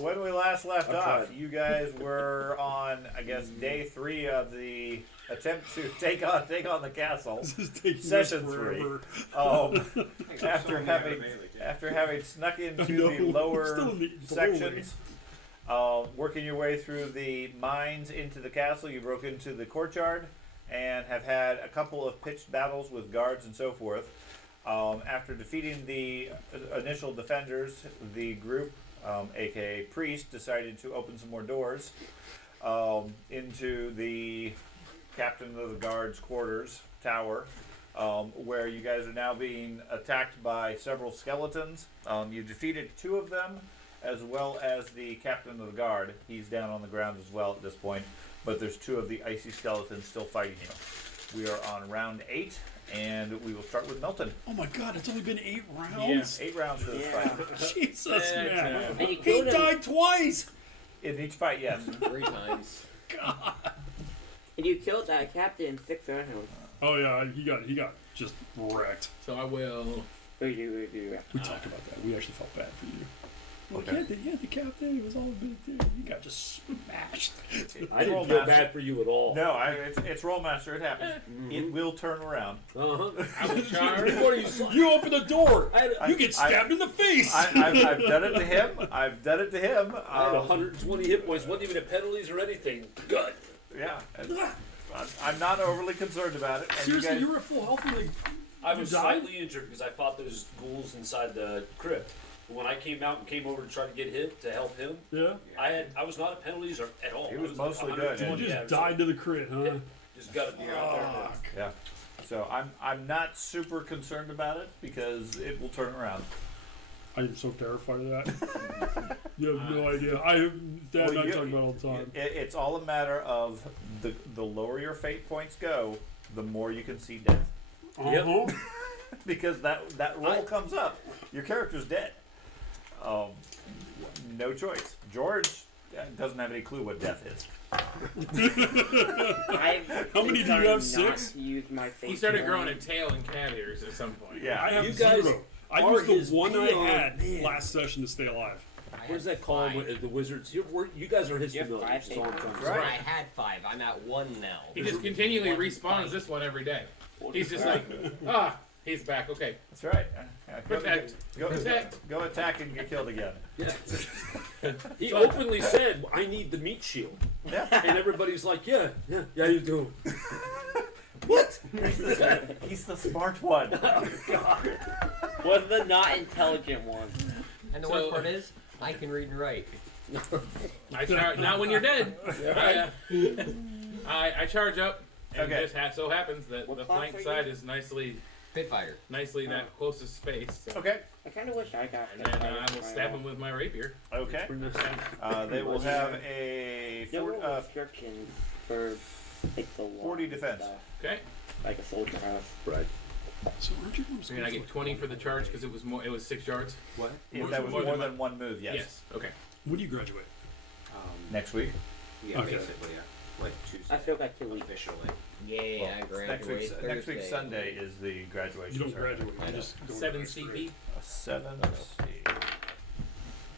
when we last left off, you guys were on, I guess, day 3 of the attempt to take on the castle. Session 3. After having snuck into the lower sections, working your way through the mines into the castle, you broke into the courtyard and have had a couple of pitched battles with guards and so forth. After defeating the initial defenders, the group, aka Priest, decided to open some more doors into the Captain of the Guard's quarters tower, where you guys are now being attacked by several skeletons. You defeated 2 of them, as well as the Captain of the Guard. He's down on the ground as well at this point, but there's 2 of the icy skeletons still fighting you. We are on round 8, and we will start with Milton. Oh my god, it's only been 8 rounds? Yeah, 8 rounds for this fight. Jesus, man. And He died twice! In each fight, yes. 3 times. God. And you killed that captain in 6 rounds. Oh yeah, he got just wrecked. So I will... We talked about that. We actually felt bad for you. Okay. The captain, he was all a bit, he got just smashed. I didn't feel bad for you at all. No, it's Rolemaster. It happens. It will turn around. Uh-huh. I will charge. You open the door. You get stabbed in the face. I've done it to him. I had 120 hit points. Wasn't even a penalties or anything. Good. Yeah. I'm not overly concerned about it. And Seriously, you were at full health and I was slightly injured because I fought those ghouls inside the crypt. But when I came out and came over to try to get him to help him, I was not at penalties at all. He was mostly good. You just died to the crit, huh? Yeah, just got to be out there. Yeah. So I'm not super concerned about it because it will turn around. I am so terrified of that. You have no idea. Dad and I talk about it all the time. It's all a matter of the lower your fate points go, the more you can see death. Uh-huh. Because that roll comes up, your character's dead. No choice. George doesn't have any clue what death is. How many do you have? 6? Use my He started growing a tail and cat ears at some point. Yeah, I have You guys 0. I are used the one I peon, had man. last session to stay alive. What does that call them? The wizards? You guys are his You have familiars. 5 Is all I'm trying to Right. say. I had 5. I'm at 1 now. He just continually respawns this one every day. He's just like, he's back. Okay. That's right. Protect. Go attack and get killed again. Yeah. He openly said, "I need the meat shield," Yeah. and everybody's like, "Yeah, you do." What? He's the smart one. Was the not intelligent one. And the worst part is, I can read and write. Not when you're dead. I charge up, and Okay. it just so happens that What the class flank are you? side is nicely Spitfire. that closest space. So. Okay. I kind of wish I got And then I will stab him with my rapier. Okay. They will have a There were restrictions for like the 40 defense. stuff, Okay. like a soldier has. Right. So aren't you I mean, I get 20 for the charge because it was 6 yards. What? If that was more than one move, yes. Okay. When do you graduate? Next week. Yeah, Okay. basically, yeah. Like Tuesday. I still got 2 weeks. Officially. Well, Yeah, I graduate next week Thursday. Sunday is the graduation. You don't ceremony. graduate. You just go 7 into next grade. CP, A 7. Let's see.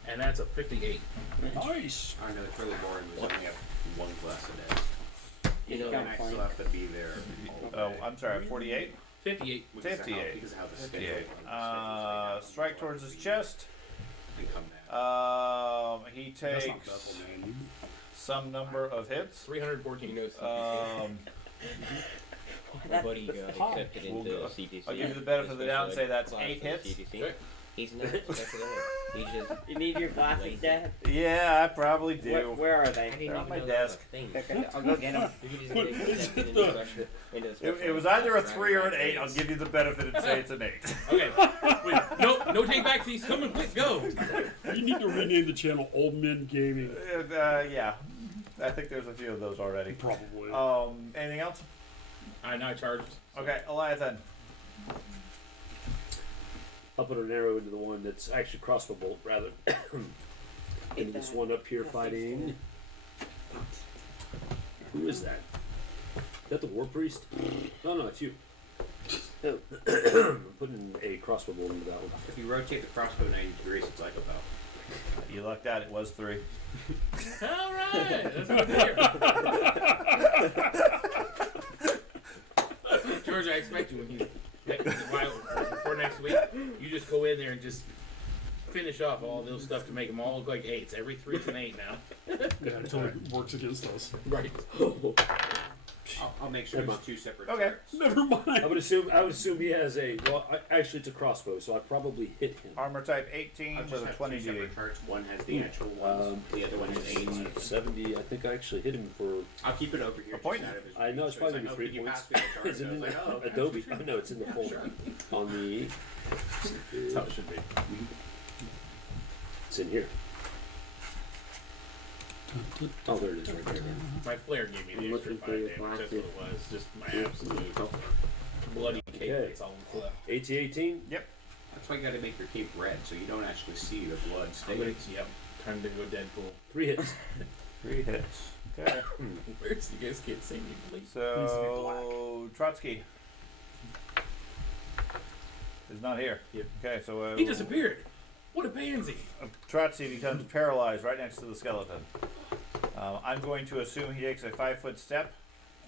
and that's a 58. Nice. I know it's really boring. We only have 1 class a day. You know, And I still have to be there. Oh, I'm sorry. 48. 58. 58. Because of how the 58. schedule Strike towards his chest. and come back. He That's takes not Bethel, man. some number of hits. 314. That's Buddy got accepted We'll into go- CTC. I'll give you the benefit of the doubt and say that's 8 hits. Okay. He's not accepted in. He's just. You need your glasses, Dad? Yeah, I probably do. Where are I they? didn't They're on even my know that was desk. a thing. Okay, I'll go get them. You could just get accepted into the special It was either a 3 or an 8. I'll give you the benefit and say it's an 8. Okay. Wait, no take back. He's coming quick. Go. You need to rename the channel Old Men Gaming. Yeah. I think there's a few of those already. Probably. Anything else? I now charged. Okay, Eliathan. I'll put an arrow into the one that's actually crossbow bolt rather. And this one up here fighting. Who is that? Is that the war priest? No, it's you. Who? I'm putting a crossbow bolt into that one. If you rotate the crossbow 90 degrees, it's like a bow. You lucked out. It was 3. All right. That's good to hear. George, I expect you when you before next week, you just go in there and just finish off all those stuff to make them all look like 8s. Every 3's an 8 now. Yeah, until it works against us. Right. I'll make sure it's 2 separate Okay. charts. Never mind. I would assume he has a. Well, actually, it's a crossbow, so I probably hit him. Armor type 18 I'll with just a have 20 2 DB. separate charts. One has the actual ones, the other one has 8s. 70. I think I actually hit him for. I'll keep it over here. A point? just out of his I know it's reach, so probably like, 3 could you points. pass me the chart? It's So I in was like, oh, okay, Adobe. sure. Oh no, it's in the folder. On the. That's how it should be. It's in here. Oh, there it is, right there. My flare gave me the I'm extra looking 5 for your damage. That's what it was. Just my absolute bloody cake. Okay. That's all that's left. AT-18. That's why you gotta make your cape red, so you don't actually see the blood I'm gonna, stains. yep. Time to go Deadpool. 3 hits. 3 hits. Okay. Where's you guys can't see me, please? So Trotsky is not here. Yep. Okay, so He disappeared. What a pansy. Trotsky becomes paralyzed right next to the skeleton. I'm going to assume he takes a 5-foot step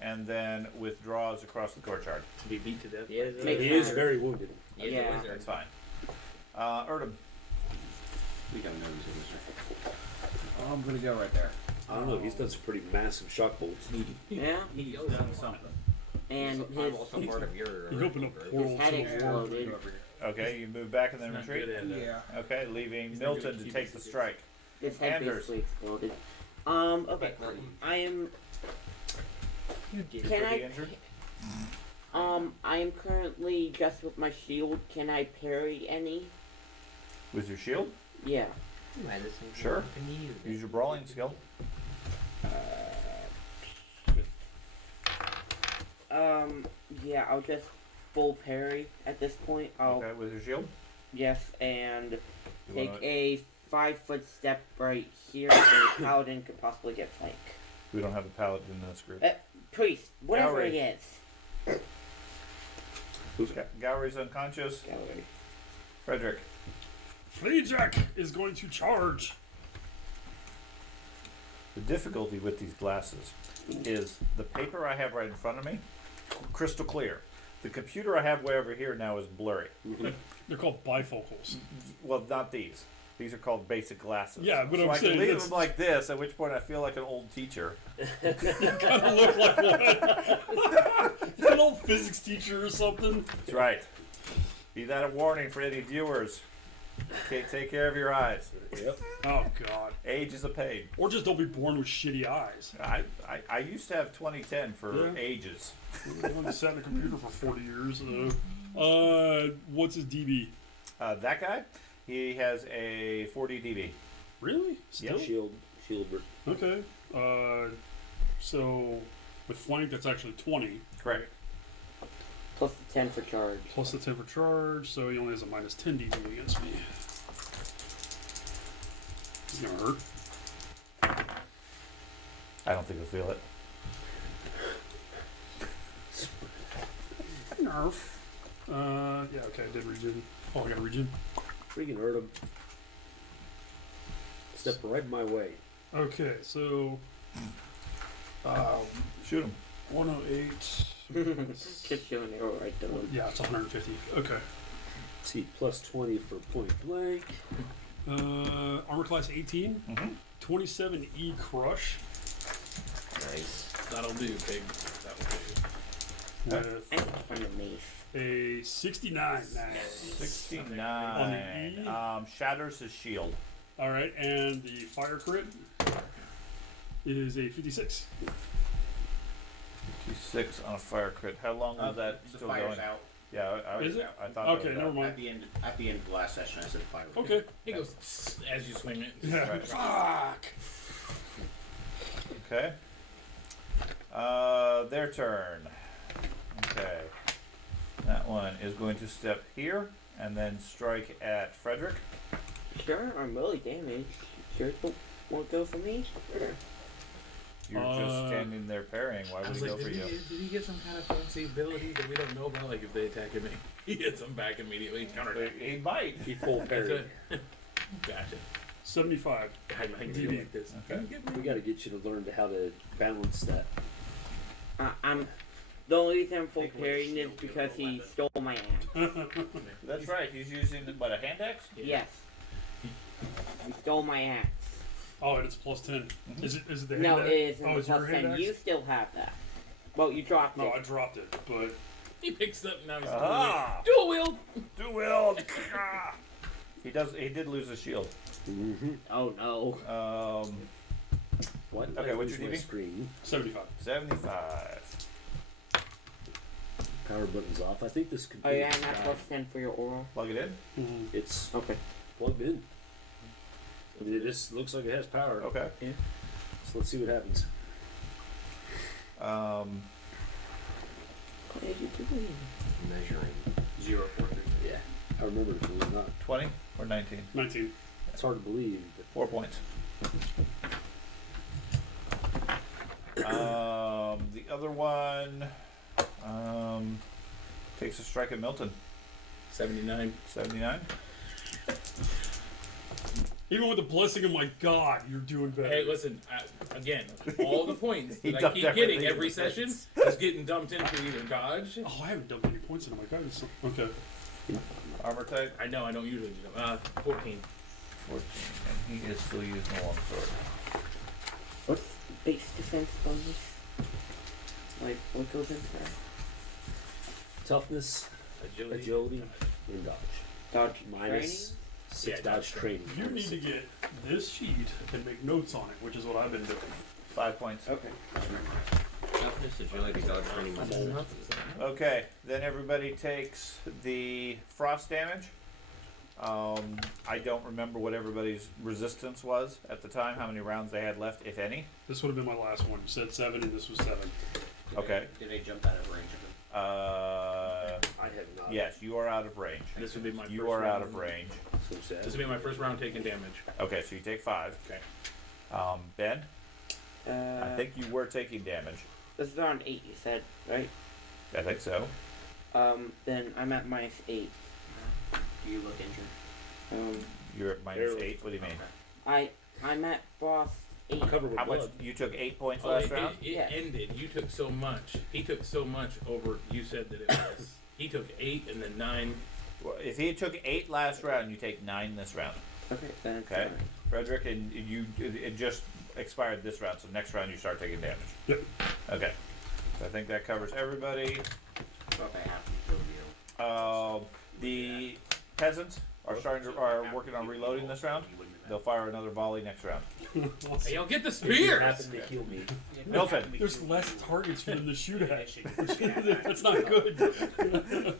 and then withdraws across the courtyard. To be beat to death. Yeah, by- Makes He is sense. very wounded. He is a Yeah. wizard. That's fine. Erdem. We don't know he's a wizard. I'm gonna go right there. I don't know. He's done some pretty massive shock bolts. Yeah. He's done something. And I'm his also part of your. You open a group. portal his head to the world. exploded. Over here. Okay, you move back and then Not retreat. good at, Yeah. Okay, leaving He's not Milton good to at take keeping the strike. His head Anders. basically exploded. Okay. I am. You're Can pretty I? injured. I am currently just with my shield. Can I parry any? With your shield? Yeah. Sure. Use your brawling skill. Yeah, I'll just full parry at this point. I'll Okay, with your shield. yes, and You take wanna- a 5-foot step right here, so the paladin could possibly get flank. We don't have a paladin in this group. Priest, whatever Gallery. it is. Gowry's unconscious. Gallery. Frederick. Fleajack is going to charge. The difficulty with these glasses is the paper I have right in front of me, crystal clear. The computer I have way over here now is blurry. They're called bifocals. Well, not these. These are called basic glasses. Yeah, but so I'm I saying can leave that's- them like this, at which point I feel like an old teacher. Kind of look like one. You're an old physics teacher or something. That's right. Be that a warning for any viewers. Okay, take care of your eyes. Yep. Oh God. Age is a pain. Or just don't be born with shitty eyes. I used to have 20/10 for Yeah. ages. I've only sat in a computer for 40 years. What's his DB? That guy, he has a 40 DB. Really? Still? Shield. Okay. So with flank, that's actually 20 Correct. Plus the 10 for charge. plus the 10 for charge. So he only has a minus 10 DB against me. It's gonna hurt. I don't think he'll feel it. Nerf. Yeah. Okay. I did regen. Oh, I got a regen. Freaking hurt him. Step right my way. Okay. So. Shoot him. 108. Just showing arrow right there. Yeah, it's 150. Okay. See, plus 20 for point blank. Armor class 18. Mm-hmm. 27E crush. Nice. That'll do, pig. That'll do. With And from the mace. a 69. Nice. 69. On Shatters his shield. All right, and the fire crit is a 56. 56 on a fire crit. How long was that The still fire's going? out. Yeah, I Is it? I thought. Okay, that was never out. mind. At the end of the last session, I said fire. Okay. He goes as you swing it. Yeah. Right. Fuck. Okay. Their turn. Okay. That one is going to step here and then strike at Frederick. Sure, I'm really damaged. Sure, it won't go for me? Sure. You're just standing there parrying. Why I would was he go like, for you? did he get some kind of fancy ability that we don't know about? Like if they attack him, he hits them back immediately. Counterattack. He might. He full parry. Gotcha. 75. God, I can like this. Okay. We got to get you to learn how to balance that. I'm. The only reason I'm full parrying is because he stole my axe. That's right. He's using what, a hand axe? Yes. He stole my axe. Oh, and it's plus 10. Mm-hmm. Is it the hand No, axe? it isn't Oh, the it's your plus hand 10. axe? You still have that. Well, you dropped No, it. I dropped it, but He picks up now. He's Ah! dual wield. Do wield. He did lose his shield. Mm-hmm. Oh no. What? Okay, what's Lose your my DB? Screen. 75. 75. Power button's off. I think this could be. Oh yeah, and that's plus 10 for your aura. Plug it in. Mm-hmm. It's Okay. plugged in. It just looks like it has power. Okay. So let's see what happens. What are you doing? Measuring 0 4 3. Yeah. I remember it was not. 20 or 19? 19. It's hard to believe. But 4 points. The other one takes a strike at Milton. 79. 79. Even with the blessing of my God, you're doing better. Hey, listen. Again, all the points He that I dumped keep everything getting in every the session face. is getting dumped into either dodge. Oh, I haven't dumped any points into my God. Okay. Armor type. I know. I don't usually do them. 14. 14. And he is still using the long sword. What's base defense bonus? Like, what goes into that? toughness, agility, and dodge. Dodge Minus 6 Yeah, dodge dodge training. You need to get this sheet and make notes on it, which is what I've been doing. 5 points. Okay. Toughness, agility, dodge, training. Okay, then everybody takes the frost damage. I don't remember what everybody's resistance was at the time, how many rounds they had left, if any. This would have been my last one. You said 7 and this was 7. Okay. Did they jump out of range of him? I have not. Yes, you are out of range. This would be my You first are out round. of range. So sad. This would be my first round taking damage. Okay, so you take 5. Okay. Ben, I I think you were taking damage. this is around 8. You said, right? I think so. Then I'm at minus 8. Do you look injured? You're at minus 8. What do you mean? I'm at frost 8. Covered with How much? blood. You took 8 points Oh, last round? it Yes. ended. You took so much. He took so much over. You said that it was. He took 8 and then 9. Well, if he took 8 last round, you take 9 this round. Okay, then it's Okay. 9. Frederick, and it just expired this round, so next round you start taking damage. Yep. Okay. So I think that covers everybody. So if I have to reveal. The peasants are working on reloading this round. They'll fire another volley next round. Hey, y'all get the If you spears. happen to heal me. Milton. There's less targets for them to shoot at. That's not good. The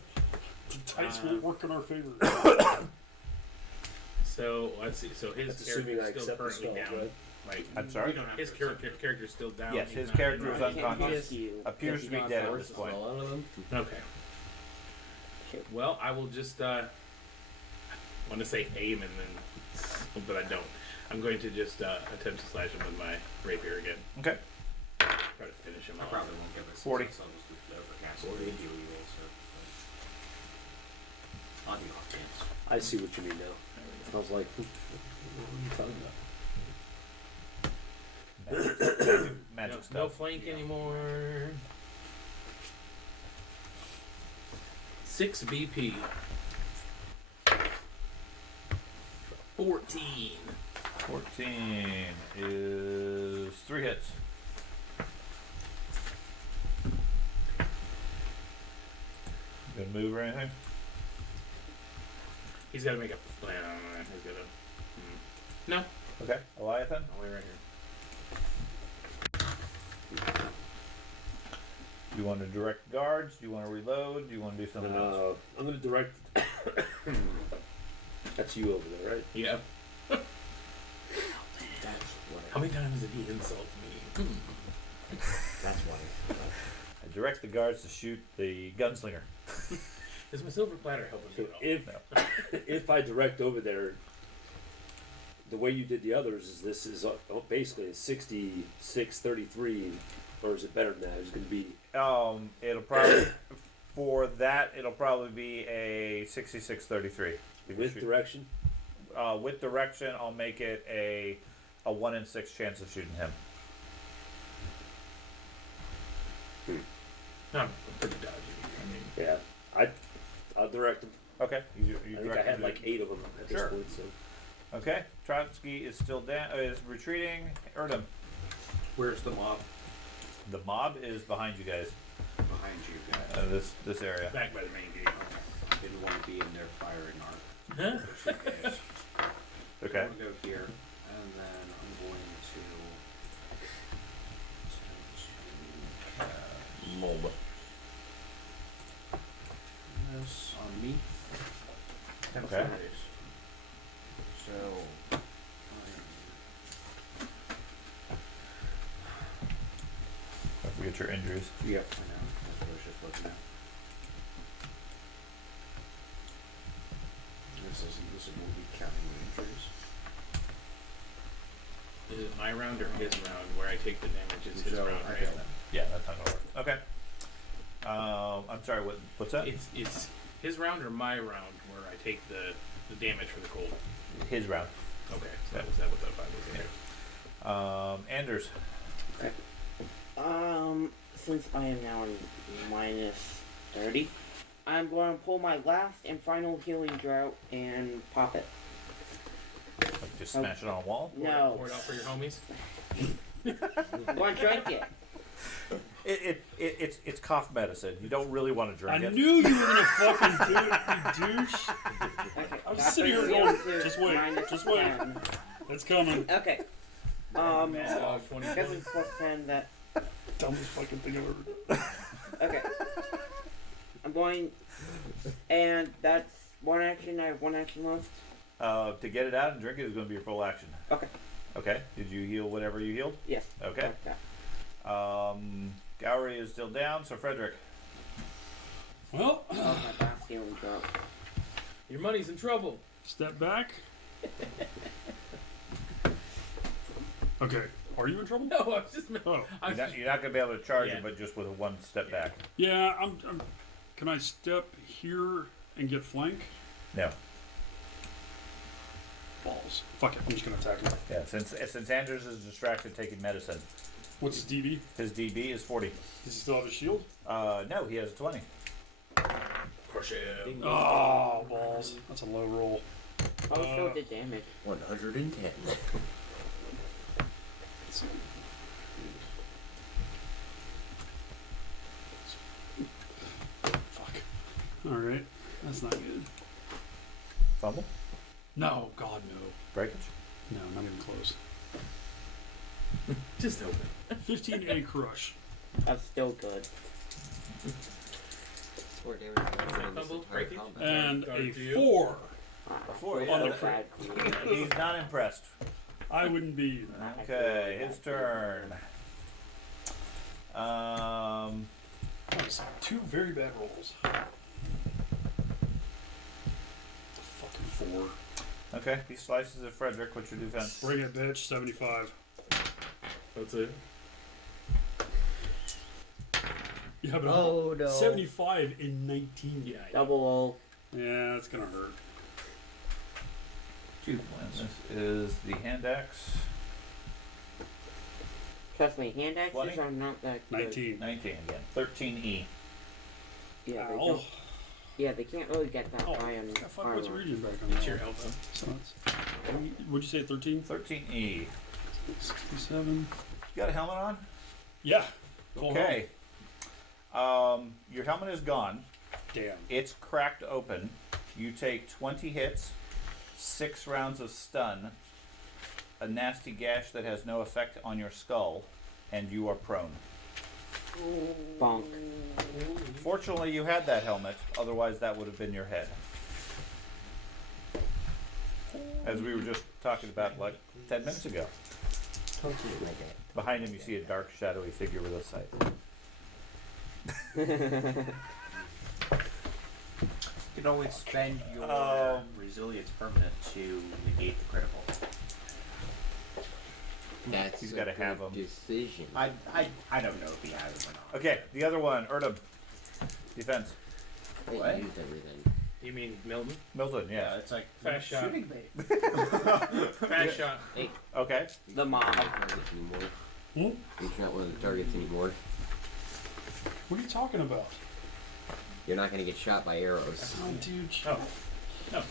dice won't work in our favor. So let's see. So his That's assuming I character's still accept the currently spell, down. right? Like I'm sorry? his character's still down. Yes, He's his not character is right. unconscious. You. Appears to be dead at this point. Okay. Well, I will just want to say aim and then, but I don't. I'm going to just attempt to slash him with my rapier again. Okay. Try to finish him I off. probably won't give us 40. levels to overcast 40 heal you also. On the off chance. I see what you mean now. I was like, what are you talking about? Magic No stuff. flank anymore. 6 BP. 14. 14 is 3 hits. Gonna move or anything? He's got to make a plan on it. He's got to. No. Okay. Eliathan? I'll wait right here. Do you want to direct guards? Do you want to reload? Do you want to do something else? I'm going to direct. That's you over there, right? Yeah. That's what How many times did he insult me? That's why. I direct the guards to shoot the gunslinger. Does my silver platter help him So at all? if I direct over there, the way you did the others is this is basically a 66-33, or is it better than that? It's going to be It'll probably it'll probably be a 66-33. with direction. with direction, I'll make it a 1 in 6 chance of shooting him. I'm pretty dodgy. I mean, Yeah, I'll direct him. Okay. You I think I direct had him. like 8 of them at this Sure. point. So Okay. Trotsky is still down. Is retreating. Erdem. Where's the mob? The mob is behind you guys. Behind you guys. This area. back by the main gate. Didn't want to be in there firing arc. Huh? Okay. Okay. I'm gonna go here, and then I'm going to Mold. this on me. Okay. So Don't forget your injuries. yep, I know. That's what I was just looking at. This will be counting the injuries. Is it my round or his round? Where I take the damage is his So, round, okay, right? then. Yeah, that's not gonna work. Okay. I'm sorry. What's that? It's his round or my round where I take the damage for the cold. His round. Okay, so that was what that 5 was. Okay. Anders. Since I am now in minus 30, I'm going to pull my last and final healing drought and pop it. Like just smash it on a wall. No. Pour it out for your homies. I'm going to drink it. It's cough medicine. You don't really want to I drink it. knew you were gonna fucking do it, you douche. Okay, I'm that sitting here brings me going, up to just wait, minus just wait. 10. It's coming. Okay. Mad dog 20. Because it's plus 10 that. Dumbest fucking thing I've ever done. Okay. I'm going. And that's one action. I have one action left. To get it out and drink it is going to be your full action. Okay. Okay. Did you heal whatever you healed? Yes. Okay. Gowrie is still down, so Frederick. Well, Oh, my last healing drop. Your money's in trouble. step back. Okay, are you in trouble? No, I was just. Oh, I was just You're not going to be able to charge Yeah. him, but just with a 1 step back. yeah. I'm. Can I step here and get flank? No. Balls. Fuck it. I'm just gonna attack him. Yeah. Since Anders is distracted taking medicine, What's his DB? his DB is 40. Does he still have a shield? No, he has a 20. crush him. Oh, balls. That's a low roll. Also the damage. 110. Fuck. All right. That's not good. Fumble? No, God, no. Breakage? No, not even close. Just open. 15A crush. That's still good. Fumble, breakage. And Got a it to you. 4. A 4, Still yeah. not bad for you. He's not impressed. I wouldn't be. Okay, his turn. That's 2 very bad rolls. Fucking 4. Okay, he slices at Frederick. What's your defense? Bring it, bitch. 75. That's it. Yeah, but Oh, no. 75 in 19. Yeah. Double Yeah, that's gonna hurt. And this is the hand axe. Trust me, hand axes 20? are not that good. 19. 19 again. 13E. Yeah, they Ow. don't. Yeah, they can't really get that Oh, high on fuck, what's your armor. region back on It's that your one? elbow. So that's, what'd you say, 13? 13E. 67. You got a helmet on? Yeah. Full Okay. Your helmet is gone. health. Damn. It's cracked open. You take 20 hits, 6 rounds of stun, a nasty gash that has no effect on your skull, and you are prone. Bonk. Fortunately, you had that helmet, otherwise that would have been your head. As we were just talking about like 10 minutes ago. Behind him you see a dark, shadowy figure with a scythe. You can always spend your resilience permanent to negate the critical. That's He's a gotta have good 'em. decision. I don't know if he has it or not. Okay, the other one, Erdem. Defense. They What? use everything. You mean Milton? Milton, Yeah, yeah. it's like Fast shot. shooting bait. Fast shot. Okay. The mob. Targets anymore. He's not one of the targets anymore. What are you talking about? You're not going to get shot by arrows. Oh, dude. Oh. No.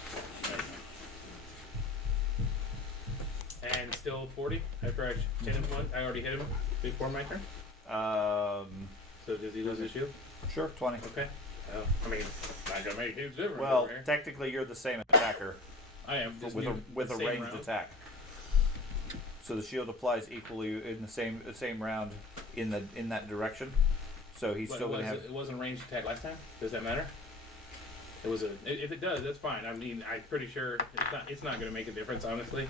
And still 40 after I hit him one. I already hit him before my turn. So does he lose his shield? Sure, 20. Okay. I mean, not gonna make a huge difference. Well, over here. technically you're the same attacker I am just with a the same ranged round. attack. So the shield applies equally in the same round in that direction. So he's But still going to have. It wasn't a ranged attack last time. Does that matter? It was if it does, that's fine. I mean, I'm pretty sure it's not going to make a difference, honestly.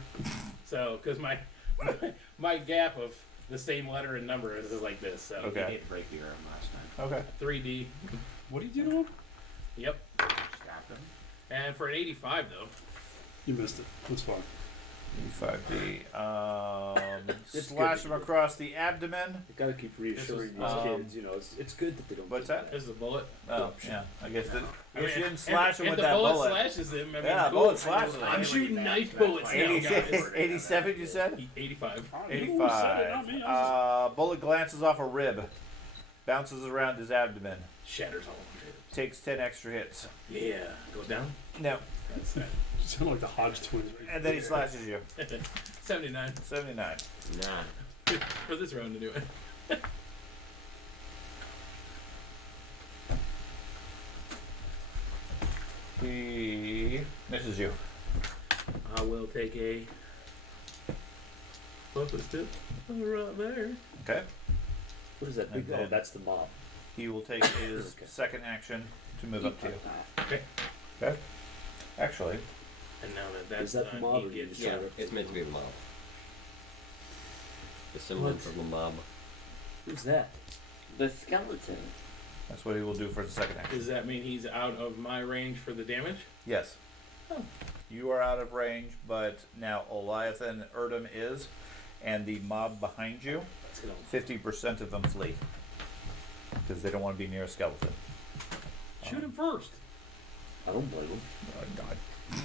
So, because my gap of the same letter and number is like this. So Okay. He didn't break the arrow last time. Okay. 3D. What are you doing? Yep. Stabbed him. And for an 85 though. You missed it. That's fine. 5D. It's Slash good. him across the abdomen. You gotta keep reassuring these kids, you know, it's good that they don't. What's that? This is a bullet. Oh, yeah. I guess that. I mean, you didn't slash him if with the that bullet bullet. slashes him. I mean, Yeah, cool. bullet slashes him. I'm shooting knife bullets now, 80, guys. 87, you said? 85. You said it, not me. I was Bullet glances off a rib, bounces around his abdomen, Shatters all over takes 10 extra hits. it. Yeah. Goes down. No, That's that. You sound like the Hodge twins. Right and then he slashes you. 79 79. Nah. for this round to do it. He misses you. I will take a focus tip right there. Okay. What is that big? And Oh, then- that's the mob. He will take his second action to move up to you. Okay. Okay. Actually, And now that's Is that the done, mob he or gets you Yeah, Sorry. it's meant to be a mob. The symbol What? from the mob. Who's that? The skeleton. that's what he will do for his second action. Does that mean he's out of my range for the damage? Yes. Oh. You are out of range, but now Oliathan Erdem is, and the mob behind you, Let's get on. 50% of them flee. Because they don't want to be near a skeleton. Shoot him first. I don't blame him. Oh, God.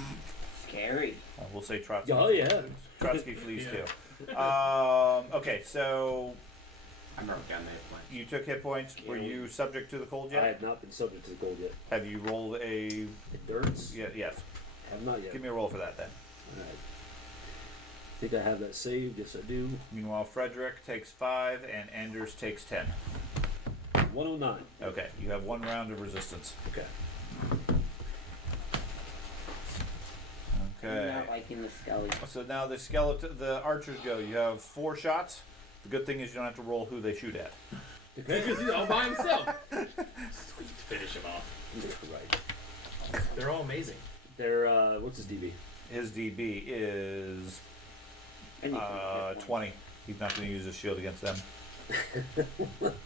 Scary. We'll say Trotsky. Oh yeah. Trotsky flees Yeah. too. Okay, so I wrote down the hit point. you took hit points. Were you subject to the cold I yet? have not been subject to the gold yet. Have you rolled a? Endurance? Yeah, yes. Have not yet. Give me a roll for that then. Alright. Think I have that saved? Yes, I do. Meanwhile, Frederick takes 5 and Anders takes 10. 109. Okay, you have 1 round of resistance. Okay. I'm Okay. not liking the skeleton. So now the archers go. You have 4 shots. The good thing is you don't have to roll who they shoot at. Because he's all by himself. Sweet. Finish him off. Right. They're all amazing. They're, what's his DB? His DB is I need some hit points. 20. He's not going to use his shield against them.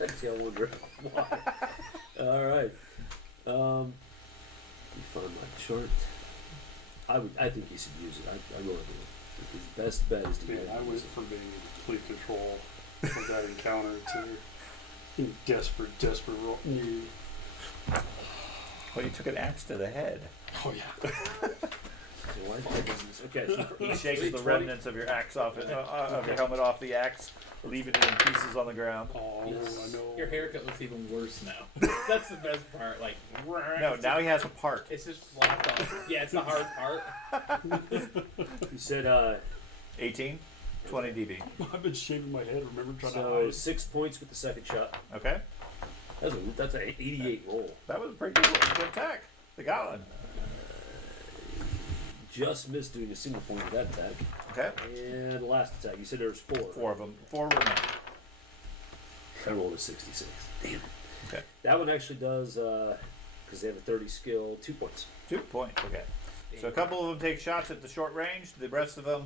Actually, I wonder why. Alright. Let me find my chart. I think he should use it. I really do. His best bet is to Man, I went from being in complete control of that encounter to in desperate need. Well, you took an axe to the head. Oh yeah. Okay, so He shakes the 20. remnants of your axe off of your helmet off the axe, leaving it in pieces on the ground. Oh, Yes. I know. Your haircut looks even worse now. That's the best part. Like, No, now he has a part. it's just flopped off. Yeah, it's the hard part. You said 18, 20 DB. I've been shaving my head. Remember trying to so hide. 6 points with the second shot. Okay, That's an 88 roll. that was a pretty good attack. The Goblin. Just missed doing a single point with that attack. Okay, And the last attack, you said there was 4. 4 of them. 4 remain. I rolled a 66. Damn. Okay. That one actually does, because they have a 30 skill, 2 points. 2 points. Okay. So a couple of them take shots at the short range. The rest of them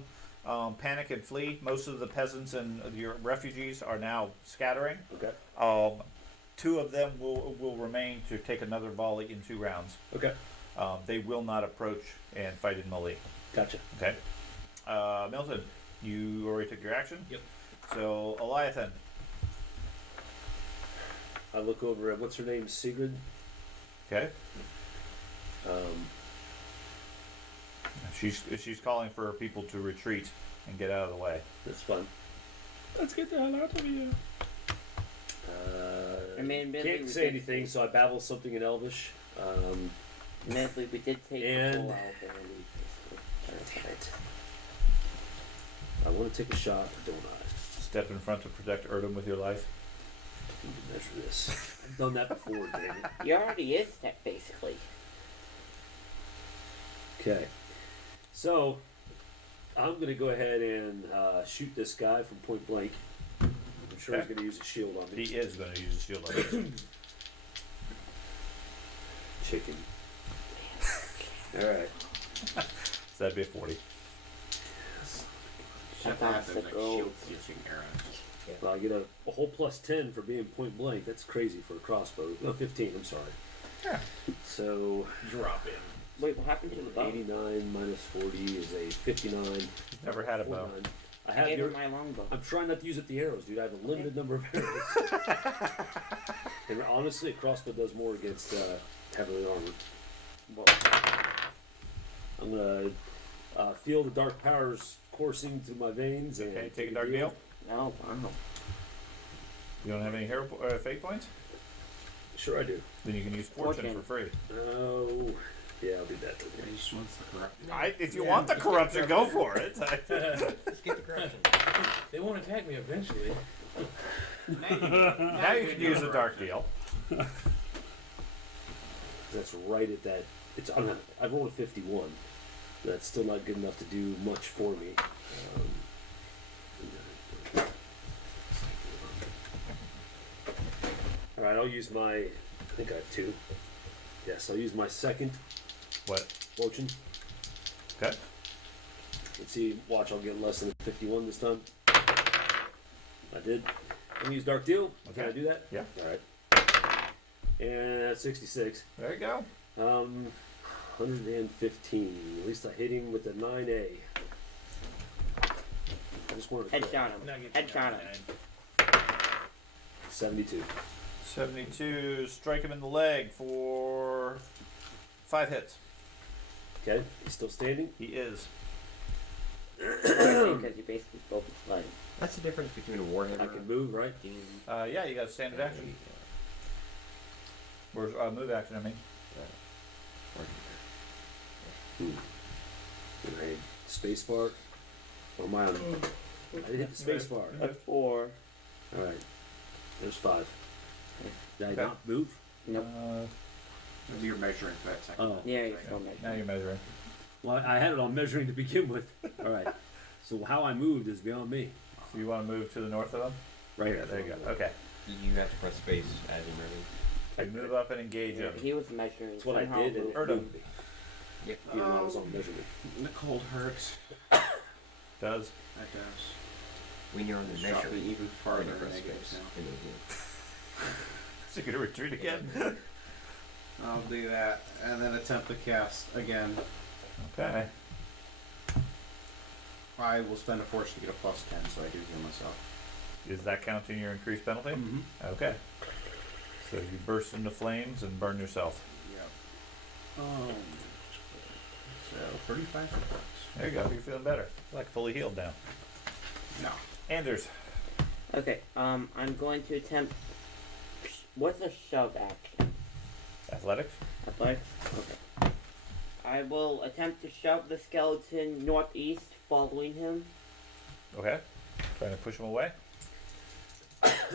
panic and flee. Most of the peasants and your refugees are now scattering. Okay. 2 of them will remain to take another volley in 2 rounds. Okay. They will not approach and fight in melee. Gotcha. Okay. Milton, you already took your action? Yep. So, Eliathan. I look over at, what's her name, Sigrid? Okay. She's calling for people to retreat and get out of the way. That's fun. Let's get the hell out of here. Can't say anything, so I babble something in Elvish. Admittedly, we did take And- the full out Damn it. I want to take a shot, don't I? Step in front to protect Erdem with your life. I need to measure this. I've done that before, dang it. He already is tech, basically. Okay. So, I'm going to go ahead and shoot this guy from point blank. I'm sure he's Okay. going to use a shield on me. He is going to use a shield on you. Chicken. Alright. So that'd be a 40. Have to have them like Fantastic roll. shield piercing arrows. Well, I get a whole plus 10 for being point blank. That's crazy for a crossbow. No, 15, I'm sorry. Yeah. So, Drop in. Wait, what happened to the bow? 89 minus 40 is a 59. Never had a bow. 49. I I have gave your, her my longbow. I'm trying not to use up the arrows, dude. I have a limited number of arrows. And honestly, a crossbow does more against heavily armored. Whoa. I'm gonna feel the dark powers coursing through my veins. And Okay, take a dark deal. No, wow. You don't have any fate points? Sure, I do. Then you can use fortune Fortune. for free. Oh, yeah, I'll do that. Yeah, he just wants the corrupt. If you want the corruption, go for it. Let's get the corruption. They won't attack me eventually. Now you can use a dark deal. That's right at that. I rolled a 51. That's still not good enough to do much for me. All right, I'll use my. I think I have 2. Yes, I'll use my second What? fortune. Okay. Let's see. Watch, I'll get less than 51 this time. I did. I'm gonna use dark deal. Can I Okay. do that? Yeah. All right. And that's 66. There you go. 115. At least I hit him with a 9A. I just wanted to crit. Headshot him. Now get Headshot him. 72. 72. Strike him in the leg for 5 hits. Okay, he's still standing. He is. Because you basically broke his leg. That's the difference between a Warhammer I can move, right? Yeah, you got a standard action. Or move action, I mean. Right. Space bar. Or am I on? I didn't hit the space bar. A 4. Alright. There's 5. Did I Okay. not move? Nope. You're measuring for that second. Oh. Yeah, you're still making. Now you're measuring. Well, I had it on measuring to begin with. Alright. So how I moved is beyond me. So you want to move to the north of him? Right Yeah, here. there you go. Okay. You have to press space as you're moving. So you move up and engage him. He was measuring. That's what I somehow did, and moved. it moved me. Yep. Even though I was on measurement. The cold hurts. Does. That does. When you're on the Drop measure, me even farther you than press negatives space. now. And then So you're going to retreat again? I'll do that, and then attempt to cast again. Okay. I will spend a fortune to get a plus 10, so I do heal myself. Is that counting your increased penalty? Mm-hmm. Okay. So you burst into flames and burn yourself. Yep. So 35 hit points. There you go. You're feeling better. Like fully healed now. No. Anders. Okay, I'm going to attempt. What's a shove action? Athletics. Athletics? Okay. I will attempt to shove the skeleton northeast, following him. Okay. Trying to push him away.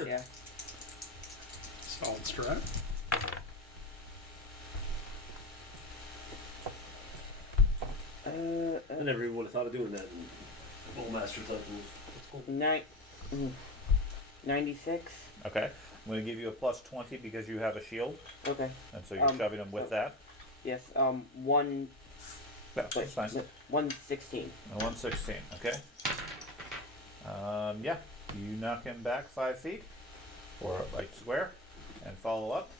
Yeah. Solid strat. I never even would have thought of doing that in Rolemaster type rules. 96. Okay. I'm going to give you a plus 20 because you have a shield. Okay. And so you're shoving him with that. Yes. 1. Yeah, that's fine. 116. 116. Okay. Yeah. You knock him back 5 feet. Or like square. And follow up.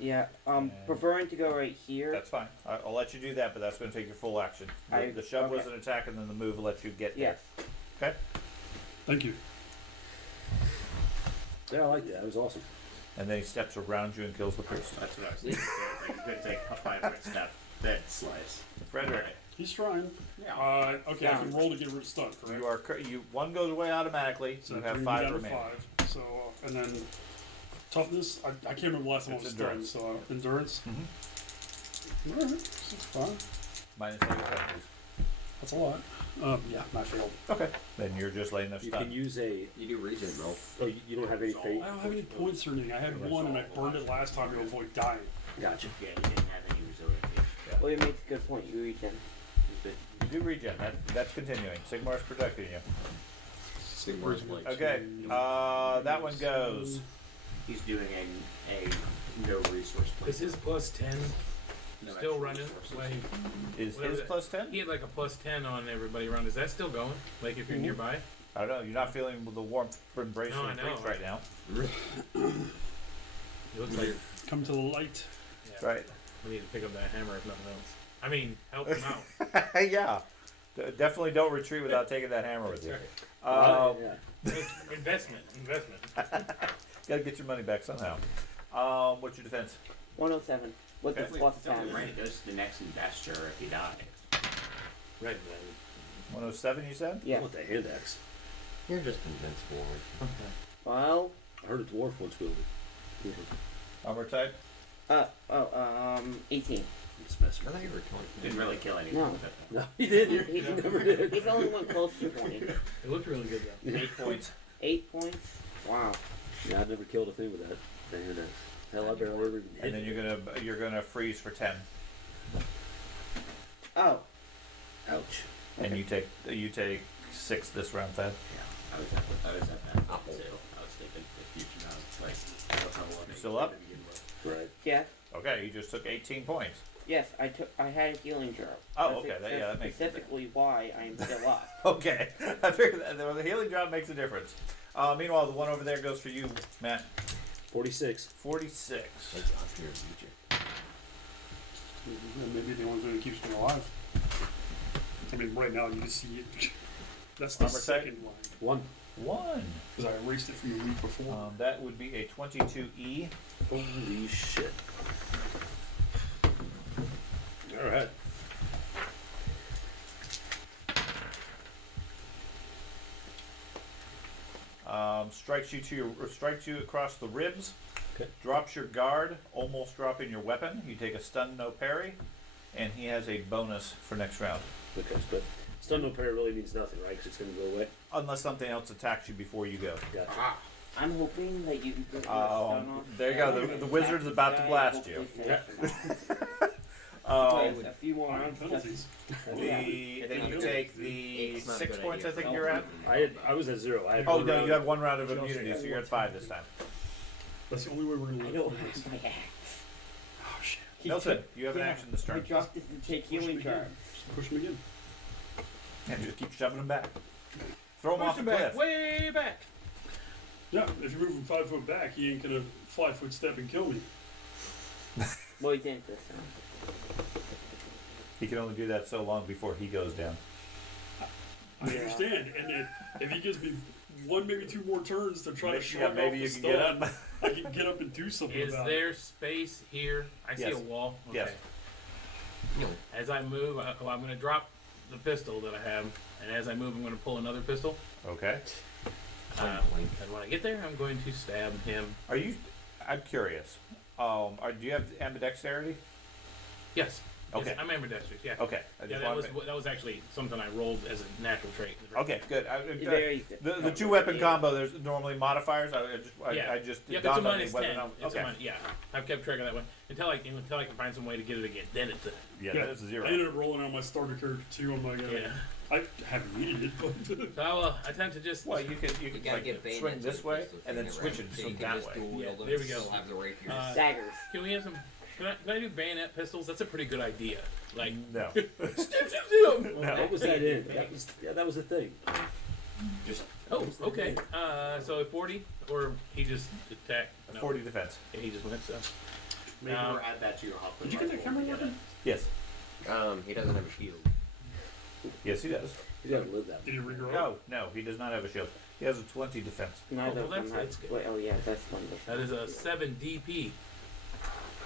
Yeah. And- Preferring to go right here. That's fine. I'll let you do that, but that's going to take your full action. The shove was an attack, and then the move will let you get Yes. there. Okay? Thank you. Yeah, I like that. That was awesome. And then he steps around you and kills the priest. That's what I was thinking. Like, you could take a 5-foot step. That slice. Frederick. He's trying. Yeah. Okay, I can roll to get rid of stun, correct? You are one goes away automatically. So You that have brings me 5 down to remaining. 5. So, and then toughness. I can't remember the last time I It's was stunned. endurance. So endurance. Mhm. All right, that's fine. Minus -5. That's a lot. Yeah, I failed. Okay. Then you're just laying there You stunned. can use a. You do regen roll. Oh, you don't have any fate. I don't have any points or anything. I had one and I burned it last time to avoid dying. Gotcha. Yeah, he didn't have any resiliency. Well, you make a good point. You regen. You do regen. That's continuing. Sigmar's protecting you. Sigmar's blade. Okay. That one goes. He's doing a no resource play. Is his plus 10 No still extra running? resources. Like, Is What is his it? plus 10? he had like a plus 10 on everybody around. Is that still going? Like if you're nearby? I don't know. You're not feeling the warmth embrace No, I of the know. breach right now. It looks like Come to the light. yeah, Right. we need to pick up that hammer if nothing else. I mean, help him out. Yeah. Definitely don't retreat without taking that hammer with you. Yeah. Investment. Gotta get your money back somehow. What's your defense? 107 with the Okay. plus Definitely 10. right. It goes to the next investor if he dies. Right. 107, you said? I Yeah. want the hand axe. You're just invincible. Well, I heard a dwarf once wielded. Armor type? 18. Just messing I with thought you were 20. Didn't really kill anything No. with it. you. No, he didn't. He never did. He's the only one close to 20. It looked really good though. 8 points. 8 points? Wow. Yeah, I've never killed a thing with that. The hand axe. Hell, I barely ever even hit And then it. you're gonna freeze for 10. Oh. Ouch. And you take 6 this round, Thad. Yeah, I was at that too. I was thinking if you should know, like, what level You still up? to begin with. Right. Yes. Okay, you just took 18 points. Yes, I had a healing jar. Oh, That's okay, that makes sense. specifically why I'm still up. Okay, I figured that the healing drop makes a difference. Meanwhile, the one over there goes for you, Matt. 46. 46. Hey, Josh, you're a teacher. And maybe the only thing that keeps me alive. I mean, right now you see it. That's the Armor type? second line. 1. Because I erased it from the week before. That would be a 22E. Holy shit. Alright. Strikes you across the ribs. Okay. Drops your guard, almost dropping your weapon. You take a stun, no parry, and he has a bonus for next round, Okay, but stun no parry really means nothing, right? Because it's going to go away. unless something else attacks you before you go. Gotcha. Ah, I'm hoping that you can get your stun off. There you go. The wizard's about to blast you. A few more rounds. Penalties. Then you take the It's not a 6 good points. I idea. think you're at. I was at 0. I had Oh one no, round. you have 1 round of immunity, so you're at 5 this time. That's the only way we're going to I live. don't through this. have my axe. Oh, shit. Milton, you have an Yeah, action this I turn, dropped it to take Push him healing again. jar. Just push him again. and just keep shoving him back. Throw him off the Push him cliff. back, way back. Yeah, if you move him 5 foot back, he ain't going to 5 foot step and kill me. Well, he didn't this time. He can only do that so long before he goes down. I understand. And if he gives me 1, maybe 2 more turns to try to Yeah, shrug maybe off you the can get stun, up. I can get up and do something Is about there space here? I see Yes. a wall. Okay. Yes. As I move, I'm going to drop the pistol that I have, and as I move, I'm going to pull another pistol. Okay. And when I get there, I'm going to stab him. Are you? I'm curious. Do you have ambidexterity? Yes. Okay. Yes, I'm ambidextrous. Yeah. Okay. I Yeah, just that wanted was that was actually something I rolled as a natural trait. Okay, good. Very The 2-weapon combo. There's normally modifiers. Yeah. I just Yeah, it if it's a dawned on me minus whether 10. or not- It's Okay. yeah, I've kept track of that one until I can find some way to get it again. Then it's a Yeah, Yeah. that's a I 0. ended up rolling on my starter character too. I'm like, yeah. I haven't needed it, but So I will attempt to just. Well, you could You gotta like, get swing bayonets this and way pistols and then around, switch it and so swing you can that just way. dual wield Yeah, them there we and go. still have the rapiers. daggers. Can we have some? Can I do bayonet pistols? That's a pretty good idea. Like. No. What was that in? That was the thing. Just Oh, okay. So a 40, or he just attacked. No. 40 defense. Yeah, he just went so. maybe we'll add that to your hot did you get that camera working? Yes. he doesn't have a shield. Yes, he does. He doesn't live that Did he regrow? No, he does not have a shield. He has a 20 defense. Neither well, of them that's have. good. Wait, oh yeah, that's one. That is a 7 DP.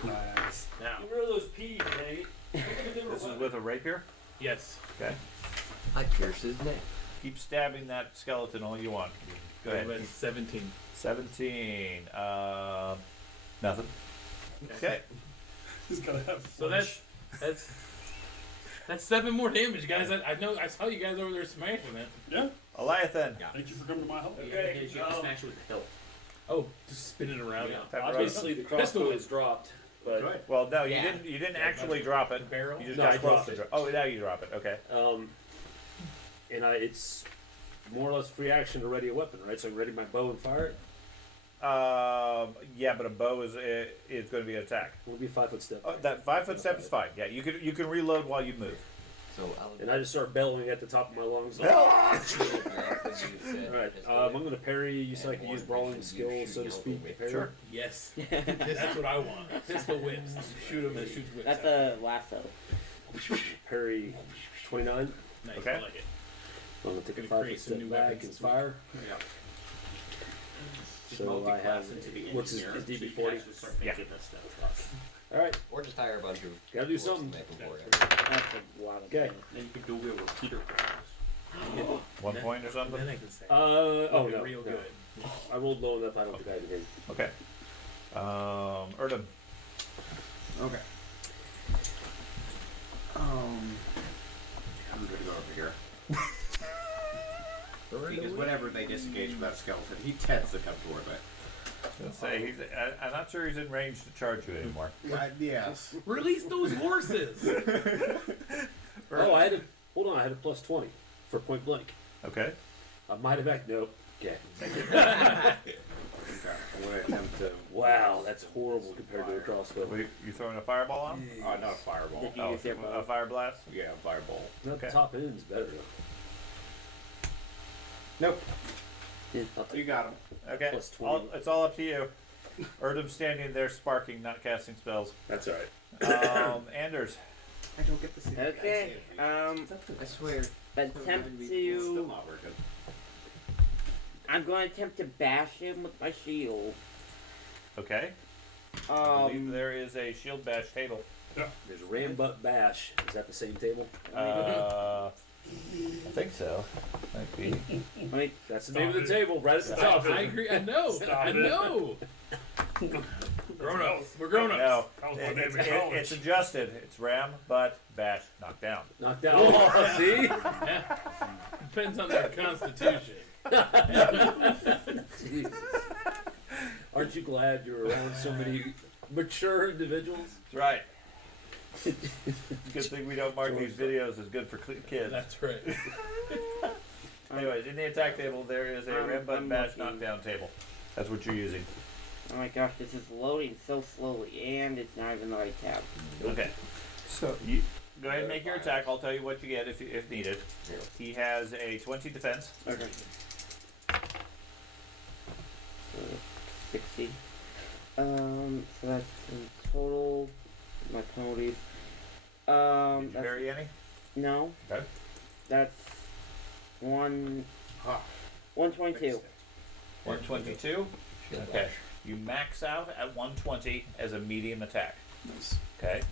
Nice. Now, Get rid of those peas, dang it. This is with a rapier. yes. Okay. I pierce his neck. Keep stabbing that skeleton all you want. Go ahead. That's 17. 17. Nothing. Okay. He's gotta have So that's 7 more damage, guys. I know. I saw you guys over there smashing it. Yeah. Eliathan. Thank you for coming to my help. Okay. You have to smash it with the hilt. Oh, just spin it around. Yeah. Obviously, the crossbow is dropped, but Good. Well, no, you Yeah. didn't. You didn't actually drop it. Barrel. You just No, got I close dropped to it. drop. Oh, now you drop it. Okay. and it's more or less free action to ready a weapon, right? So I can ready my bow and fire it. Yeah, but a bow is going to be an attack. It will be a 5-foot step. Oh, that 5-foot step is fine. Yeah, you can reload while you move. So And I just start bellowing at the top of my lungs. Alright, Alright, I'm going to parry. You said I can use brawling skill, so to speak. To parry. Sure. Yes. That's what I want. Pistol whips. Shoot him and shoots whips. That's out. a lasso. Parry 29. Nice. Okay. I like it. I'm going to take a Gonna 5-foot create some step new back weapons and this week. fire. Just So I have, multi-class into the what's his engineer, so you DB can 40? actually start Yeah. making this stuff. Alright, or just hire a bunch of. Gotta do something. to make them for you. That's a lot of Okay. damage. Then you could do it with Peter. 1 point or Then something. I can say. oh Looking no, real no. good. I rolled low enough, I don't think I had anything. Okay. Erdem. Okay. I'm gonna go over here. Because whenever they disengage from that skeleton, he tends to come toward it. Let's say I'm not sure he's in range to charge you anymore. Yes. Release those horses. Oh, I had a plus 20 for point blank. Okay. I might have acted. Nope. Okay. Okay. I'm gonna attempt to. Wow, that's horrible compared to a crossbow. You throwing a fireball on him? Not a fireball. Did you Oh, use your a bow? fire blast? Yeah, fireball. No, Okay. The top end's better though. Nope. I'll take You got him. Okay. Plus 20. It's all up to you. Erdem's standing there sparking, not casting spells. That's alright. Anders. I don't get to see the Okay. I swear. Attempt Still to. not working. I'm going to attempt to bash him with my shield. Okay. I believe there is a shield bash table. There's a ram butt bash. Is that the same table? I think so. Might be. Wait, That's the name of the table, right at the Stop top. I agree. I know. Stop I it. know. Grown ups. We're grown ups. No, That was my name in college. it's adjusted. It's ram, butt, bash, knock down. Knocked down. Oh, see? Yeah. Depends on their constitution. Jeez. Aren't you glad you're around so many mature individuals? That's right. Good thing we don't mark these videos as good for kids. That's right. Anyways, in the attack table, there is a ram, butt, I'm bash, looking. knockdown table. That's what you're using. oh my gosh, this is loading so slowly, and it's not even the right tab. Okay. So you go ahead and make your attack. I'll tell you what you get if needed. He has a 20 defense. Okay. 60. So that's in total. My penalties. Did you That's, vary any? no. Okay. That's one. Ah. 122. 122. Okay. You max out at 120 as a medium attack. Nice. Okay.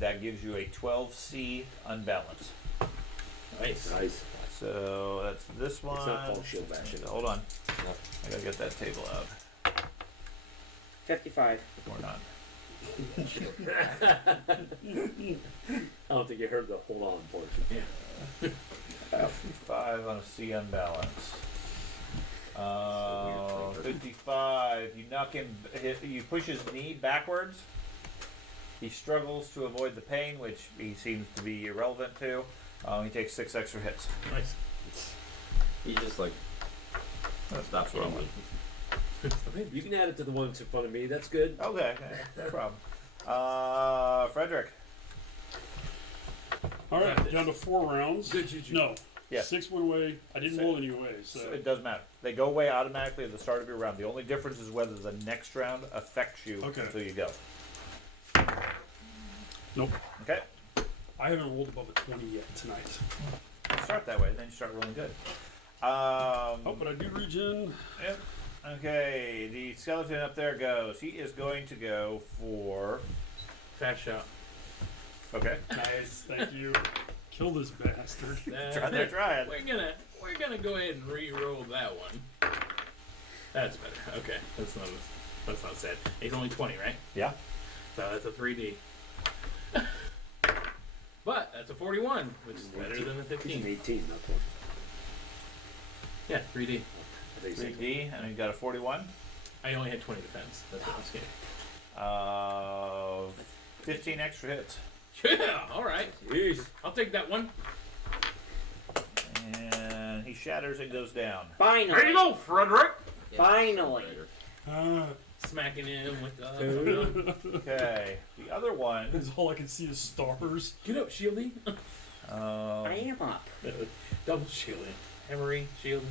That gives you a 12C unbalance. Nice. Nice. So that's this one. It's not called shield bash. Hold on. I gotta get that table out. 55. Or not. I don't think you heard the hold on portion. 55 on a C unbalance. 55. You knock him. You push his knee backwards. He struggles to avoid the pain, which he seems to be irrelevant to. He takes 6 extra hits. Nice. He just like stops rolling. You can add it to the one that's in front of me. That's good. Okay, no problem. Frederick. All right, down to 4 rounds. Good juju. No. Yes. 6 went away. I didn't Six. roll any away, so. So it doesn't matter. They go away automatically at the start of your round. The only difference is whether the next round affects you Okay. until you go. Nope. Okay. I haven't rolled above a 20 yet tonight. Start that way, then you start rolling good. Oh, but I do regen. Yep. Okay, the skeleton up there goes. He is going to go for Fast shot. Okay. Nice, thank you. Kill this bastard. Try it. We're gonna go ahead and re-roll that one. That's better. Okay, that's not sad. He's only 20, right? Yeah. So that's a 3D. But that's a 41, which is better than a 15. 18, not 20. Yeah, 3D. I think so. 3D, and you got a 41. I only had 20 defense. That's what I was getting. 15 extra hits. Yeah, all right. Jeez. I'll take that one. And he shatters and goes down. Finally. There you go, Frederick. Finally. Smacking him with the. Okay. The other one. That's all I can see is stars. Get up, shielding. I am up. Double shielding. Hammery, shielding.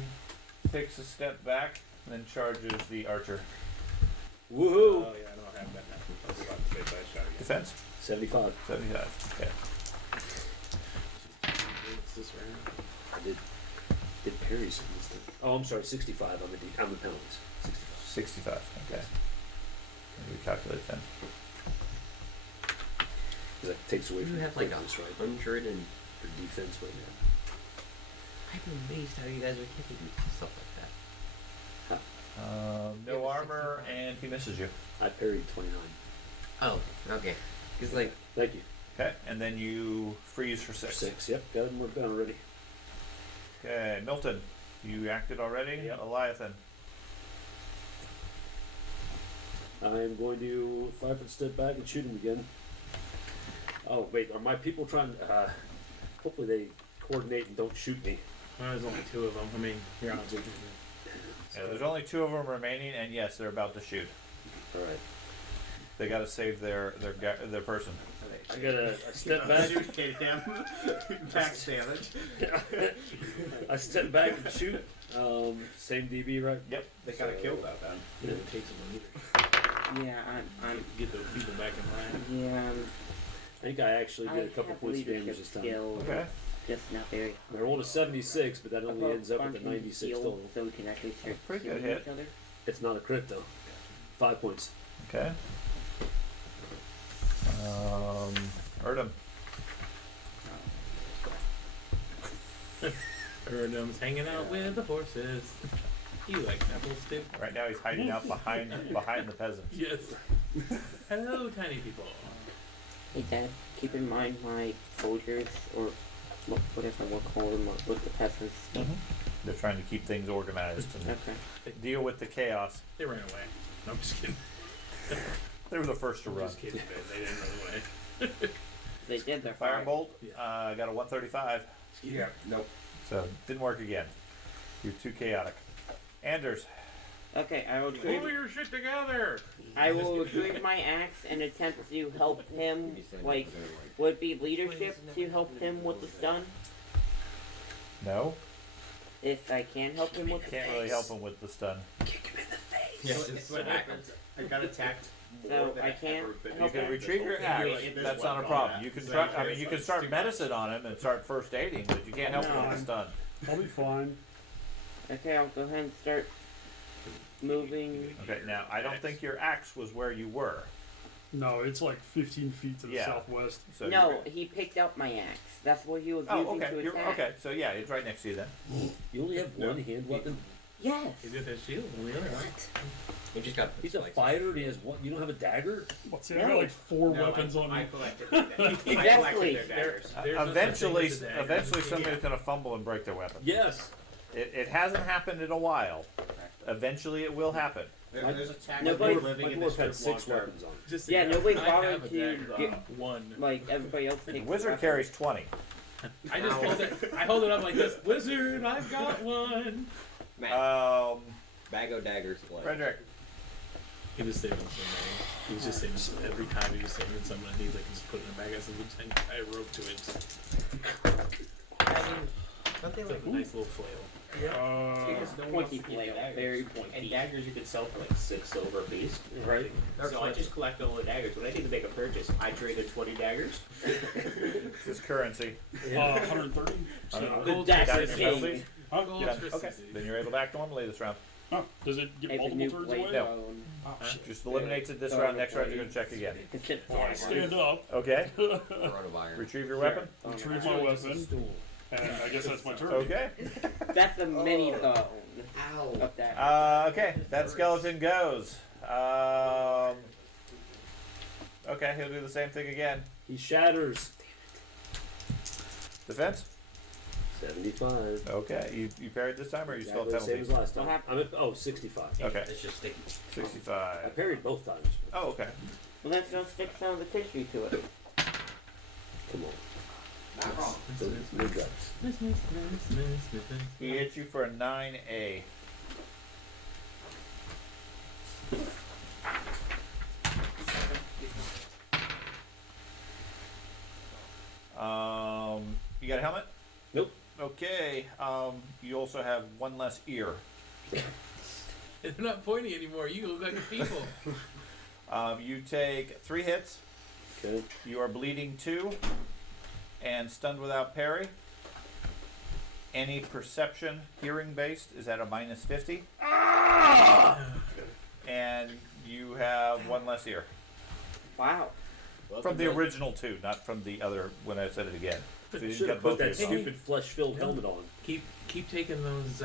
Takes a step back, and then charges the archer. Woohoo! Oh, yeah, I don't have that now. I was about to say flash shot again. Defense? 75. 75. Okay. What's this right here? I did parry some this time. Oh, I'm sorry, 65 on the penalties. 65. 65. Okay. Let me calculate then. Because that takes away You from have like quickness, right? 100 and For defense right now. I'm amazed how you guys are hitting stuff like that. No armor, and he misses you. I parried 29. Oh, okay. Cause like Thank you. Okay, and then you freeze for 6. 6, yep, got him worked down already. Okay, Milton, you acted already? Yep. Eliathan. I am going to 5 foot step back and shoot him again. Oh, wait, are my people trying to, hopefully they coordinate and don't shoot me. Well, there's only 2 of them. I mean, your odds are good. Yeah, there's only 2 of them remaining, and yes, they're about to shoot. Alright. They got to save their person. I gotta step back. Shoot him. Tax damage. I step back and shoot. Same DB, right? Yep. They gotta kill that then. You didn't take some either. Yeah, I'm. Get those people back in line. Yeah, I think I actually I get a couple have points of damage leadership this time. skill. Okay. Just not very. I rolled a 76, but that only ends up with a 96 heal, total. so we can actually start Pretty good healing hit. each other. It's not a crit though. 5 points. Okay. Erdem. Erdem's hanging out with the horses. You like apples too? Right now he's hiding out behind the peasants. Yes. Hello, tiny people. Hey Dad, keep in mind my soldiers, or whatever we'll call them, with the peasants. They're trying to keep things organized and Okay. deal with the chaos. They ran away. No, I'm just kidding. They were the first to I'm run. just kidding, man. They didn't run away. They did their part. Firebolt, Yeah. got a 135, Yeah, nope. so didn't work again. You're too chaotic. Anders. Okay, I will Pull retrieve. your shit together. I will retrieve my axe and attempt to help him. Like, would it be leadership to help him with the stun? No, If I can help him with the can't really help him with the stun. Yes, it's what happens. I got attacked. So I can't You help can him. retrieve your axe. That's not a problem. You can try. I mean, you can start medicine on him and start first aiding, but you can't help him with the stun. I'll be fine. Okay, I'll go ahead and start moving. Okay, now I don't think your axe was where you were. No, it's like 15 feet to the Yeah. southwest. So No, you're- he picked up my axe. That's what he was Oh, using okay. to You're, attack. okay. So yeah, it's right next to you then. You only have one hand weapon? Yes. He's got that shield on the other one. we just got. He's a fighter and he has one. You don't have a dagger? What's it? I got like 4 weapons on I me. collected their daggers. I Exactly. collected their daggers. Eventually, somebody's gonna fumble and break their weapon. Yes. It hasn't happened in a while. Eventually, it will happen. There's a tag Nobody- living My in dwarf this had strip 6 long weapons on. Just Yeah, so nobody I have bothered a to dagger. get- One. Like everybody else takes. Wizard weapons. carries 20. I just hold it. I hold it up like this. Wizard, I've got one. Bag of daggers. Frederick. He was saving somebody. He was just saving every time he was saving someone. He's like just putting it back as a rope to it. Don't they It's like a nice little flail. Pointy flail, very pointy. And daggers you can sell for like 6 silver a piece. Right. So I just collect all the daggers. When I need to make a purchase, I traded 20 daggers. This is currency. 130. The Got dagger any king. penalties? Huh? Gold Yeah, for okay. 60. Then you're able to act normally this round. Oh, does it get It's a multiple new turns blade away? No. bone. Oh, shit. Just eliminates it this Oh, round. Next round, blade. you're going to check again. It's just Well, I stand up, Okay. Throat of iron. Retrieve your weapon. Oh, retrieve no. my weapon, and I guess that's my turn. Okay. That's the mini bone Ow. of that. Okay. That skeleton goes. Okay, he'll do the same thing again. He shatters. Defense. 75. Okay. You parried this time, or you still have Exactly the same as penalties? last time. What happened? I'm at 65. Okay. It's just sticky. I 65. parried both times. Oh, okay. Well, let's just stick some of the tissue to it. Come on. Not wrong. No guts. He hits you for a 9A. You got a helmet? Nope. Okay. You also have one less ear. They're not pointy anymore. You look like a people. You take 3 hits. Okay. You are bleeding 2 and stunned without parry. Any perception hearing based is at a -50. And you have one less ear. Wow. From the original 2, not from the other when I said it again. So you Should got have put both that ears on. stupid flesh-filled helmet on. Keep taking those.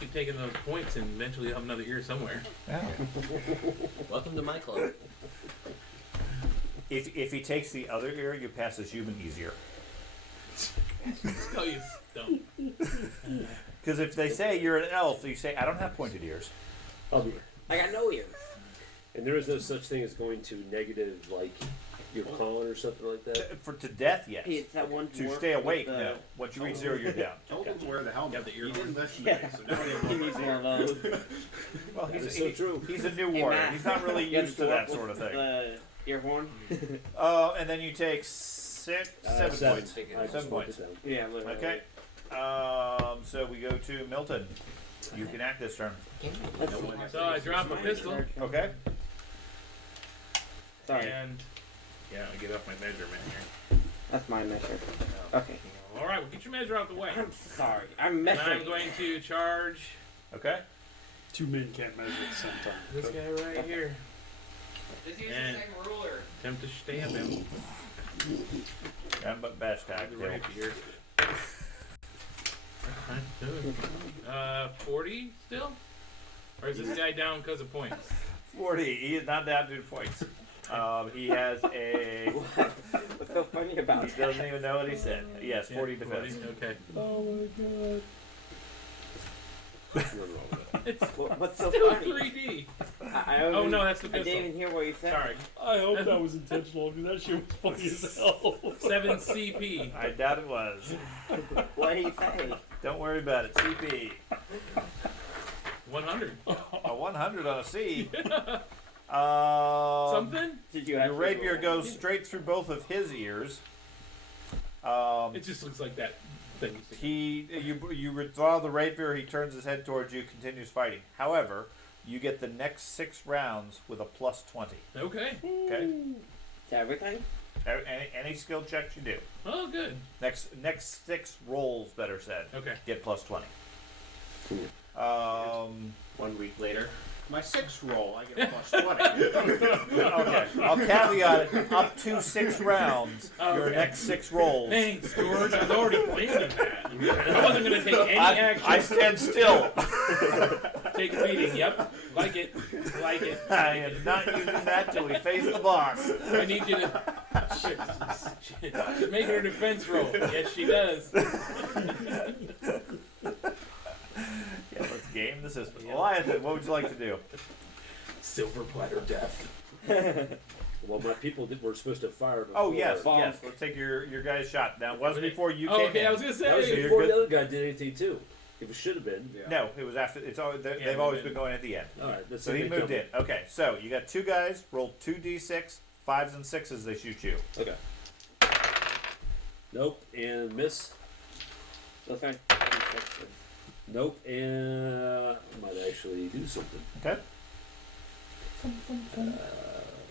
Keep taking those points, and eventually you'll have another ear somewhere. Welcome to my club. If he takes the other ear, you pass as human easier. Oh, you dumb. Because if they say you're an elf, you say, I don't have pointed ears. I'll be. I got no ears. And there is no such thing as going to negative, like, your con or something like that? To death, yes. It's that one To dwarf stay awake, with the- no. Once you reach 0, you're down. Told him to wear the helmet. Yeah, the ear He didn't listen Yeah. to me, so now He needs one of those. Well, That is so true. he's a new Hey, warrior. Matt. He's not really You got used the to that dwarf sort of with thing. The ear horn. And then you take 7 7 points. I just 7 wrote points. it down. Yeah, literally. Okay. So we go to Milton. You can act this turn. Let's No see. one- So I drop a pistol. Okay. Sorry, And yeah, I get off my measurement here. that's my measure. Okay. All right, well, get your measure out the way. I'm sorry. I'm And measuring. I'm going to charge Okay. 2 men can't measure at the same time. this guy right here. Just use And- the same ruler. Attempt to stab him. And but bash tag. Right here. 40 still? Or is this guy down because of points? 40. He is not down to points. He has a. What's so funny about He doesn't even know what he said. Yes, 40 defense. 40, okay. Oh my god. Nothing wrong with that. It's What's so still funny? 3D. I Oh no, that's the I didn't pistol. even hear what you said. Sorry. I hope that was intentional because that shit was funny as hell. 7 CP. I doubt it was. What did he say? Don't worry about it. CP. 100. A 100 on a C. Something? Did you Your actually rapier roll? goes straight through both of his ears. It just looks like that thing. You withdraw the rapier. He turns his head towards you. Continues fighting. However, you get the next 6 rounds with a +20. Okay. Okay. To everything? Any skill checks you do. Oh, good. Next 6 rolls, better said, Okay. get +20. Cool. 1 week later. My 6th roll, I get a +20. Okay. I'll caveat it. Up to 6 rounds. Your Okay. next 6 rolls. Thanks, George. I was already planning that. I wasn't going to take any action. I stand still. Take a beating. Yep. Like it. Like it. I am not using that till we face the boss. I need you to. Shit. Make her a defense roll. Yes, she does. Yeah, let's game the system. Eliathan, what would you like to do? Silver platter death. Well, my people were supposed to fire before. Oh, yes, yes. Let's take your guy's shot. Now, it was before you Oh, came okay. in. I was going to That was say. you're before good. the other guy did anything too. It should have been. Yeah. No, it was after. It's always, they've always been going at the end. All right. Let's So see he if they moved come. in. Okay, so you got 2 guys. Roll 2d6, 5s and 6s. They shoot you. Okay. Nope. And miss. Those aren't Nope. And I might actually do something. Okay.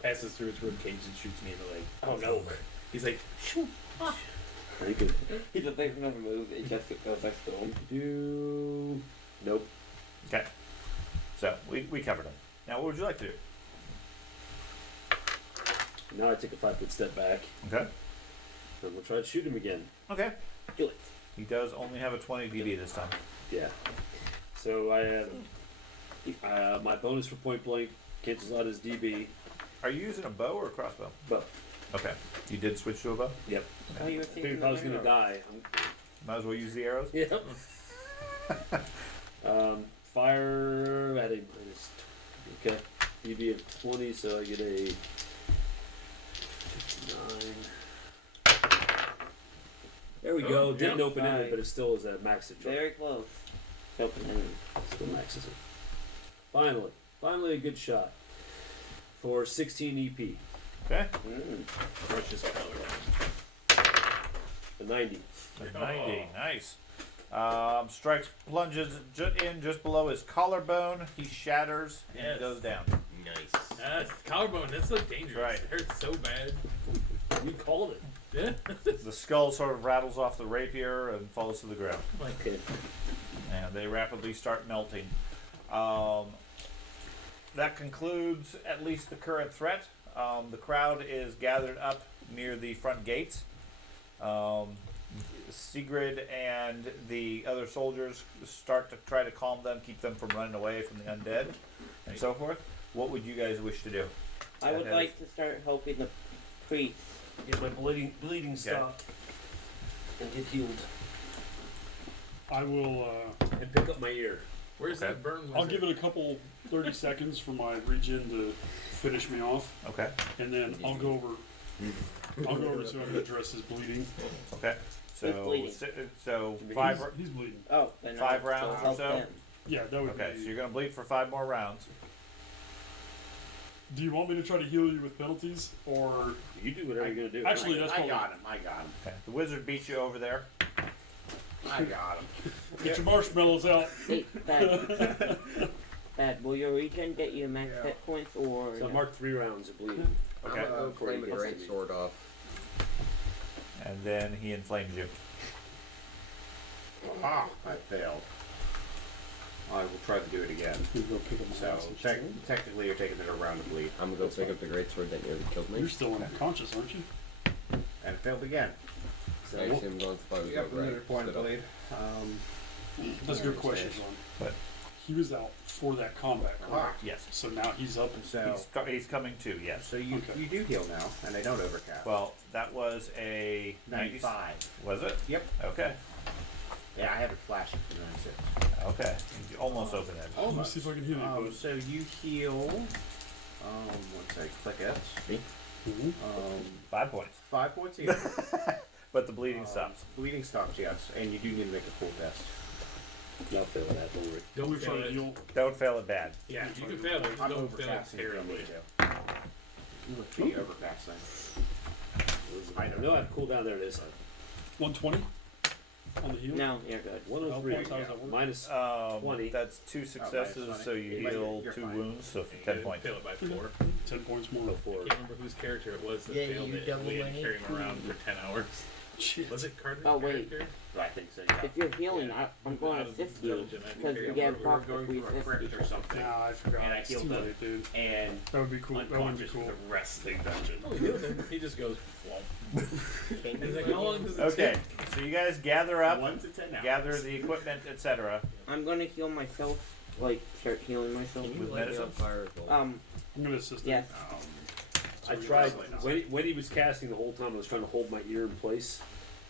Passes through its rib cage and shoots me in the leg. Oh no. He's like, Very good. He just makes another move. It just goes next to him. Do. Nope. Okay. So we covered him. Now, what would you like to do? Now I take a 5-foot step back. Okay. And we'll try to shoot him again. Okay. Do it. He does only have a 20 DB this time. Yeah. So I have my bonus for point blank cancels out his DB. Are you using a bow or a crossbow? Bow. Okay. You did switch to a bow? Yep. Oh, you were Figured thinking if I was gonna the die. Might as well use the arrows? Yep. Fire at a minus. Okay. DB of 20, so I get a 59. There we go. Didn't open it, Right. but it still is at max it. Very close. Open Still maxes it. Finally a good shot for 16 EP. Okay. Precious color. A 90. A 90. Nice. Strikes, plunges in just below his collarbone. He shatters and Yes. goes down. Nice. Collarbone, that's so dangerous. Right. It hurts so bad. You called it. Yeah. The skull sort of rattles off the rapier and falls to the ground. Okay. And they rapidly start melting. That concludes at least the current threat. The crowd is gathered up near the front gates. Sigrid and the other soldiers start to try to calm them, keep them from running away from the undead, and so forth. What would you guys wish to do? I would like to start helping the priests. Get my bleeding stopped and get healed. I will. And pick up my ear. Where's Okay. that burn wizard? I'll give it a couple 30 seconds for my regen to finish me off, Okay. and then I'll go over. I'll go over to him and address his bleeding. Okay. Who's bleeding? So five. He's bleeding. Oh, then 5 I'll rounds or help so? them. Yeah, that would Okay. be. So you're gonna bleed for 5 more rounds. Do you want me to try to heal you with penalties, or You do whatever you're gonna do. actually that's I probably got him. I got him. Okay. The wizard beats you over there. I got him. get your marshmallows out? Hey, Bad, will your regen get you max hit points or? So I no? marked 3 rounds of bleeding. Okay. I'm gonna go Before he flame a gets great to me. sword off. And then he inflames you. Ah, I failed. I will try to do it again. You go pick up my So last technically, you're taking it around to bleed, I'm gonna go pick up the great sword that nearly killed me. You're still unconscious, aren't you? and it failed again. I assume going for You got another point of bleed. That's a good question, John. But He was out for that combat, Ah, correct? yes, So now he's up. so he's coming too. Yes. so you Okay. you do heal now, and they don't overcast. Well, that was a 95. Was it? Yep. Okay. Yeah, I have it flashing for 96. Okay. You almost opened it. Let me see if I can heal you. So you heal. Let's say click it. Mhm. 5 points. 5 points heal. But the bleeding stops. Bleeding stops, yes, and you do need to make a full test. I'll fail that, don't worry. Let me Don't try fail to it. heal. Don't fail it bad. Yeah, you can fail it. I'm Don't fail it overcasting. terribly. Be overcasting. I know I have cooldown. There it is. 120 on the heal. No, you're good. 103. How does that work? Minus 20. That's 2 successes, 20. so you But heal you're 2 fine. wounds, so for You 10 can points. Fail it by 4. 10 points more. I can't remember whose character it was that Yeah, failed you it. double We had to my carry him around for 10 hours. Shit. Was it Carter's Oh, wait. character? I think so, yeah. If you're healing, I'm going Out to of the assist you dungeon, I had to because carry we him get over. a We were profit going if we through a assist crypt you. or something, Nah, I forgot. and I It's healed too them. late, dude. and That would be cool. That would be unconscious cool. for the rest of the dungeon. Oh, he did. He just goes, flump. He's like, how long does it Okay, take? so you guys gather up, 1 to 10 hours. gather the equipment, etc. I'm going to heal myself, like start healing myself. Can you With light me medicine? on fire as well? I'm gonna assist him. Yes. I tried when he was casting the whole time. I was trying to hold my ear in place.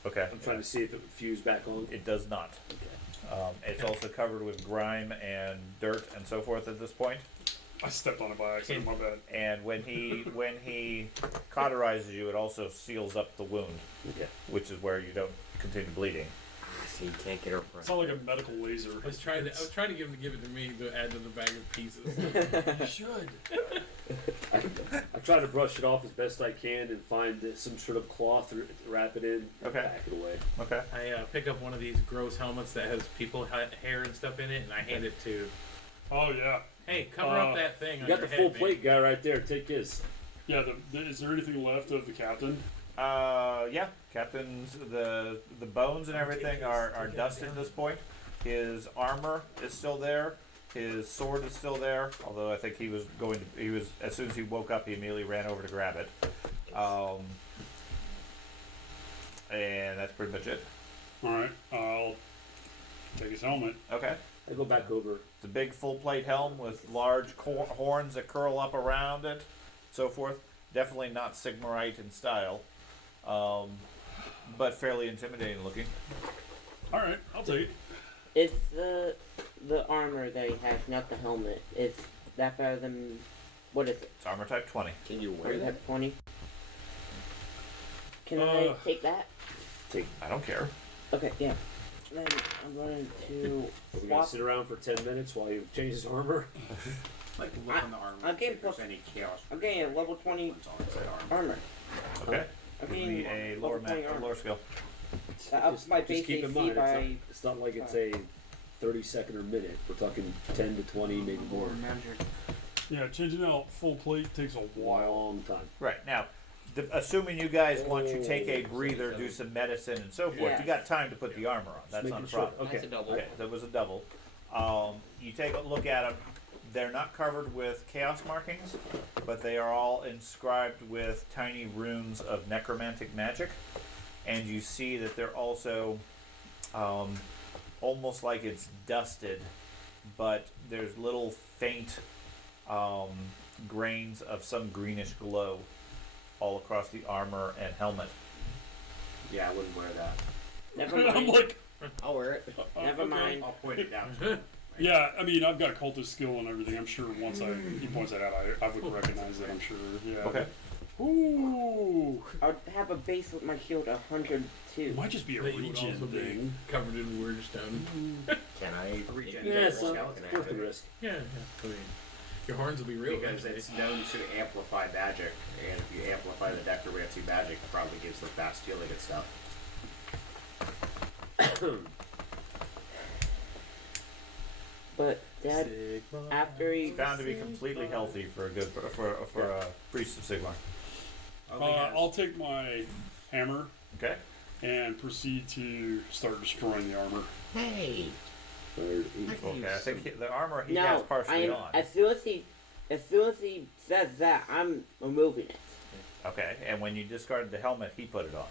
Okay. I'm trying to see if it would fuse back on. It does not. Okay. It's also covered with grime and dirt and so forth at this point. I stepped on it by accident. My bad. And when he cauterizes you, it also seals up the wound, Okay. which is where you don't continue bleeding. So you can't get her It's not like a medical laser. I was trying to get him to give it to me to add to the bag of pieces. You should. I try to brush it off as best I can and find some sort of cloth to wrap it in. Okay. Pack it away. Okay. I pick up one of these gross helmets that has people hair and stuff in it, and I hand it to. Oh yeah. Hey, cover up that thing. You on got your the full head, plate guy right there. Take his. Yeah. Is there anything left of the captain? Yeah, Captain's the bones and everything are dusted at this point. His armor is still there. His sword is still there, although I think he was as soon as he woke up, he immediately ran over to grab it. And that's pretty much it. Alright, I'll take his helmet. Okay. I go back over. It's a big full plate helm with large horns that curl up around it, so forth. Definitely not Sigmarite in style, but fairly intimidating looking. Alright, I'll take it. It's the armor that he has, not the helmet. Is that better than, what is it? It's armor type 20. Can you wear Armor that? type 20? Can I take that? I don't care. Okay, yeah. Then I'm going to Are we gonna swap. sit around for 10 minutes while you change his armor? Like look on the armor. I'm getting if there's plus- any chaos. I'm getting a level 20 It's on inside armor. armor. Okay. I'm Give getting me a level lower 20 armor. lower skill. That ups my base keep in AC mind, by. it's not like it's a 30-second or minute. We're talking 10 to 20, maybe more. Yeah, changing out full plate takes a while. Long time. Right now, assuming you guys want to take a breather, do some medicine and so forth, Yeah. you got time to put the armor on. That's not a Making sure. problem. That's a double. Okay, that was a double. You take a look at them. They're not covered with chaos markings, but they are all inscribed with tiny runes of necromantic magic. And you see that they're also almost like it's dusted, but there's little faint grains of some greenish glow all across the armor and helmet. Yeah, I wouldn't wear that. Never I'm mind. like, I'll wear it. Never okay. mind. I'll point it out. Yeah, I mean, I've got cultist skill and everything. I'm sure once he points that out, I would recognize it. I'm sure. Yeah. Okay. Ooh, I'll have a base with my shield 102. it might just be a That you would regen also be thing. covered in weird stone. Can I? Regen. if you Yeah, don't it's want not it, it's can I worth the have it? risk. Yeah, I mean, your horns will be real. Because eventually. it's known to amplify magic, and if you amplify the necromancy magic, it probably gives the fast healing and stuff. But Dad, after he Found to be completely healthy for a good for a priest of Sigmar. I'll take my hammer Okay. and proceed to start destroying the armor. Hey. I can Okay. use I think some- the armor he no, has partially I'm on. as soon as he says that, I'm removing it. Okay. And when you discarded the helmet, he put it on.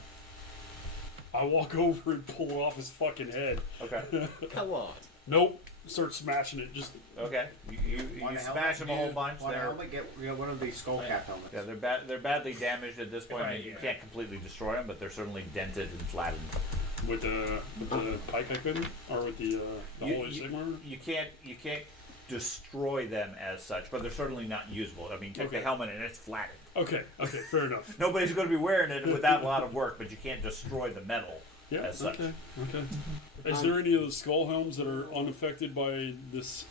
I walk over and pull it off his fucking head. Okay. Come on. Nope. Start smashing it. Just Okay. You Want a smash them a whole bunch. Want a They're helmet? Get one of these skull cap helmets. yeah, they're badly damaged at this point. Right, You yeah. can't completely destroy them, but they're certainly dented and flattened. with the pike I couldn't, or with the Holy Sigmar. You can't destroy them as such, but they're certainly not usable. I mean, take the Okay. helmet and it's flattened. Okay. Fair enough. Nobody's going to be wearing it without a lot of work, but you can't destroy the metal. Yeah. As such. Okay. Is there any of the skull helms that are unaffected by this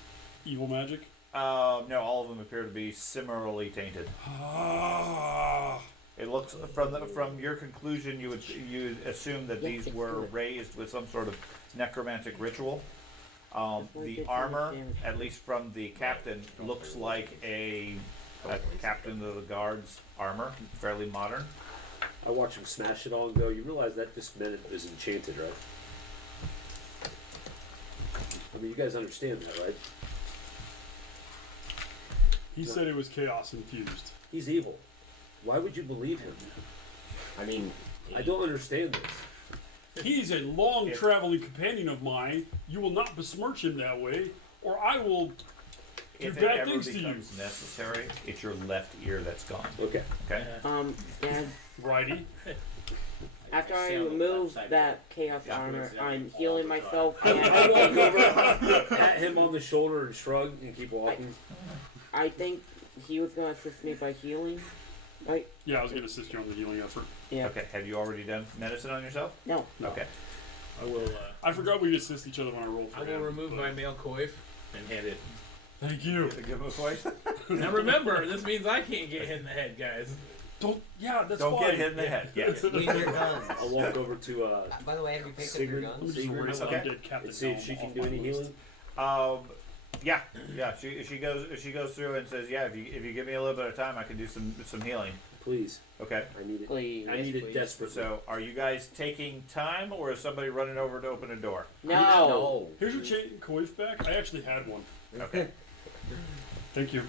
evil magic? No, all of them appear to be similarly tainted. Ah. It looks from your conclusion, you would assume that these were raised with some sort of necromantic ritual. The armor, at least from the captain, looks like a captain of the guard's armor, fairly modern. I watch him smash it all and go, you realize that this minute is enchanted, right? I mean, you guys understand that, right? He said it was chaos infused. He's evil. Why would you believe him? I mean, I don't understand this. He's a long traveling companion of mine. You will not besmirch him that way, or I will do If it bad ever things to you. becomes necessary, it's your left ear that's gone. Okay. Okay. Dad, Righty. after I Stand on the remove left side. that chaos Yeah, armor, exactly. I'm healing myself, I and walk over, pat him on the shoulder and shrug and keep walking. I think he was gonna assist me by healing, right? Yeah, I was going to assist you on the healing effort. Yeah. Okay. Have you already done medicine on yourself? No. Okay. I will. I forgot we assist each other when I roll for I will him, remove but- my male coif and hand it. Thank you. Give him a voice. Now remember, this means I can't get hit in the head, guys. Don't. Yeah, that's Don't fine. get hit in the head. Yes. leave your guns. I'll walk over to By the way, have you picked up your Sigrid. Let me guns? just erase that Okay. dead captain and see if she helm can off do my any list. healing. Yeah. She goes through and says, yeah. If you give me a little bit of time, I can do some healing. Please. Okay. I need it. Please. I need it please. desperately. So, are you guys taking time, or is somebody running over to open a door? No. Here's your chain coif back. I actually had one. Okay. Thank you.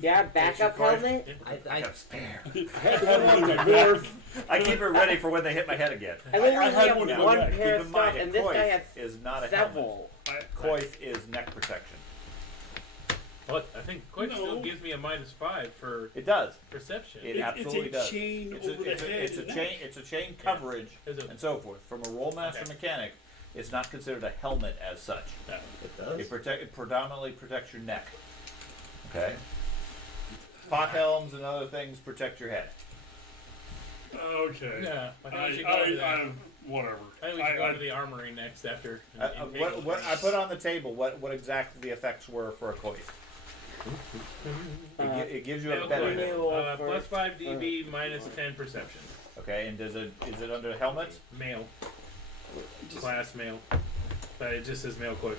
Yeah, backup Your coif? helmet. I got a spare. I had one in the dwarf. I keep it ready for when they hit my head again. I literally had have one in one my bag. pair Keep of in stuff, mind, a and this guy has coif is not a helmet. several. Coif is neck protection. What? I think Quick No. still gives me a -5 for It does. perception. It absolutely it's a does. chain It's over a, the it's a, head. it's a and chain. neck. It's a chain coverage There's a- and so forth. From a rollmaster Okay. mechanic, it's not considered a helmet as such. No. It does. It predominantly protects your neck. Okay. Pot helms and other things protect your head. Okay. Yeah, I think we should go to that. Whatever. I think we should go to the armory next after. What I put on the table? What exactly the effects were for a coif? It gives you a Male benefit. coif, +5 DB, -10 perception. Okay, and is it under helmets? Male. Class male. But it just says male coif.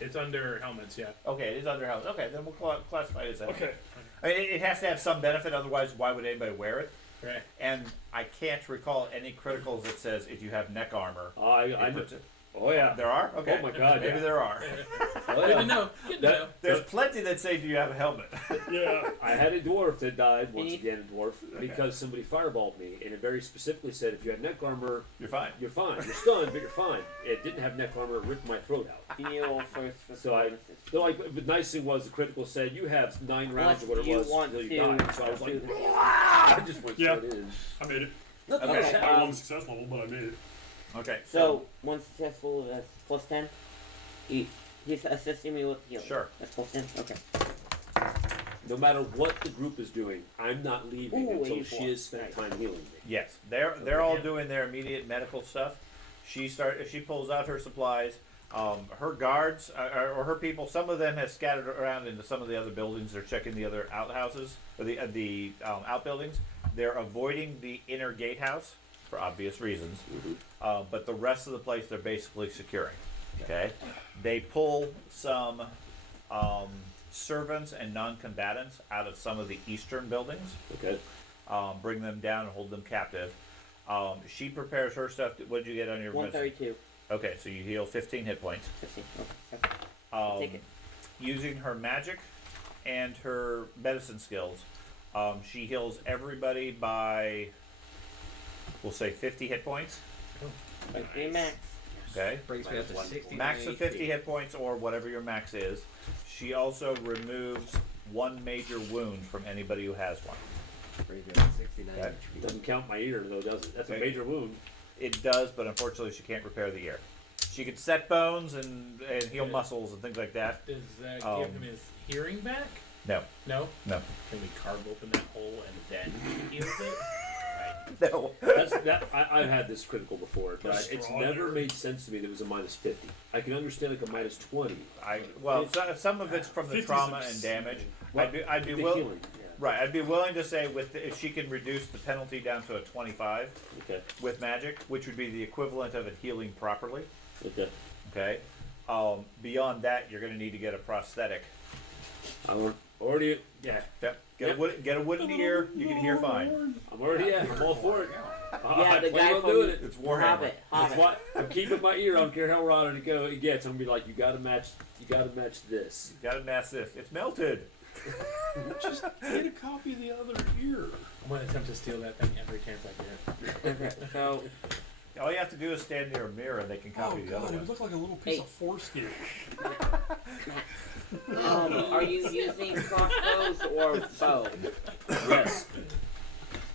It's under helmets, yeah. Okay, it is under helmets. Okay, then we'll classify it as helmet. Okay. I mean, it has to have some benefit, otherwise, why would anybody wear it? Right. And I can't recall any criticals that says if you have neck armor. I it know. puts it- Oh yeah. There are? Okay. Oh my God, Maybe yeah. there are. Oh, Good yeah. to know. Good to know. There's plenty that say, do you have a helmet? Yeah. I had a dwarf that died once Any- again, a dwarf, because somebody fireballed me, and it very specifically said if you have neck armor, You're fine. you're fine. You're stunned, but you're fine. It didn't have neck armor; it ripped my throat out. Heal first. for So I- bonuses. So like, the nice thing was the critical said you have 9 rounds Unless or whatever you it was want until to you died. So I was do like, the healing. I just went Yeah. straight in. I made it. Okay. Okay, I had one success level, but I made it. Okay. So, one successful, that's plus 10. He's assisting me with healing. Sure. That's plus 10? Okay. No matter what the group is doing, I'm not leaving Ooh, until 84. she has spent Nice. time healing me. Yes, they're all doing their immediate medical stuff. She pulls out her supplies. Her guards or her people, some of them have scattered around into some of the other buildings. They're checking the other outhouses or the outbuildings. They're avoiding the inner gatehouse for obvious reasons. But the rest of the place they're basically securing. Okay, they pull some servants and non-combatants out of some of the eastern buildings. Okay. Bring them down and hold them captive. She prepares her stuff. What did you get on your medicine? 132. Okay, so you heal 15 hit points. 15. Okay. Take it. Using her magic and her medicine skills, she heals everybody by, we'll say, 50 hit points. Like 3 max. Okay, Brings me up to 60. max of 50 hit points or whatever your max is. She also removes 1 major wound from anybody who has one. Brings me up to 69. Okay. Doesn't count my ear though, does it? That's Okay. a major wound. It does, but unfortunately she can't repair the ear. She can set bones and heal muscles and things like that. Does that Um, give him his hearing back? No. No? No. Can we carve open that hole and then he heals it? Right. No. I've had this critical before, but That's it's strong. never made sense to me that it was a -50. I can understand like a -20. Some of it's from the 50's trauma absurd. and damage. Well, I'd be the willing. healing. Yeah. Right, I'd be willing to say if she can reduce the penalty down to a 25 Okay. with magic, which would be the equivalent of it healing properly. Okay. Okay. Beyond that, you're going to need to get a prosthetic. I'm already. Yeah. Yep. Yep. Get a wooden ear. You can hear fine. I'm already. Yeah. I'm all for it. Yeah, I the plan guy on from doing it. It's Warhammer. Hobbit. That's why I'm keeping my ear. I don't care how rotted it gets. I'm gonna be like, you gotta match. You gotta match this. Got to mask this. It's melted. Just get a copy of the other ear. I'm going to attempt to steal that thing every chance I get. Okay, so, All you have to do is stand near a mirror and they can Oh copy the god, other it one. would look like a little piece Hey. of foreskin. are you using crossbows or bow? Yes.